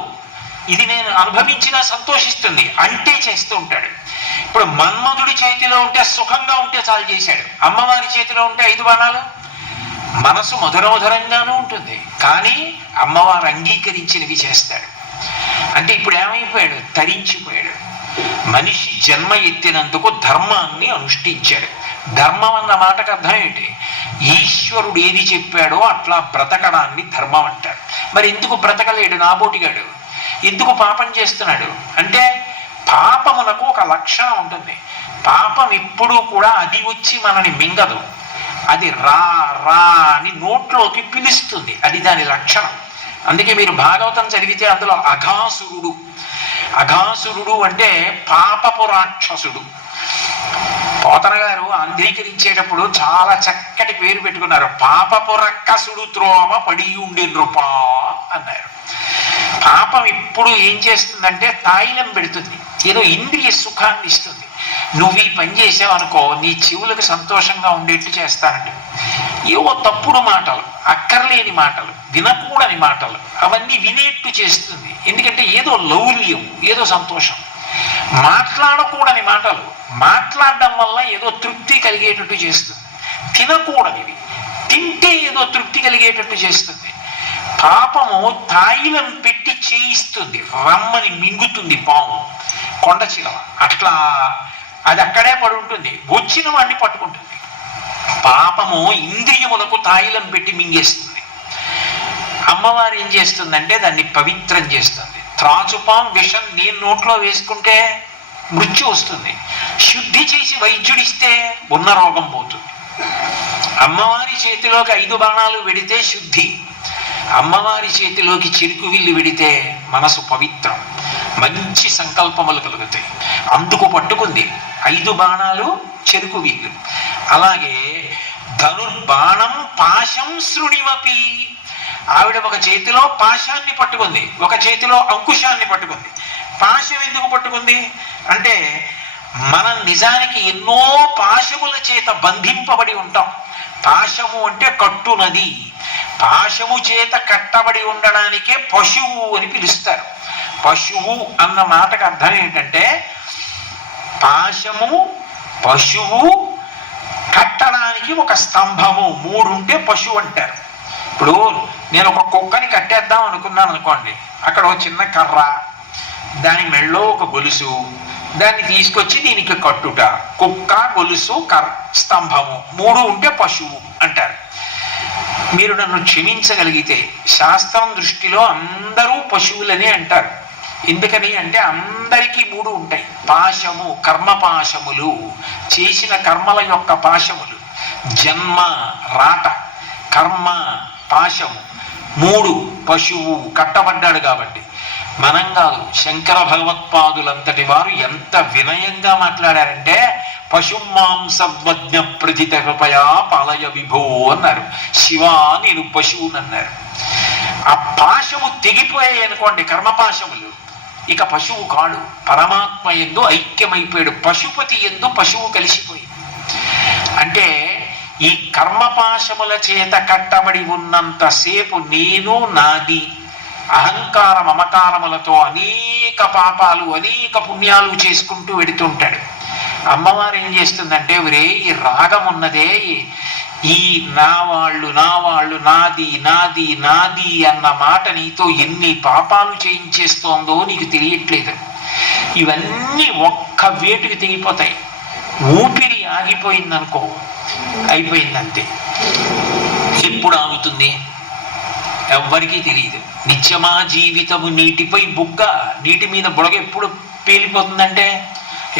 ఇది నేను అనుభవించినా సంతోషిస్తుంది అంటే చేస్తూ ఉంటాడు. ఇప్పుడు మన్మధుడి చేతిలో ఉంటే సుఖంగా ఉంటే చాలు చేశాడు. అమ్మవారి చేతిలో ఉంటే 5 బాణాలు. మనసు మధురమధురంగానూ ఉంటుంది, కానీ అమ్మవారు అంగీకరించినవి చేస్తాడు. అంటే ఇప్పుడు ఏమైపోయాడు? తరించిపోయాడు. మనిషి జన్మ ఎత్తినందుకు ధర్మాన్ని అనుష్ఠించాడు. ధర్మం అన్న మాటకు అర్థం ఏంటి? ఈశ్వరుడు ఏది చెప్పాడో అట్లా బ్రతకడాన్ని ధర్మం అంటాడు. మరి ఎందుకు బ్రతకలేడు నాబోటిగాడు? ఎందుకు పాపం చేస్తున్నాడు అంటే పాపమునకు ఒక లక్షణం ఉంటుంది. పాపం ఎప్పుడూ కూడా అది వచ్చి మనని మింగదు, అది రా రా అని నోట్లోకి పిలుస్తుంది. అది దాని లక్షణం. అందుకే మీరు భాగవతం చదివితే అందులో అఘాసురుడు, అఘాసురుడు అంటే పాపపు రాక్షసుడు. పోతన గారు ఆంధ్రీకరించేటప్పుడు చాలా చక్కటి పేరు పెట్టుకున్నారు. పాపపు రక్కసుడు త్రోవ పడియుండి నృపా అన్నారు. పాపం ఇప్పుడు ఏం చేస్తుందంటే తాయిలం పెడుతుంది, ఏదో ఇంద్రియ సుఖాన్ని ఇస్తుంది. నువ్వు ఈ పని చేసావు అనుకో, నీ చెవులకు సంతోషంగా ఉండేట్టు చేస్తానంటే ఏవో తప్పుడు మాటలు, అక్కర్లేని మాటలు, వినకూడని మాటలు అవన్నీ వినేట్టు చేస్తుంది. ఎందుకంటే ఏదో లౌల్యం, ఏదో సంతోషం. మాట్లాడకూడని మాటలు మాట్లాడడం వల్ల ఏదో తృప్తి కలిగేటట్టు చేస్తుంది. తినకూడనివి తింటే ఏదో తృప్తి కలిగేటట్టు చేస్తుంది. పాపము తాయిలం పెట్టి చేయిస్తుంది. రమ్మని మింగుతుంది పాము, కొండ చిలవ. అట్లా అది అక్కడే పడి ఉంటుంది, వచ్చిన వాడిని పట్టుకుంటుంది. పాపము ఇంద్రియములకు తాయిలం పెట్టి మింగేస్తుంది. అమ్మవారు ఏం చేస్తుందంటే దాన్ని పవిత్రం చేస్తుంది. త్రాచుపాం విషం నేను నోట్లో వేసుకుంటే మృత్యు వస్తుంది. శుద్ధి చేసి వైద్యుడిస్తే ఉన్న రోగం పోతుంది. అమ్మవారి చేతిలోకి 5 బాణాలు వెడితే శుద్ధి, అమ్మవారి చేతిలోకి చెరుకు విల్లు వెడితే మనసు పవిత్రం, మంచి సంకల్పములు కలుగుతాయి. అందుకు పట్టుకుంది 5 బాణాలు చెరుకు విల్లు. అలాగే ధనుర్బాణం పాశం శృణివపి. ఆవిడ ఒక చేతిలో పాశాన్ని పట్టుకుంది, ఒక చేతిలో అంకుశాన్ని పట్టుకుంది. పాశం ఎందుకు పట్టుకుంది అంటే మనం నిజానికి ఎన్నో పాశముల చేత బంధింపబడి ఉంటాం. పాశము అంటే కట్టునది. పాశము చేత కట్టబడి ఉండడానికే పశువు అని పిలుస్తారు. పశువు అన్న మాటకు అర్థం ఏంటంటే పాశము, పశువు, కట్టడానికి ఒక స్తంభము, 3 ఉంటే పశువు అంటారు. ఇప్పుడు నేను ఒక కుక్కని కట్టేద్దాం అనుకున్నాను అనుకోండి, అక్కడ ఒక చిన్న కర్ర, దాని మెళ్ళో ఒక గొలుసు, దాన్ని తీసుకొచ్చి దీనికి కట్టుట, కుక్క, గొలుసు, స్తంభము 3 ఉంటే పశువు అంటారు. మీరు నన్ను క్షమించగలిగితే శాస్త్రం దృష్టిలో అందరూ పశువులని అంటారు. ఎందుకని అంటే అందరికీ 3 ఉంటాయి. పాశము, కర్మపాశములు, చేసిన కర్మల యొక్క పాశములు. జన్మ రాట, కర్మ పాశము, 3 పశువు కట్టబడ్డాడు. కాబట్టి మనం కాదు, శంకర భగవత్పాదులంతటి వారు ఎంత వినయంగా మాట్లాడారంటే పశుమాంసవజ్ఞ ప్రజిత కృపయా పాలయ విభో అన్నారు. శివా నేను పశువునన్నారు. ఆ పాశము తెగిపోయాయి అనుకోండి, కర్మపాశములు, ఇక పశువు కాడు. పరమాత్మ యందు ఐక్యమైపోయాడు. పశుపతి యందు పశువు కలిసిపోయింది. అంటే ఈ కర్మపాశముల చేత కట్టబడి ఉన్నంతసేపు నేను, నాది, అహంకార మమకారములతో అనేక పాపాలు, అనేక పుణ్యాలు చేసుకుంటూ వెడుతుంటాడు. అమ్మవారు ఏం చేస్తుందంటే, ఒరే ఈ రాగం ఉన్నదే, ఈ నా వాళ్ళు, నాది నాది నాది అన్న మాట నీతో ఎన్ని పాపాలు చేయించేస్తోందో నీకు తెలియట్లేదు. ఇవన్నీ ఒక్క వేటుకి తెగిపోతాయి. ఊపిరి ఆగిపోయిందనుకో, అయిపోయిందంతే. ఎప్పుడు ఆగుతుంది ఎవ్వరికీ తెలియదు. నిత్యమా జీవితము నీటిపై బుగ్గ, నీటి మీద బుడగ ఎప్పుడు పేలిపోతుందంటే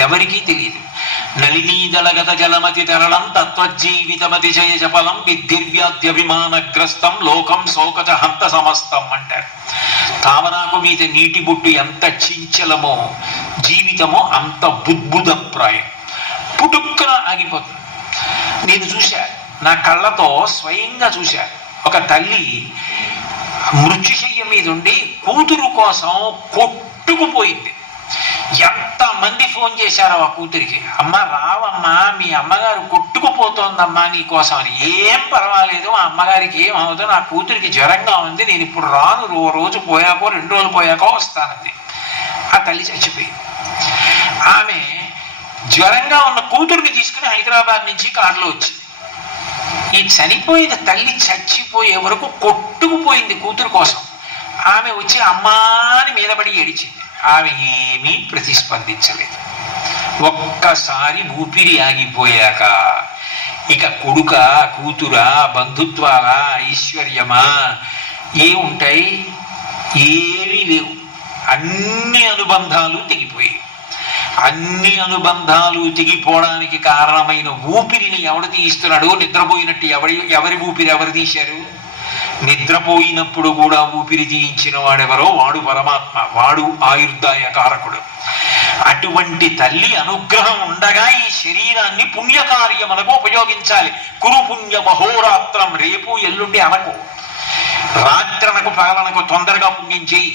ఎవరికీ తెలియదు. నళినీదళగత జలమతి తరళం తత్వజీవితమతి జయ జపలం విద్ధిర్వ్యాధ్యభిమానగ్రస్తం లోకం శోకచ హంత సమస్తం అంటారు. తామరాకు మీద నీటి బొట్టు ఎంత చించలమో జీవితమో అంత బుద్బుదప్రాయం. పుటుక్కున ఆగిపోతుంది. నేను చూశా, నా కళ్ళతో స్వయంగా చూశా. ఒక తల్లి మృత్యుశయ్య మీద ఉండి కూతురు కోసం కొట్టుకుపోయింది. ఎంతమంది ఫోన్ చేశారో ఆ కూతురికి, అమ్మ రావమ్మా, మీ అమ్మగారు కొట్టుకుపోతోందమ్మా నీ కోసం అని. ఏం పర్వాలేదు, మా అమ్మగారికి ఏమవుతుందో, నా కూతురికి జ్వరంగా ఉంది, నేను ఇప్పుడు రాను, రోజు పోయాకో 2 రోజులు పోయాకో వస్తానంది. ఆ తల్లి చచ్చిపోయింది. ఆమె జ్వరంగా ఉన్న కూతురిని తీసుకుని హైదరాబాద్ నుంచి కారులో వచ్చింది. ఈ చనిపోయిన తల్లి చచ్చిపోయే వరకు కొట్టుకుపోయింది కూతురు కోసం. ఆమె వచ్చి అమ్మాని మీద పడి ఏడిచింది. ఆమె ఏమీ ప్రతిస్పందించలేదు. ఒక్కసారి ఊపిరి ఆగిపోయాక ఇక కొడుక, కూతురా, బంధుత్వాలా, ఐశ్వర్యమా ఏముంటాయి? ఏమీ లేవు. అన్ని అనుబంధాలు తెగిపోయాయి. అన్ని అనుబంధాలు తెగిపోవడానికి కారణమైన ఊపిరిని ఎవడు తీస్తున్నాడు? నిద్రపోయినట్టు ఎవరి ఊపిరి ఎవరు తీశారు? నిద్రపోయినప్పుడు కూడా ఊపిరి తీయించిన వాడెవరో వాడు పరమాత్మ, వాడు ఆయుర్దాయ కారకుడు. అటువంటి తల్లి అనుగ్రహం ఉండగా ఈ శరీరాన్ని పుణ్యకార్యములకు ఉపయోగించాలి. కురు పుణ్య మహోరాత్రం, రేపు ఎల్లుండి అనకు, రాత్రనకు పగలనకు, తొందరగా పుణ్యం చేయి.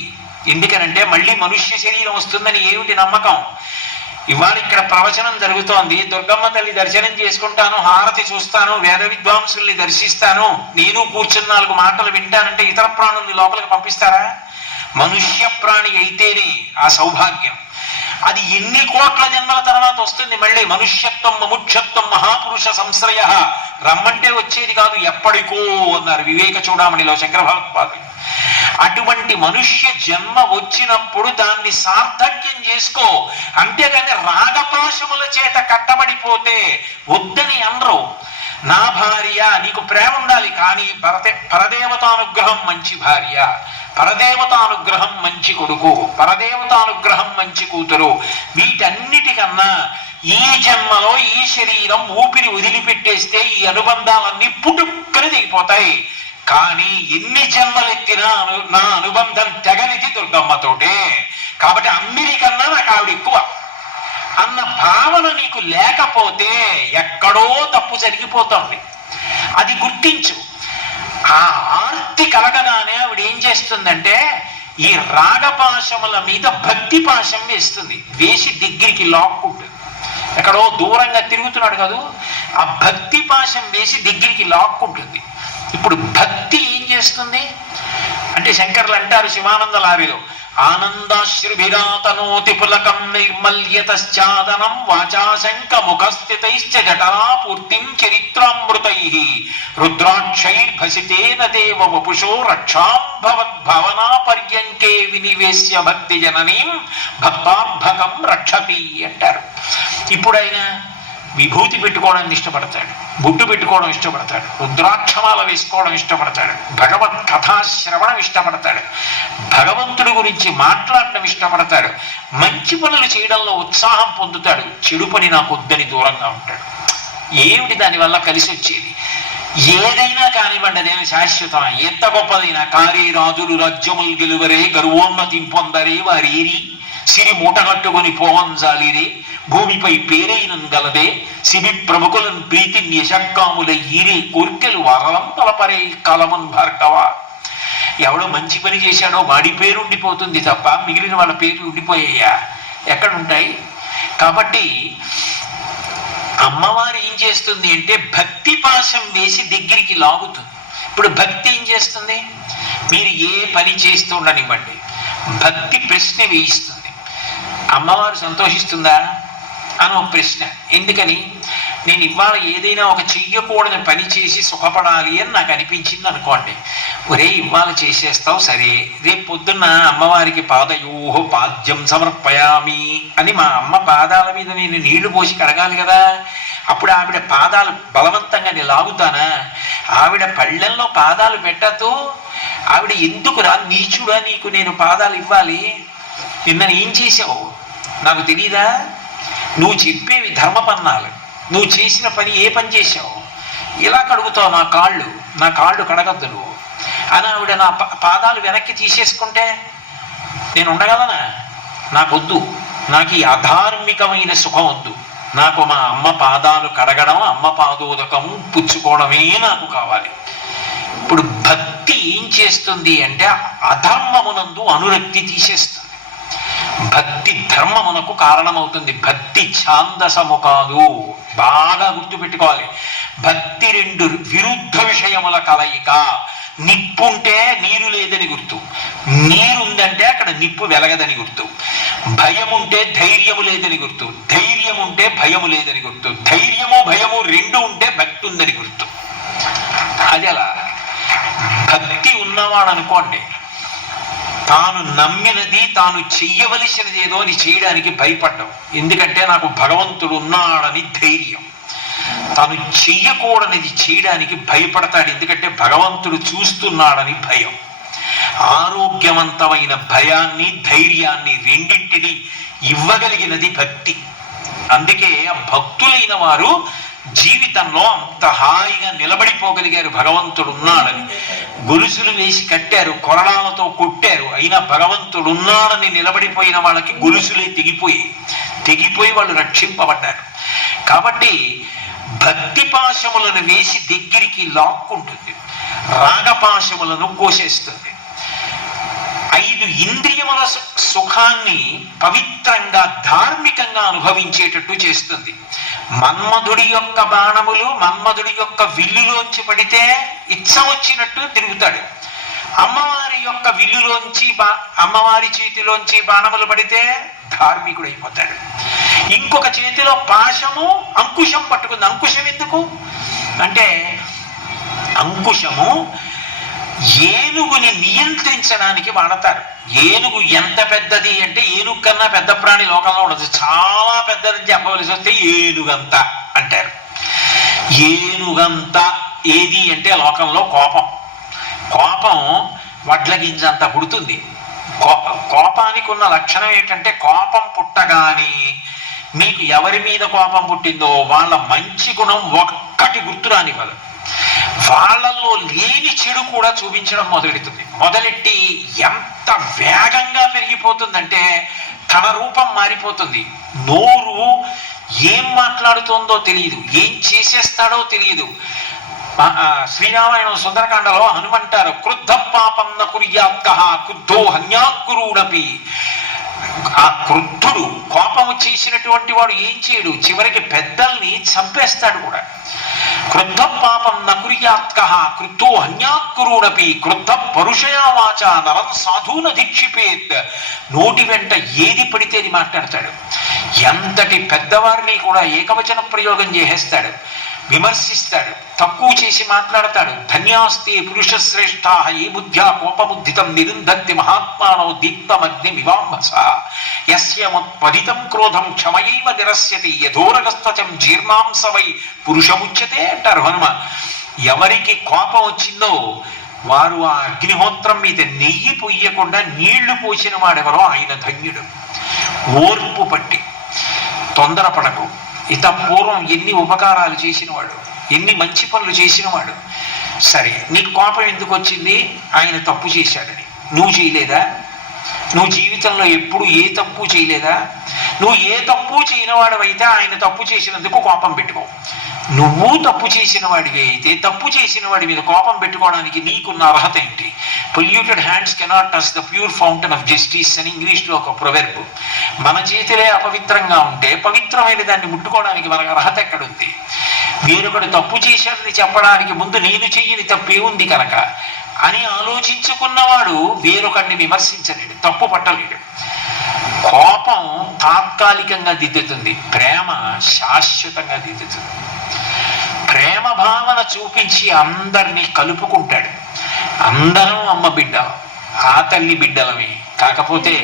ఎందుకనంటే మళ్ళీ మనుష్య శరీరం వస్తుందని ఏమిటి నమ్మకం? ఇవాళ ఇక్కడ ప్రవచనం జరుగుతోంది, దుర్గమ్మ తల్లి దర్శనం చేసుకుంటాను, హారతి చూస్తాను, వేద విద్వాంసుల్ని దర్శిస్తాను, నేను కూర్చుని 4 మాటలు వింటానంటే ఇతర ప్రాణుల్ని లోపలికి పంపిస్తారా? మనుష్య ప్రాణి అయితేనే ఆ సౌభాగ్యం. అది ఎన్ని కోట్ల జన్మల తర్వాత వస్తుంది. మళ్ళీ మనుష్యత్వం మముక్షత్వం మహాపురుష సంశ్రయ, రమ్మంటే వచ్చేది కాదు, ఎప్పటికో అన్నారు వివేక చూడామణిలో శంకర భగవత్పాదులు. అటువంటి మనుష్య జన్మ వచ్చినప్పుడు దాన్ని సార్థక్యం చేసుకో. అంతేగాని రాగపాశముల చేత కట్టబడిపోతే వద్దని అనరు. నా భార్య, నీకు ప్రేమ ఉండాలి, కానీ పరదేవతానుగ్రహం మంచి భార్య, పరదేవతానుగ్రహం మంచి కొడుకు, పరదేవతానుగ్రహం మంచి కూతురు, వీటన్నిటికన్నా ఈ జన్మలో ఈ శరీరం ఊపిరి వదిలిపెట్టేస్తే ఈ అనుబంధాలన్నీ పుట్టుక్కని దిగిపోతాయి. కానీ ఎన్ని జన్మలెత్తినా నా అనుబంధం తెగనిది దుర్గమ్మతోటే. కాబట్టి అన్నిటికన్నా నాకు ఆవిడ ఎక్కువ అన్న భావన నీకు లేకపోతే ఎక్కడో తప్పు జరిగిపోతుంది. అది గుర్తించు. ఆ ఆర్తి కలగగానే ఆవిడ ఏం చేస్తుందంటే ఈ రాగపాశముల మీద భక్తి పాశం వేస్తుంది. వేసి దగ్గరికి లాక్కుంటుంది. ఎక్కడో దూరంగా తిరుగుతున్నాడు కాదు, ఆ భక్తి పాశం వేసి దగ్గరికి లాక్కుంటుంది. ఇప్పుడు భక్తి ఏం చేస్తుంది అంటే శంకర్లు అంటారు శివానంద లారిలో, ఆనందాశ్రుభిరాతనోతి పులకం నిర్మల్యతశ్చాదనం వాచాశంక ముఖస్థితైశ్చ జఠరాపూర్తిం చరిత్రామృతైః రుద్రాక్షైర్భసితేన దేవ వపుషో రక్షాం భవనా పర్యంకే వినివేశ్య భక్తి జననీం భక్తార్భకం రక్షతి అంటారు. ఇప్పుడు ఆయన విభూతి పెట్టుకోవడానికి ఇష్టపడతాడు, బొట్టు పెట్టుకోవడం ఇష్టపడతాడు, రుద్రాక్షమాల వేసుకోవడం ఇష్టపడతాడు, భగవత్ కథాశ్రవణం ఇష్టపడతాడు, భగవంతుడి గురించి మాట్లాడడం ఇష్టపడతాడు, మంచి పనులు చేయడంలో ఉత్సాహం పొందుతాడు, చెడు పని నాకు వద్దని దూరంగా ఉంటాడు. ఏమిటి దానివల్ల కలిసి వచ్చేది? ఏదైనా కానివ్వండి, అదేమి శాశ్వతం. ఎంత గొప్పదైనా కారీ రాజులు రాజ్యములు గెలువరే గర్వోన్నతి పొందరే వారేరి సిరి మూటగట్టుకొని పోవంజాలిరే భూమిపై పేరైనన్ గలదే సిమి ప్రముఖులను ప్రీతి నిశక్కాముల ఈరే కోర్కెలు వరలం తలపరే కలమన్ భార్గవ. ఎవడో మంచి పని చేశాడో వాడి పేరు ఉండిపోతుంది తప్ప మిగిలిన వాళ్ళ పేర్లు ఉండిపోయాయా? ఎక్కడుంటాయి? కాబట్టి అమ్మవారు ఏం చేస్తుంది అంటే భక్తి పాశం వేసి దగ్గరికి లాగుతుంది. ఇప్పుడు భక్తి ఏం చేస్తుంది? మీరు ఏ పని చేస్తూ ఉండనివ్వండి, భక్తి ప్రశ్న వేయిస్తుంది. అమ్మవారు సంతోషిస్తుందా అని ఒక ప్రశ్న. ఎందుకని? నేను ఇవాళ ఏదైనా ఒక చెయ్యకూడని పని చేసి సుఖపడాలి అని నాకు అనిపించింది అనుకోండి, ఒరే ఇవాళ చేసేస్తావు సరే, రేపు పొద్దున్న అమ్మవారికి పాదయోహో పాద్యం సమర్పయామి అని మా అమ్మ పాదాల మీద నేను నీళ్లు పోసి కడగాలి కదా. అప్పుడు ఆవిడ పాదాలు బలవంతంగా నేను లాగుతానా? ఆవిడ పళ్ళెంలో పాదాలు పెట్టద్దు. ఆవిడ ఎందుకురా నీచుడా నీకు నేను పాదాలు ఇవ్వాలి? నిన్న ఏం చేసావు నాకు తెలీదా? నువ్వు చెప్పేవి ధర్మపన్నాలు, నువ్వు చేసిన పని ఏ పని చేశావు? ఇలా కడుగుతావు నా కాళ్ళు కడగద్దు నువ్వు అని ఆవిడ నా పాదాలు వెనక్కి తీసేసుకుంటే నేను ఉండగలనా? నాకొద్దు. నాకు ఈ అధార్మికమైన సుఖం వద్దు. నాకు మా అమ్మ పాదాలు కడగడం, అమ్మ పాదోదకం పుచ్చుకోవడమే నాకు కావాలి. ఇప్పుడు భక్తి ఏం చేస్తుంది అంటే అధర్మమునందు అనురక్తి తీసేస్తుంది. భక్తి ధర్మమునకు కారణమవుతుంది. భక్తి ఛాందసము కాదు. బాగా గుర్తుపెట్టుకోవాలి. భక్తి రెండు విరుద్ధ విషయముల కలయిక. నిప్పుంటే నీరు లేదని గుర్తు, నీరుందంటే అక్కడ నిప్పు వెలగదని గుర్తు. భయం ఉంటే ధైర్యము లేదని గుర్తు, ధైర్యం ఉంటే భయము లేదని గుర్తు. ధైర్యము భయము రెండు ఉంటే భక్తి ఉందని గుర్తు. అది అలా. భక్తి ఉన్నవాడు అనుకోండి, తాను నమ్మినది తాను చెయ్యవలసినది ఏదో అని చేయడానికి భయపడ్డం. ఎందుకంటే నాకు భగవంతుడు ఉన్నాడని ధైర్యం. తాను చెయ్యకూడనిది చేయడానికి భయపడతాడు, ఎందుకంటే భగవంతుడు చూస్తున్నాడని భయం. ఆరోగ్యవంతమైన భయాన్ని ధైర్యాన్ని రెండింటిని ఇవ్వగలిగినది భక్తి. అందుకే ఆ భక్తులైన వారు జీవితంలో అంత హాయిగా నిలబడిపోగలిగారు. భగవంతుడు ఉన్నాడని గొలుసులు వేసి కట్టారు, కొరడాలతో కొట్టారు, అయినా భగవంతుడు ఉన్నాడని నిలబడిపోయిన వాళ్ళకి గొలుసులే తెగిపోయి వాళ్ళు రక్షింపబడ్డారు. కాబట్టి భక్తి పాశములను వేసి దగ్గరికి లాక్కుంటుంది, రాగపాశములను కోసేస్తుంది. 5 ఇంద్రియముల సుఖాన్ని పవిత్రంగా ధార్మికంగా అనుభవించేటట్టు చేస్తుంది. మన్మధుడి యొక్క బాణములు మన్మధుడి యొక్క విల్లులోంచి పడితే ఇచ్చం వచ్చినట్టు తిరుగుతాడు. అమ్మవారి యొక్క విల్లులోంచి అమ్మవారి చేతిలోంచి బాణములు పడితే ధార్మికుడైపోతాడు. ఇంకొక చేతిలో పాశము అంకుశం పట్టుకుంది. అంకుశం ఎందుకు అంటే అంకుశము ఏనుగుని నియంత్రించడానికి వాడతారు. ఏనుగు ఎంత పెద్దది అంటే ఏనుగు కన్నా పెద్ద ప్రాణి లోకంలో ఉండదు. చాలా పెద్దదని చెప్పవలసి వస్తే ఏనుగంత అంటారు. ఏనుగంత ఏది అంటే లోకంలో కోపం. కోపం వడ్ల గింజంత పుడుతుంది. కోపానికి ఉన్న లక్షణం ఏంటంటే కోపం పుట్టగాని మీకు ఎవరి మీద కోపం పుట్టిందో వాళ్ళ మంచి గుణం ఒక్కటి గుర్తురానివ్వదు. వాళ్ళల్లో లేని చెడు కూడా చూపించడం మొదలెట్టి ఎంత వేగంగా పెరిగిపోతుందంటే తన రూపం మారిపోతుంది. నోరు ఏం మాట్లాడుతోందో తెలియదు, ఏం చేసేస్తాడో తెలియదు. శ్రీరామాయణం సుందరకాండలో హనుమంటారు, క్రుద్ధ పాపం న కుర్యాత్కః క్రుద్ధో హన్యాత్కురుడపి. ఆ క్రుద్ధుడు కోపము చేసినటువంటి వాడు ఏం చేయడు, చివరికి పెద్దల్ని చంపేస్తాడు కూడా. క్రుద్ధ పాపం న కుర్యాత్కః క్రుద్ధో హన్యాత్కురుడపి క్రుద్ధ పరుషయా వాచా నరం సాధూన దీక్షిపేత్. నోటి వెంట ఏది పడితే అది మాట్లాడతాడు. ఎంతటి పెద్దవారిని కూడా ఏకవచన ప్రయోగం చేసేస్తాడు. విమర్శిస్తాడు, తక్కువ చేసి మాట్లాడతాడు. ధన్యాస్తే పురుష శ్రేష్ఠ ఏ బుద్ధ్యా కోపముద్ధితం నిరుంధంతి మహాత్మానో దీప్తమగ్ని వివాంభస యస్యముత్పదితం క్రోధం క్షమయైవ నిరస్యతి యథోరగస్తచం జీర్ణాంసవై పురుషముచ్యతే అంటారు హనుమ. ఎవరికి కోపం వచ్చిందో వారు ఆ అగ్నిహోత్రం మీద నెయ్యి పొయ్యకుండా నీళ్లు పోసిన వాడెవరో ఆయన ధన్యుడు. ఓర్పు పట్టి తొందరపడకు. ఇత పూర్వం ఎన్ని ఉపకారాలు చేసినవాడు, ఎన్ని మంచి పనులు చేసినవాడు. సరే, నీకు కోపం ఎందుకు వచ్చింది? ఆయన తప్పు చేశాడని. నువ్వు చేయలేదా? నువ్వు జీవితంలో ఎప్పుడు ఏ తప్పు చేయలేదా? నువ్వు ఏ తప్పు చేయనివాడివైతే ఆయన తప్పు చేసినందుకు కోపం పెట్టుకో. నువ్వు తప్పు చేసిన వాడివి అయితే తప్పు చేసిన వాడి మీద కోపం పెట్టుకోవడానికి నీకున్న అర్హత ఏంటి? Polluted hands cannot touch the pure fountain of justice అని ఇంగ్లీష్లో ఒక ప్రొవెర్బ్. మన చేతులే అపవిత్రంగా ఉంటే పవిత్రమైన దాన్ని ముట్టుకోవడానికి మనకు అర్హత ఎక్కడుంది? వేరొకడు తప్పు చేశాడని చెప్పడానికి ముందు నేను చెయ్యని తప్పే ఉంది కనుక అని ఆలోచించుకున్నవాడు వేరొకడిని విమర్శించలేడు, తప్పు పట్టలేడు. కోపం తాత్కాలికంగా దిద్దుతుంది, ప్రేమ శాశ్వతంగా దిద్దుతుంది. ప్రేమ భావన చూపించి అందరినీ కలుపుకుంటాడు. అందరం అమ్మ బిడ్డ, ఆ తల్లి బిడ్డలమే. కాకపోతే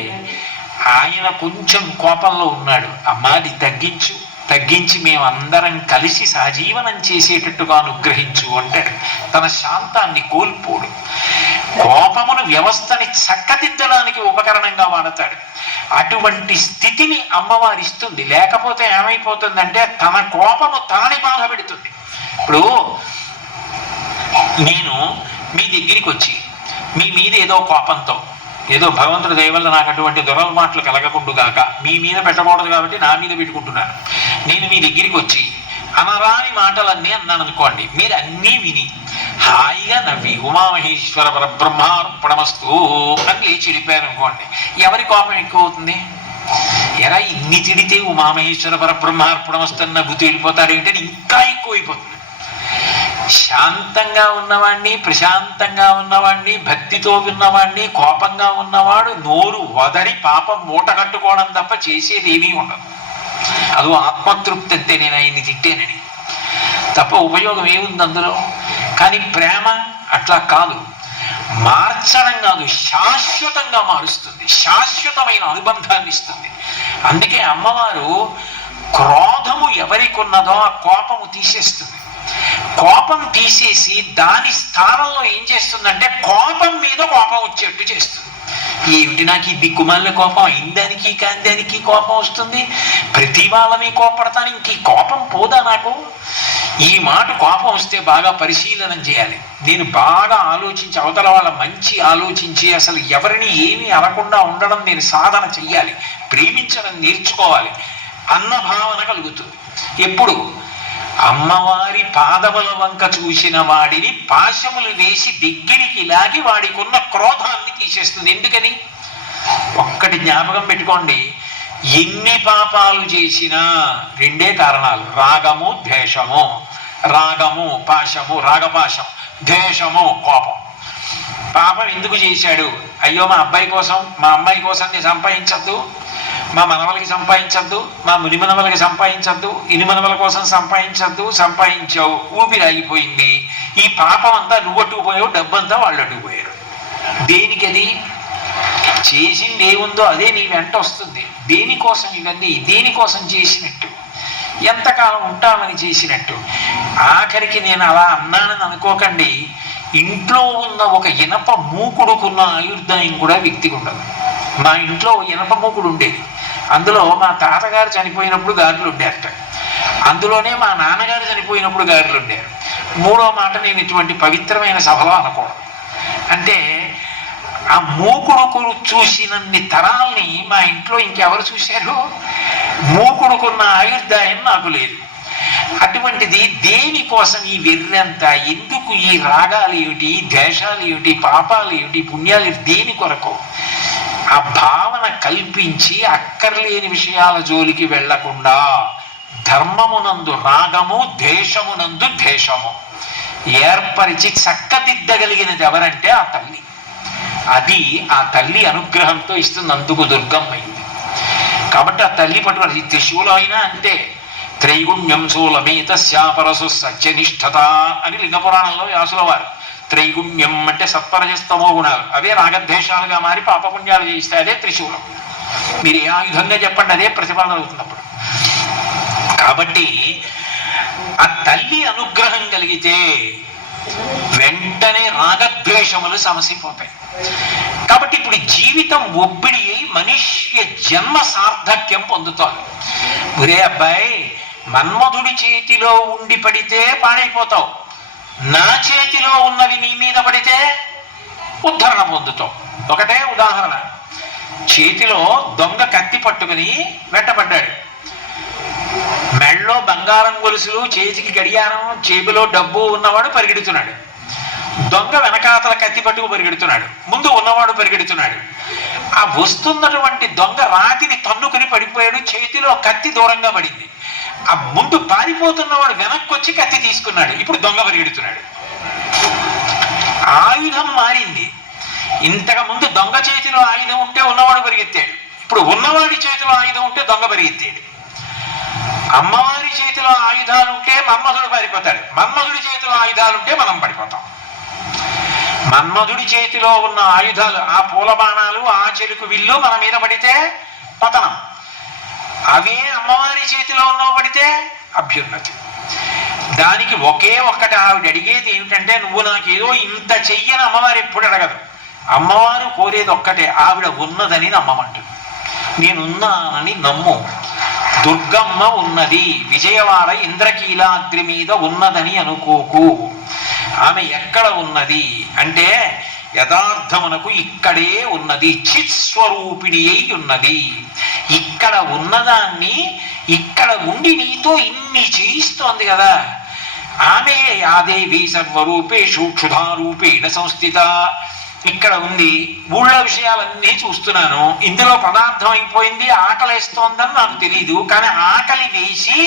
ఆయన కొంచెం కోపంలో ఉన్నాడు. అమ్మాది తగ్గించి మేమందరం కలిసి సహజీవనం చేసేటట్టుగా అనుగ్రహించు అంటాడు. తన శాంతాన్ని కోల్పోడు. కోపమును వ్యవస్థని చక్కదిద్దడానికి ఉపకరణంగా వాడతాడు. అటువంటి స్థితిని అమ్మవారు ఇస్తుంది. లేకపోతే ఏమైపోతుందంటే తన కోపము తాని బాధ పెడుతుంది. ఇప్పుడు నేను మీ దగ్గరికి వచ్చి మీ మీద ఏదో కోపంతో, ఏదో భగవంతుడి దయ వల్ల నాకు అటువంటి దురలమాటలు కలగకుండుగాక మీ మీద పెట్టకూడదు కాబట్టి నా మీద పెట్టుకుంటున్నాను. నేను మీ దగ్గరికి వచ్చి అనరాని మాటలన్నీ అన్నాను అనుకోండి, మీరు అన్నీ విని హాయిగా నవ్వి ఉమామహేశ్వర పరబ్రహ్మార్పణమస్తు అని లేచి వెళ్ళిపోయారు అనుకోండి, ఎవరి కోపం ఎక్కువ అవుతుంది? ఎలా ఇన్ని తిడితే ఉమామహేశ్వర పరబ్రహ్మార్పణమస్తు అన్న బుద్ధి వెళ్ళిపోతారేంటే ఇంకా ఎక్కువైపోతుంది. శాంతంగా ఉన్నవాణ్ణి, ప్రశాంతంగా ఉన్నవాణ్ణి, భక్తితో ఉన్నవాణ్ణి, కోపంగా ఉన్నవాడు నోరు వదరి పాపం మూట కట్టుకోవడం తప్ప చేసేది ఏమీ ఉండదు. అది ఆత్మతృప్తి అంతే, నేను ఆయన్ని తిట్టేనని తప్ప ఉపయోగం ఏముంది అందులో? కానీ ప్రేమ అట్లా కాదు, మార్చడం కాదు, శాశ్వతంగా మారుస్తుంది, శాశ్వతమైన అనుబంధాన్ని ఇస్తుంది. అందుకే అమ్మవారు క్రోధము ఎవరికి ఉన్నదో ఆ కోపము తీసేస్తుంది. కోపం తీసేసి దాని స్థానంలో ఏం చేస్తుందంటే కోపం మీద కోపం వచ్చేట్టు చేస్తుంది. ఏమిటి నాకు ఈ దిక్కుమాలిన కోపం, అయిందానికి కాని దానికి కోపం వస్తుంది, ప్రతి వాళ్ళని కోపడతాను, ఇంక ఈ కోపం పోదా నాకు? ఈ మాట కోపం వస్తే బాగా పరిశీలన చేయాలి. నేను బాగా ఆలోచించి, అవతల వాళ్ళ మంచి ఆలోచించి, అసలు ఎవరిని ఏమీ అనకుండా ఉండడం నేను సాధన చెయ్యాలి, ప్రేమించడం నేర్చుకోవాలి అన్న భావన కలుగుతుంది. ఎప్పుడు అమ్మవారి పాదముల వంక చూసిన వాడిని పాశములు వేసి దగ్గరికి లాగి వాడికి ఉన్న క్రోధాన్ని తీసేస్తుంది. ఎందుకని? ఒక్కటి జ్ఞాపకం పెట్టుకోండి, ఎన్ని పాపాలు చేసినా రెండే కారణాలు, రాగము ద్వేషము. రాగము పాశము, రాగపాశం, ద్వేషము కోపం. పాపం ఎందుకు చేశాడు? అయ్యో మా అబ్బాయి కోసం, మా అమ్మాయి కోసం నేను సంపాదించద్దు, మా మనవలకి సంపాదించద్దు, మా ముని మనవలకి సంపాదించద్దు, ఇని మనవల కోసం సంపాదించద్దు, సంపాదించావు, ఊపిరాగిపోయింది. ఈ పాపం అంతా నువ్వు అట్టుకుపోయావు, డబ్బంతా వాళ్ళు అట్టుకుపోయారు. దేనికి? అది చేసింది ఏముందో అదే నీ వెంట వస్తుంది. దేనికోసం ఇవన్నీ? దేనికోసం చేసినట్టు, ఎంతకాలం ఉంటామని చేసినట్టు. ఆఖరికి నేను అలా అన్నానని అనుకోకండి, ఇంట్లో ఉన్న ఒక ఇనప మూకుడుకున్న ఆయుర్దాయం కూడా వ్యక్తికి ఉండదు. మా ఇంట్లో ఇనప మూకుడు ఉండేది, అందులో మా తాతగారు చనిపోయినప్పుడు గారెలు ఉండారట, అందులోనే మా నాన్నగారు చనిపోయినప్పుడు గారెలు ఉండారు. మూడో మాట నేను ఇటువంటి పవిత్రమైన సభలో అనకూడదు. అంటే ఆ మూకుడుకు చూసినన్ని తరాల్ని మా ఇంట్లో ఇంకెవరు చూశారు? మూకుడుకున్న ఆయుర్దాయం నాకు లేదు. అటువంటిది దేనికోసం ఈ వెర్రంతా? ఎందుకు ఈ రాగాలు ఏమిటి, ద్వేషాలు ఏమిటి, పాపాలు ఏమిటి, పుణ్యాలు ఏమిటి? దేని కొరకు? ఆ భావన కల్పించి అక్కర్లేని విషయాల జోలికి వెళ్లకుండా ధర్మమునందు రాగము, ద్వేషమునందు ద్వేషము ఏర్పరిచి చక్కదిద్దగలిగినది ఎవరంటే ఆ తల్లి. అది ఆ తల్లి అనుగ్రహంతో ఇస్తుంది. అందుకు దుర్గమ్మైంది. కాబట్టి ఆ తల్లి పట్టుబడి త్రిశూలం అయినా అంతే, త్రైగుణ్యం శూలమేత శాపరసు సత్యనిష్ఠత అని లింగపురాణంలో వ్యాసుల వారు. త్రైగుణ్యం అంటే సత్వరజస్తమో గుణాలు, అవే రాగద్వేషాలుగా మారి పాపపుణ్యాలు చేయిస్తే అదే త్రిశూలం. మీరు ఏ ఆయుధంగా చెప్పండి, అదే ప్రతిపాదన అవుతున్నప్పుడు. కాబట్టి ఆ తల్లి అనుగ్రహం కలిగితే వెంటనే రాగద్వేషములు సమసిపోతాయి. కాబట్టి ఇప్పుడు జీవితం ఒబ్బిడి అయి మనుష్య జన్మ సార్థక్యం పొందుతోంది. ఒరే అబ్బాయి, మన్మధుడి చేతిలో ఉండి పడితే పాడైపోతావు, నా చేతిలో ఉన్నవి నీ మీద పడితే ఉద్ధరణ పొందుతావు. ఒకటే ఉదాహరణ, చేతిలో దొంగ కత్తి పట్టుకుని వెంటపడ్డాడు. మెళ్ళలో బంగారం గొలుసులు, చేతికి గడియారం, చేతిలో డబ్బు ఉన్నవాడు పరిగెడుతున్నాడు. దొంగ వెనకాతల కత్తి పట్టుకు పరిగెడుతున్నాడు, ముందు ఉన్నవాడు పరిగెడుతున్నాడు. ఆ వస్తున్నటువంటి దొంగ రాతిని తన్నుకుని పడిపోయాడు, చేతిలో కత్తి దూరంగా పడింది. ఆ ముందు పారిపోతున్నవాడు వెనక్కి వచ్చి కత్తి తీసుకున్నాడు, ఇప్పుడు దొంగ పరిగెడుతున్నాడు. ఆయుధం మారింది. ఇంతకు ముందు దొంగ చేతిలో ఆయుధం ఉంటే ఉన్నవాడు పరిగెత్తాడు, ఇప్పుడు ఉన్నవాడి చేతిలో ఆయుధం ఉంటే దొంగ పరిగెత్తాడు. అమ్మవారి చేతిలో ఆయుధాలు ఉంటే మన్మధుడు పారిపోతాడు, మన్మధుడి చేతిలో ఆయుధాలు ఉంటే మనం పడిపోతాం. మన్మధుడి చేతిలో ఉన్న ఆయుధాలు, ఆ పూల బాణాలు, ఆ చెరుకు విల్లు మన మీద పడితే పతనం, అవే అమ్మవారి చేతిలో ఉన్నవి పడితే అభ్యున్నతి. దానికి ఒకే ఒక్కటి ఆవిడ అడిగేది ఏమిటంటే, నువ్వు నాకేదో ఇంత చెయ్యని అమ్మవారు ఎప్పుడు అడగదు. అమ్మవారు కోరేది ఒక్కటే, ఆవిడ ఉన్నదని నమ్మమంటుంది. నేనున్నానని నమ్ము. దుర్గమ్మ ఉన్నది, విజయవాడ ఇంద్రకీలాద్రి మీద ఉన్నదని అనుకోకు. ఆమె ఎక్కడ ఉన్నది అంటే యథార్థమునకు ఇక్కడే ఉన్నది, చిత్స్వరూపిణి అయి ఉన్నది. ఇక్కడ ఉన్నదాన్ని ఇక్కడ ఉండి నీతో ఇన్ని చేయిస్తోంది కదా. ఆమె యాదేవి సర్వరూపేషు క్షుధారూపేణ సంస్థిత. ఇక్కడ ఉంది, ఊళ్ళో విషయాలన్నీ చూస్తున్నాను, ఇందులో పదార్థం అయిపోయింది, ఆకలిస్తోందని నాకు తెలియదు, కానీ ఆకలి వేసి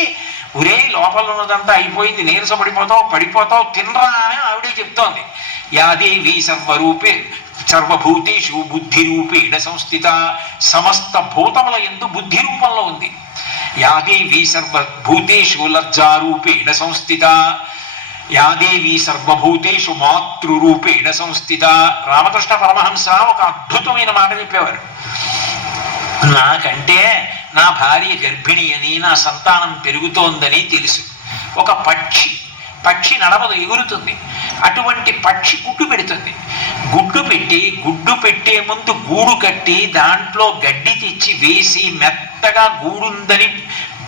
ఒరే లోపల ఉన్నదంతా అయిపోయింది, నీరసపడిపోతావు, పడిపోతావు, తినరా అని ఆవిడే చెప్తోంది. యాదేవి సర్వరూపే సర్వభూతేషు బుద్ధి రూపేణ సంస్థిత. సమస్త భూతముల యందు బుద్ధి రూపంలో ఉంది. యాదేవి సర్వభూతేషు లజ్జారూపేణ సంస్థిత. యాదేవి సర్వభూతేషు మాతృరూపేణ సంస్థిత. రామకృష్ణ పరమహంస ఒక అద్భుతమైన మాట చెప్పేవారు. నాకంటే నా భార్య గర్భిణి అని, నా సంతానం పెరుగుతోందని తెలుసు. ఒక పక్షి నడవదు, ఎగురుతుంది. అటువంటి పక్షి గుడ్డు పెడుతుంది. గుడ్డు పెట్టే ముందు గూడు కట్టి దాంట్లో గడ్డి తెచ్చి వేసి మెత్తగా గూడుందని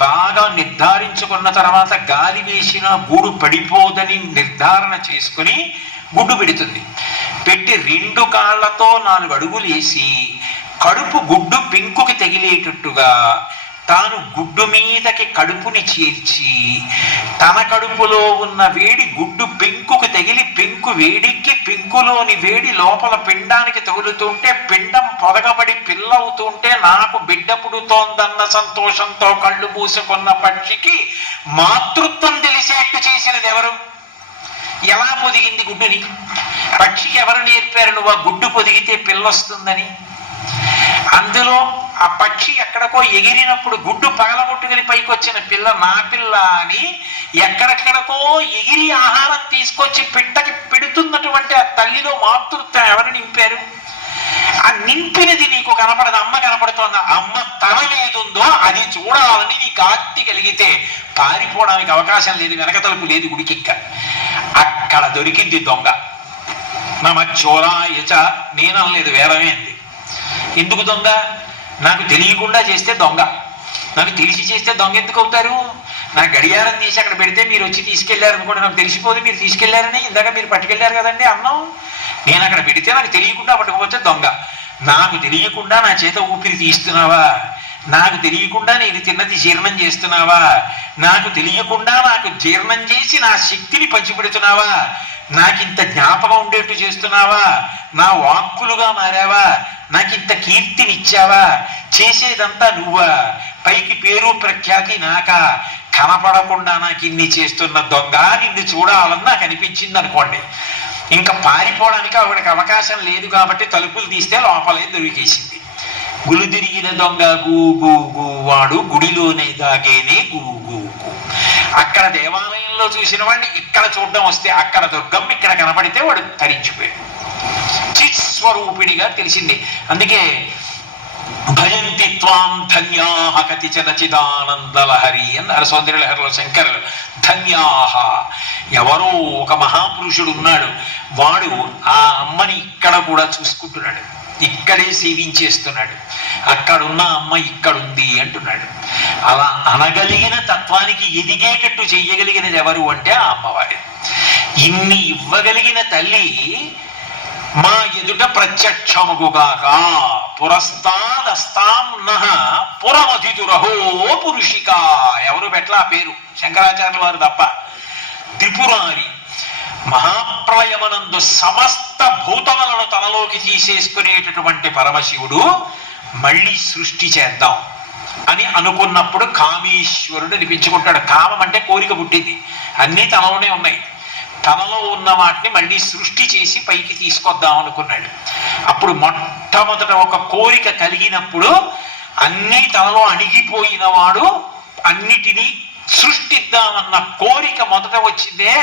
బాగా నిర్ధారించుకున్న తర్వాత గాలి వేసిన గూడు పడిపోదని నిర్ధారణ చేసుకుని గుడ్డు పెడుతుంది. పెట్టి 2 కాళ్లతో 4 అడుగులు వేసి కడుపు గుడ్డు పెంకుకి తగిలేటట్టుగా తాను గుడ్డు మీదకి కడుపుని చేర్చి, తన కడుపులో ఉన్న వేడి గుడ్డు పెంకుకు తగిలి పెంకు వేడికి పెంకులోని వేడి లోపల పిండానికి తగులుతుంటే పిండం పొదగబడి పిల్లవుతుంటే నాకు బిడ్డ పుడుతోందన్న సంతోషంతో కళ్ళు మూసుకున్న పక్షికి మాతృత్వం తెలిసేట్టు చేసినది ఎవరు? ఎలా పొదిగింది గుడ్డుని? పక్షికి ఎవరు నేర్పారు నువ్వు ఆ గుడ్డు పొదిగితే పిల్లొస్తుందని? అందులో ఆ పక్షి ఎక్కడికో ఎగిరినప్పుడు గుడ్డు పగలగొట్టుకుని పైకి వచ్చిన పిల్ల నా పిల్ల అని ఎక్కడెక్కడికో ఎగిరి ఆహారం తీసుకొచ్చి పిట్టకి పెడుతున్నటువంటి ఆ తల్లిలో మాతృత్వం ఎవరు నింపారు? ఆ నింపినది నీకు కనపడదు, అమ్మ కనపడుతోంది. అమ్మ తన ఏదుందో అది చూడాలని నీకు ఆర్తి కలిగితే పారిపోవడానికి అవకాశం లేదు, వెనక తలుపు లేదు గుడికిక్క. అక్కడ దొరికింది దొంగ. నమచ్చోరాయచ నేనలేదు, వేరమే అంది. ఎందుకు దొంగ? నాకు తెలియకుండా చేస్తే దొంగ, నాకు తెలిసి చేస్తే దొంగ ఎందుకు అవుతారు? నా గడియారం తీసి అక్కడ పెడితే మీరు వచ్చి తీసుకెళ్లారు అనుకోండి, నాకు తెలిసిపోదు మీరు తీసుకెళ్లారని. ఇందాక మీరు పట్టుకెళ్లారు కదండి అన్నం, నేను అక్కడ పెడితే నాకు తెలియకుండా పట్టుకుపోతే దొంగ. నాకు తెలియకుండా నా చేత ఊపిరి తీస్తున్నావా? నాకు తెలియకుండా నేను తిన్నది జీర్ణం చేస్తున్నావా? నాకు తెలియకుండా నాకు జీర్ణం చేసి నా శక్తిని పంచిపెడుతున్నావా? నాకింత జ్ఞాపకం ఉండేట్టు చేస్తున్నావా? నా వాక్కులుగా మారావా? నాకింత కీర్తినిచ్చావా? చేసేదంతా నువ్వా? పైకి పేరు ప్రఖ్యాతి నాకా? కనపడకుండా నాకు ఇన్ని చేస్తున్న దొంగ నిన్ను చూడాలని నాకు అనిపించింది అనుకోండి. ఇంకా పారిపోవడానికి ఆవిడకి అవకాశం లేదు కాబట్టి తలుపులు తీస్తే లోపలే దొరికేసింది. గులు తిరిగిన దొంగ గూ గూ గూ వాడు గుడిలోనే దాగేనే గూ గూ గూ. అక్కడ దేవాలయంలో చూసిన వాడిని ఇక్కడ చూడడం వస్తే, అక్కడ దుర్గమ్మ ఇక్కడ కనపడితే వాడు తరించిపోయాడు. చిత్స్వరూపిణిగా తెలిసింది. అందుకే భయంతి త్వాం ధన్యాహ కతిచన చిదానందలహరి అన్నారు సౌందర్యలహరిలో శంకరులు. ధన్యాహ, ఎవరో ఒక మహాపురుషుడు ఉన్నాడు, వాడు ఆ అమ్మని ఇక్కడ కూడా చూసుకుంటున్నాడు, ఇక్కడే సేవించేస్తున్నాడు, అక్కడున్న అమ్మ ఇక్కడుంది అంటున్నాడు. అలా అనగలిగిన తత్వానికి ఎదిగేటట్టు చెయ్యగలిగినది ఎవరు అంటే ఆ అమ్మవారి. ఇన్ని ఇవ్వగలిగిన తల్లి మా ఎదుట ప్రత్యక్షముగాక. పురస్తాదస్తాం నః పురమధితురహో పురుషిక. ఎవరు పెట్ల ఆ పేరు? శంకరాచార్యుల వారు తప్ప. త్రిపురారి, మహాప్రళయమనందు సమస్త భూతములను తనలోకి తీసేసుకునేటటువంటి పరమశివుడు మళ్ళీ సృష్టి చేద్దాం అని అనుకున్నప్పుడు కామేశ్వరుడు అనిపించుకుంటాడు. కామం అంటే కోరిక పుట్టింది, అన్నీ తనలోనే ఉన్నాయి. తనలో ఉన్న వాటిని మళ్ళీ సృష్టి చేసి పైకి తీసుకొద్దాం అనుకున్నాడు. అప్పుడు మొట్టమొదట ఒక కోరిక కలిగినప్పుడు అన్నీ తనలో అణిగిపోయిన వాడు అన్నిటినీ సృష్టిద్దామన్న కోరిక మొదట వచ్చిందే,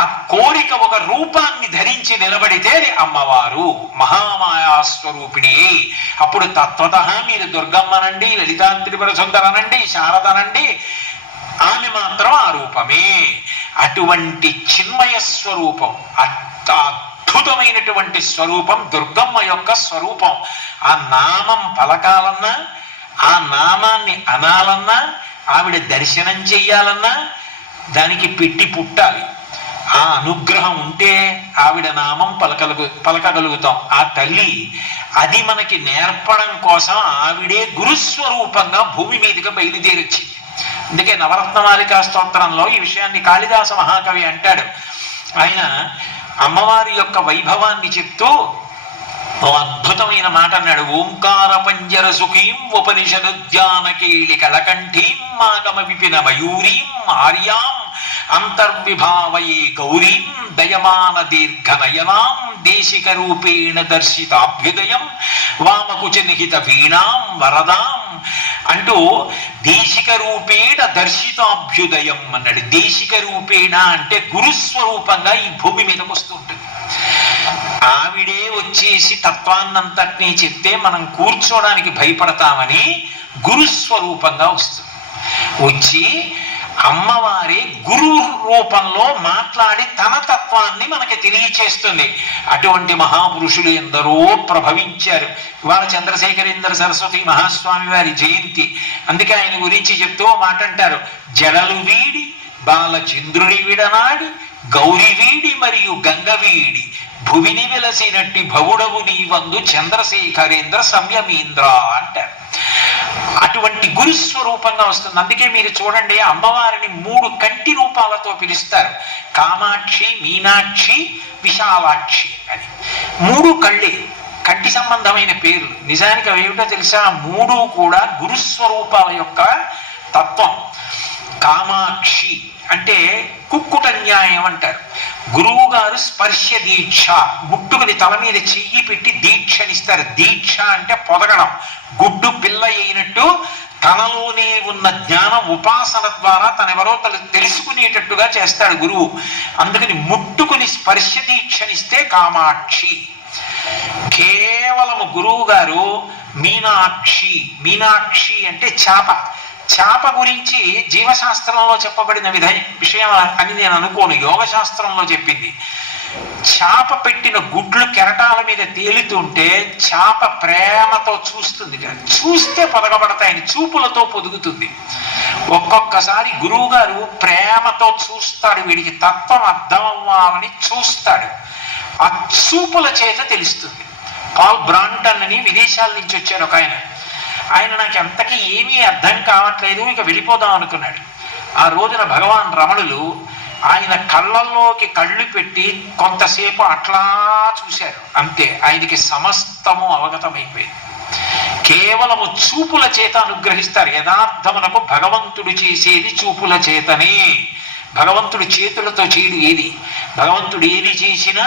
ఆ కోరిక ఒక రూపాన్ని ధరించి నిలబడితే అమ్మవారు మహామాయా స్వరూపిణి. అప్పుడు తత్వత మీరు దుర్గమ్మనండి, లలితా త్రిపుర సుందరనండి, శారదనండి, ఆమె మాత్రం ఆ రూపమే. అటువంటి చిన్మయ స్వరూపం, అద్భుతమైనటువంటి స్వరూపం దుర్గమ్మ యొక్క స్వరూపం. ఆ నామం పలకాలన్నా, ఆ నామాన్ని అనాలన్నా, ఆవిడ దర్శనం చెయ్యాలన్నా దానికి పెట్టి పుట్టాలి. ఆ అనుగ్రహం ఉంటే ఆవిడ నామం పలకగలుగుతాం. ఆ తల్లి అది మనకి నేర్పడం కోసం ఆవిడే గురుస్వరూపంగా భూమి మీదుగా బయలుదేరొచ్చింది. అందుకే నవరత్నమాలికా స్తోత్రంలో ఈ విషయాన్ని కాళిదాస మహాకవి అంటాడు. ఆయన అమ్మవారి యొక్క వైభవాన్ని చెప్తూ ఓ అద్భుతమైన మాట అన్నాడు. ఓంకార పంజర సుఖీం ఉపనిషదుద్యానకేళి కళకంఠీం మాగమ విపిన మయూరీం ఆర్యాం అంతర్విభావయే గౌరీం దయమాన దీర్ఘ నయనాం దేశిక రూపేణ దర్శితాభ్యుదయం వామకుచ నిహిత వీణాం వరదాం అంటూ దేశిక రూపేణ దర్శితాభ్యుదయం అన్నాడు. దేశిక రూపేణ అంటే గురుస్వరూపంగా ఈ భూమి మీదకి వస్తుంటుంది. ఆవిడే వచ్చేసి తత్వాన్నంతటినీ చెప్తే మనం కూర్చోడానికి భయపడతామని గురుస్వరూపంగా వస్తుంది. వచ్చి అమ్మవారి గురు రూపంలో మాట్లాడి తన తత్వాన్ని మనకి తెలియచేస్తుంది. అటువంటి మహాపురుషులు ఎందరో ప్రభవించారు. ఇవాళ చంద్రశేఖరేంద్ర సరస్వతి మహాస్వామి వారి జయంతి. అందుకే ఆయన గురించి చెప్తూ మాట అంటారు. జడలు వీడి బాలచంద్రుడి విడనాడి గౌరి వీడి మరియు గంగ వీడి భువిని వెలసినట్టి భవుడవు నీవందు చంద్రశేఖరేంద్ర సంయమీంద్ర అంటారు. అటువంటి గురుస్వరూపంగా వస్తుంది. అందుకే మీరు చూడండి, అమ్మవారిని 3 కంటి రూపాలతో పిలుస్తారు. కామాక్షి, మీనాక్షి, విశాలాక్షి అని 3 కళ్ళే, కంటి సంబంధమైన పేర్లు. నిజానికి అవి ఏమిటో తెలుసా? 3 కూడా గురుస్వరూపాల యొక్క తత్వం. కామాక్షి అంటే కుక్కుట న్యాయం అంటారు. గురువు గారు స్పర్శ దీక్ష, ముట్టుకుని తల మీద చెయ్యి పెట్టి దీక్షనిస్తారు. దీక్ష అంటే పొదగడం, గుడ్డు పిల్ల అయినట్టు తనలోనే ఉన్న జ్ఞానం ఉపాసన ద్వారా తనెవరో తెలుసుకునేటట్టుగా చేస్తాడు గురువు. అందుకని ముట్టుకుని స్పర్శ దీక్షనిస్తే కామాక్షి. కేవలము గురువు గారు మీనాక్షి. మీనాక్షి అంటే చాప. చాప గురించి జీవశాస్త్రంలో చెప్పబడిన విషయం అని నేను అనుకోను, యోగశాస్త్రంలో చెప్పింది. చాప పెట్టిన గుడ్లు కెరటాల మీద తేలుతుంటే చాప ప్రేమతో చూస్తుంది. చూస్తే పొదగబడతాయని చూపులతో పొదుగుతుంది. ఒక్కొక్కసారి గురువు గారు ప్రేమతో చూస్తాడు, వీడికి తత్వం అర్థం అవ్వాలని చూస్తాడు. ఆ చూపుల చేత తెలుస్తుంది. పాల్ బ్రాంటన్ అని విదేశాల నుంచి వచ్చారు ఒక ఆయన నాకు అంతకీ ఏమీ అర్థం కావట్లేదు, ఇక వెళ్ళిపోదాం అనుకున్నాడు. ఆ రోజున భగవాన్ రమణులు ఆయన కళ్ళల్లోకి కళ్ళు పెట్టి కొంతసేపు అట్లా చూశారు. అంతే, ఆయనకి సమస్తము అవగతమైపోయింది. కేవలము చూపుల చేత అనుగ్రహిస్తారు. యథార్థమునకు భగవంతుడు చేసేది చూపుల చేతనే. భగవంతుడు చేతులతో చేయడు ఏది. భగవంతుడు ఏది చేసినా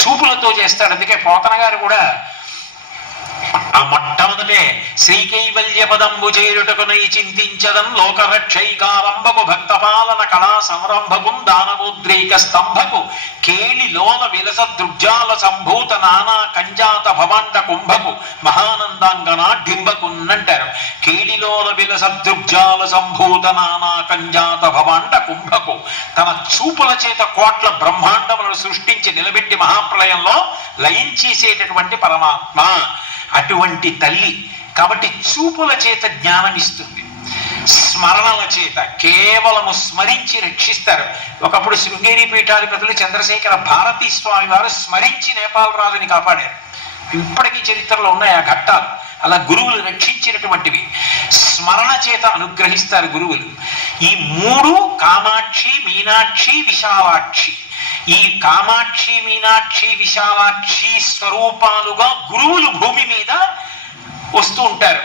చూపులతో చేస్తాడు. అందుకే పోతన గారు కూడా ఆ మొట్టమొదటి మొట్టమొదటే శ్రీకైవల్య పదంబు చేరుటకునై చింతించదం లోకరక్షైకారంభకు భక్తపాలన కళా సంరంభకు దానవోద్రేక స్తంభకు కేళి లోల విలస దృగ్జాల సంభూత నానా కంజాత భవాండ కుంభకు మహానందాంగనాఢ్యంబకున్నంటారు. కేళిలోల విలస దృగ్జాల సంభూత నానా కంజాత భవాండ కుంభకు తన చూపుల చేత కోట్ల బ్రహ్మాండములను సృష్టించి నిలబెట్టి మహాప్రళయంలో లయం చేసేటటువంటి పరమాత్మ. అటువంటి తల్లి కాబట్టి చూపుల చేత జ్ఞానం ఇస్తుంది, స్మరణల చేత కేవలము స్మరించి రక్షిస్తారు. ఒకప్పుడు శృంగేరి పీఠాధిపతులు చంద్రశేఖర భారతీ స్వామి వారు స్మరించి నేపాల్ రాజుని కాపాడారు. ఇప్పటికీ చరిత్రలో ఉన్నాయి ఆ ఘట్టాలు. అలా గురువులు రక్షించినటువంటివి. స్మరణ చేత అనుగ్రహిస్తారు గురువులు. ఈ మూడు కామాక్షి, మీనాక్షి, విశాలాక్షి. ఈ కామాక్షి, మీనాక్షి, విశాలాక్షి స్వరూపాలుగా గురువులు భూమి మీద వస్తూ ఉంటారు.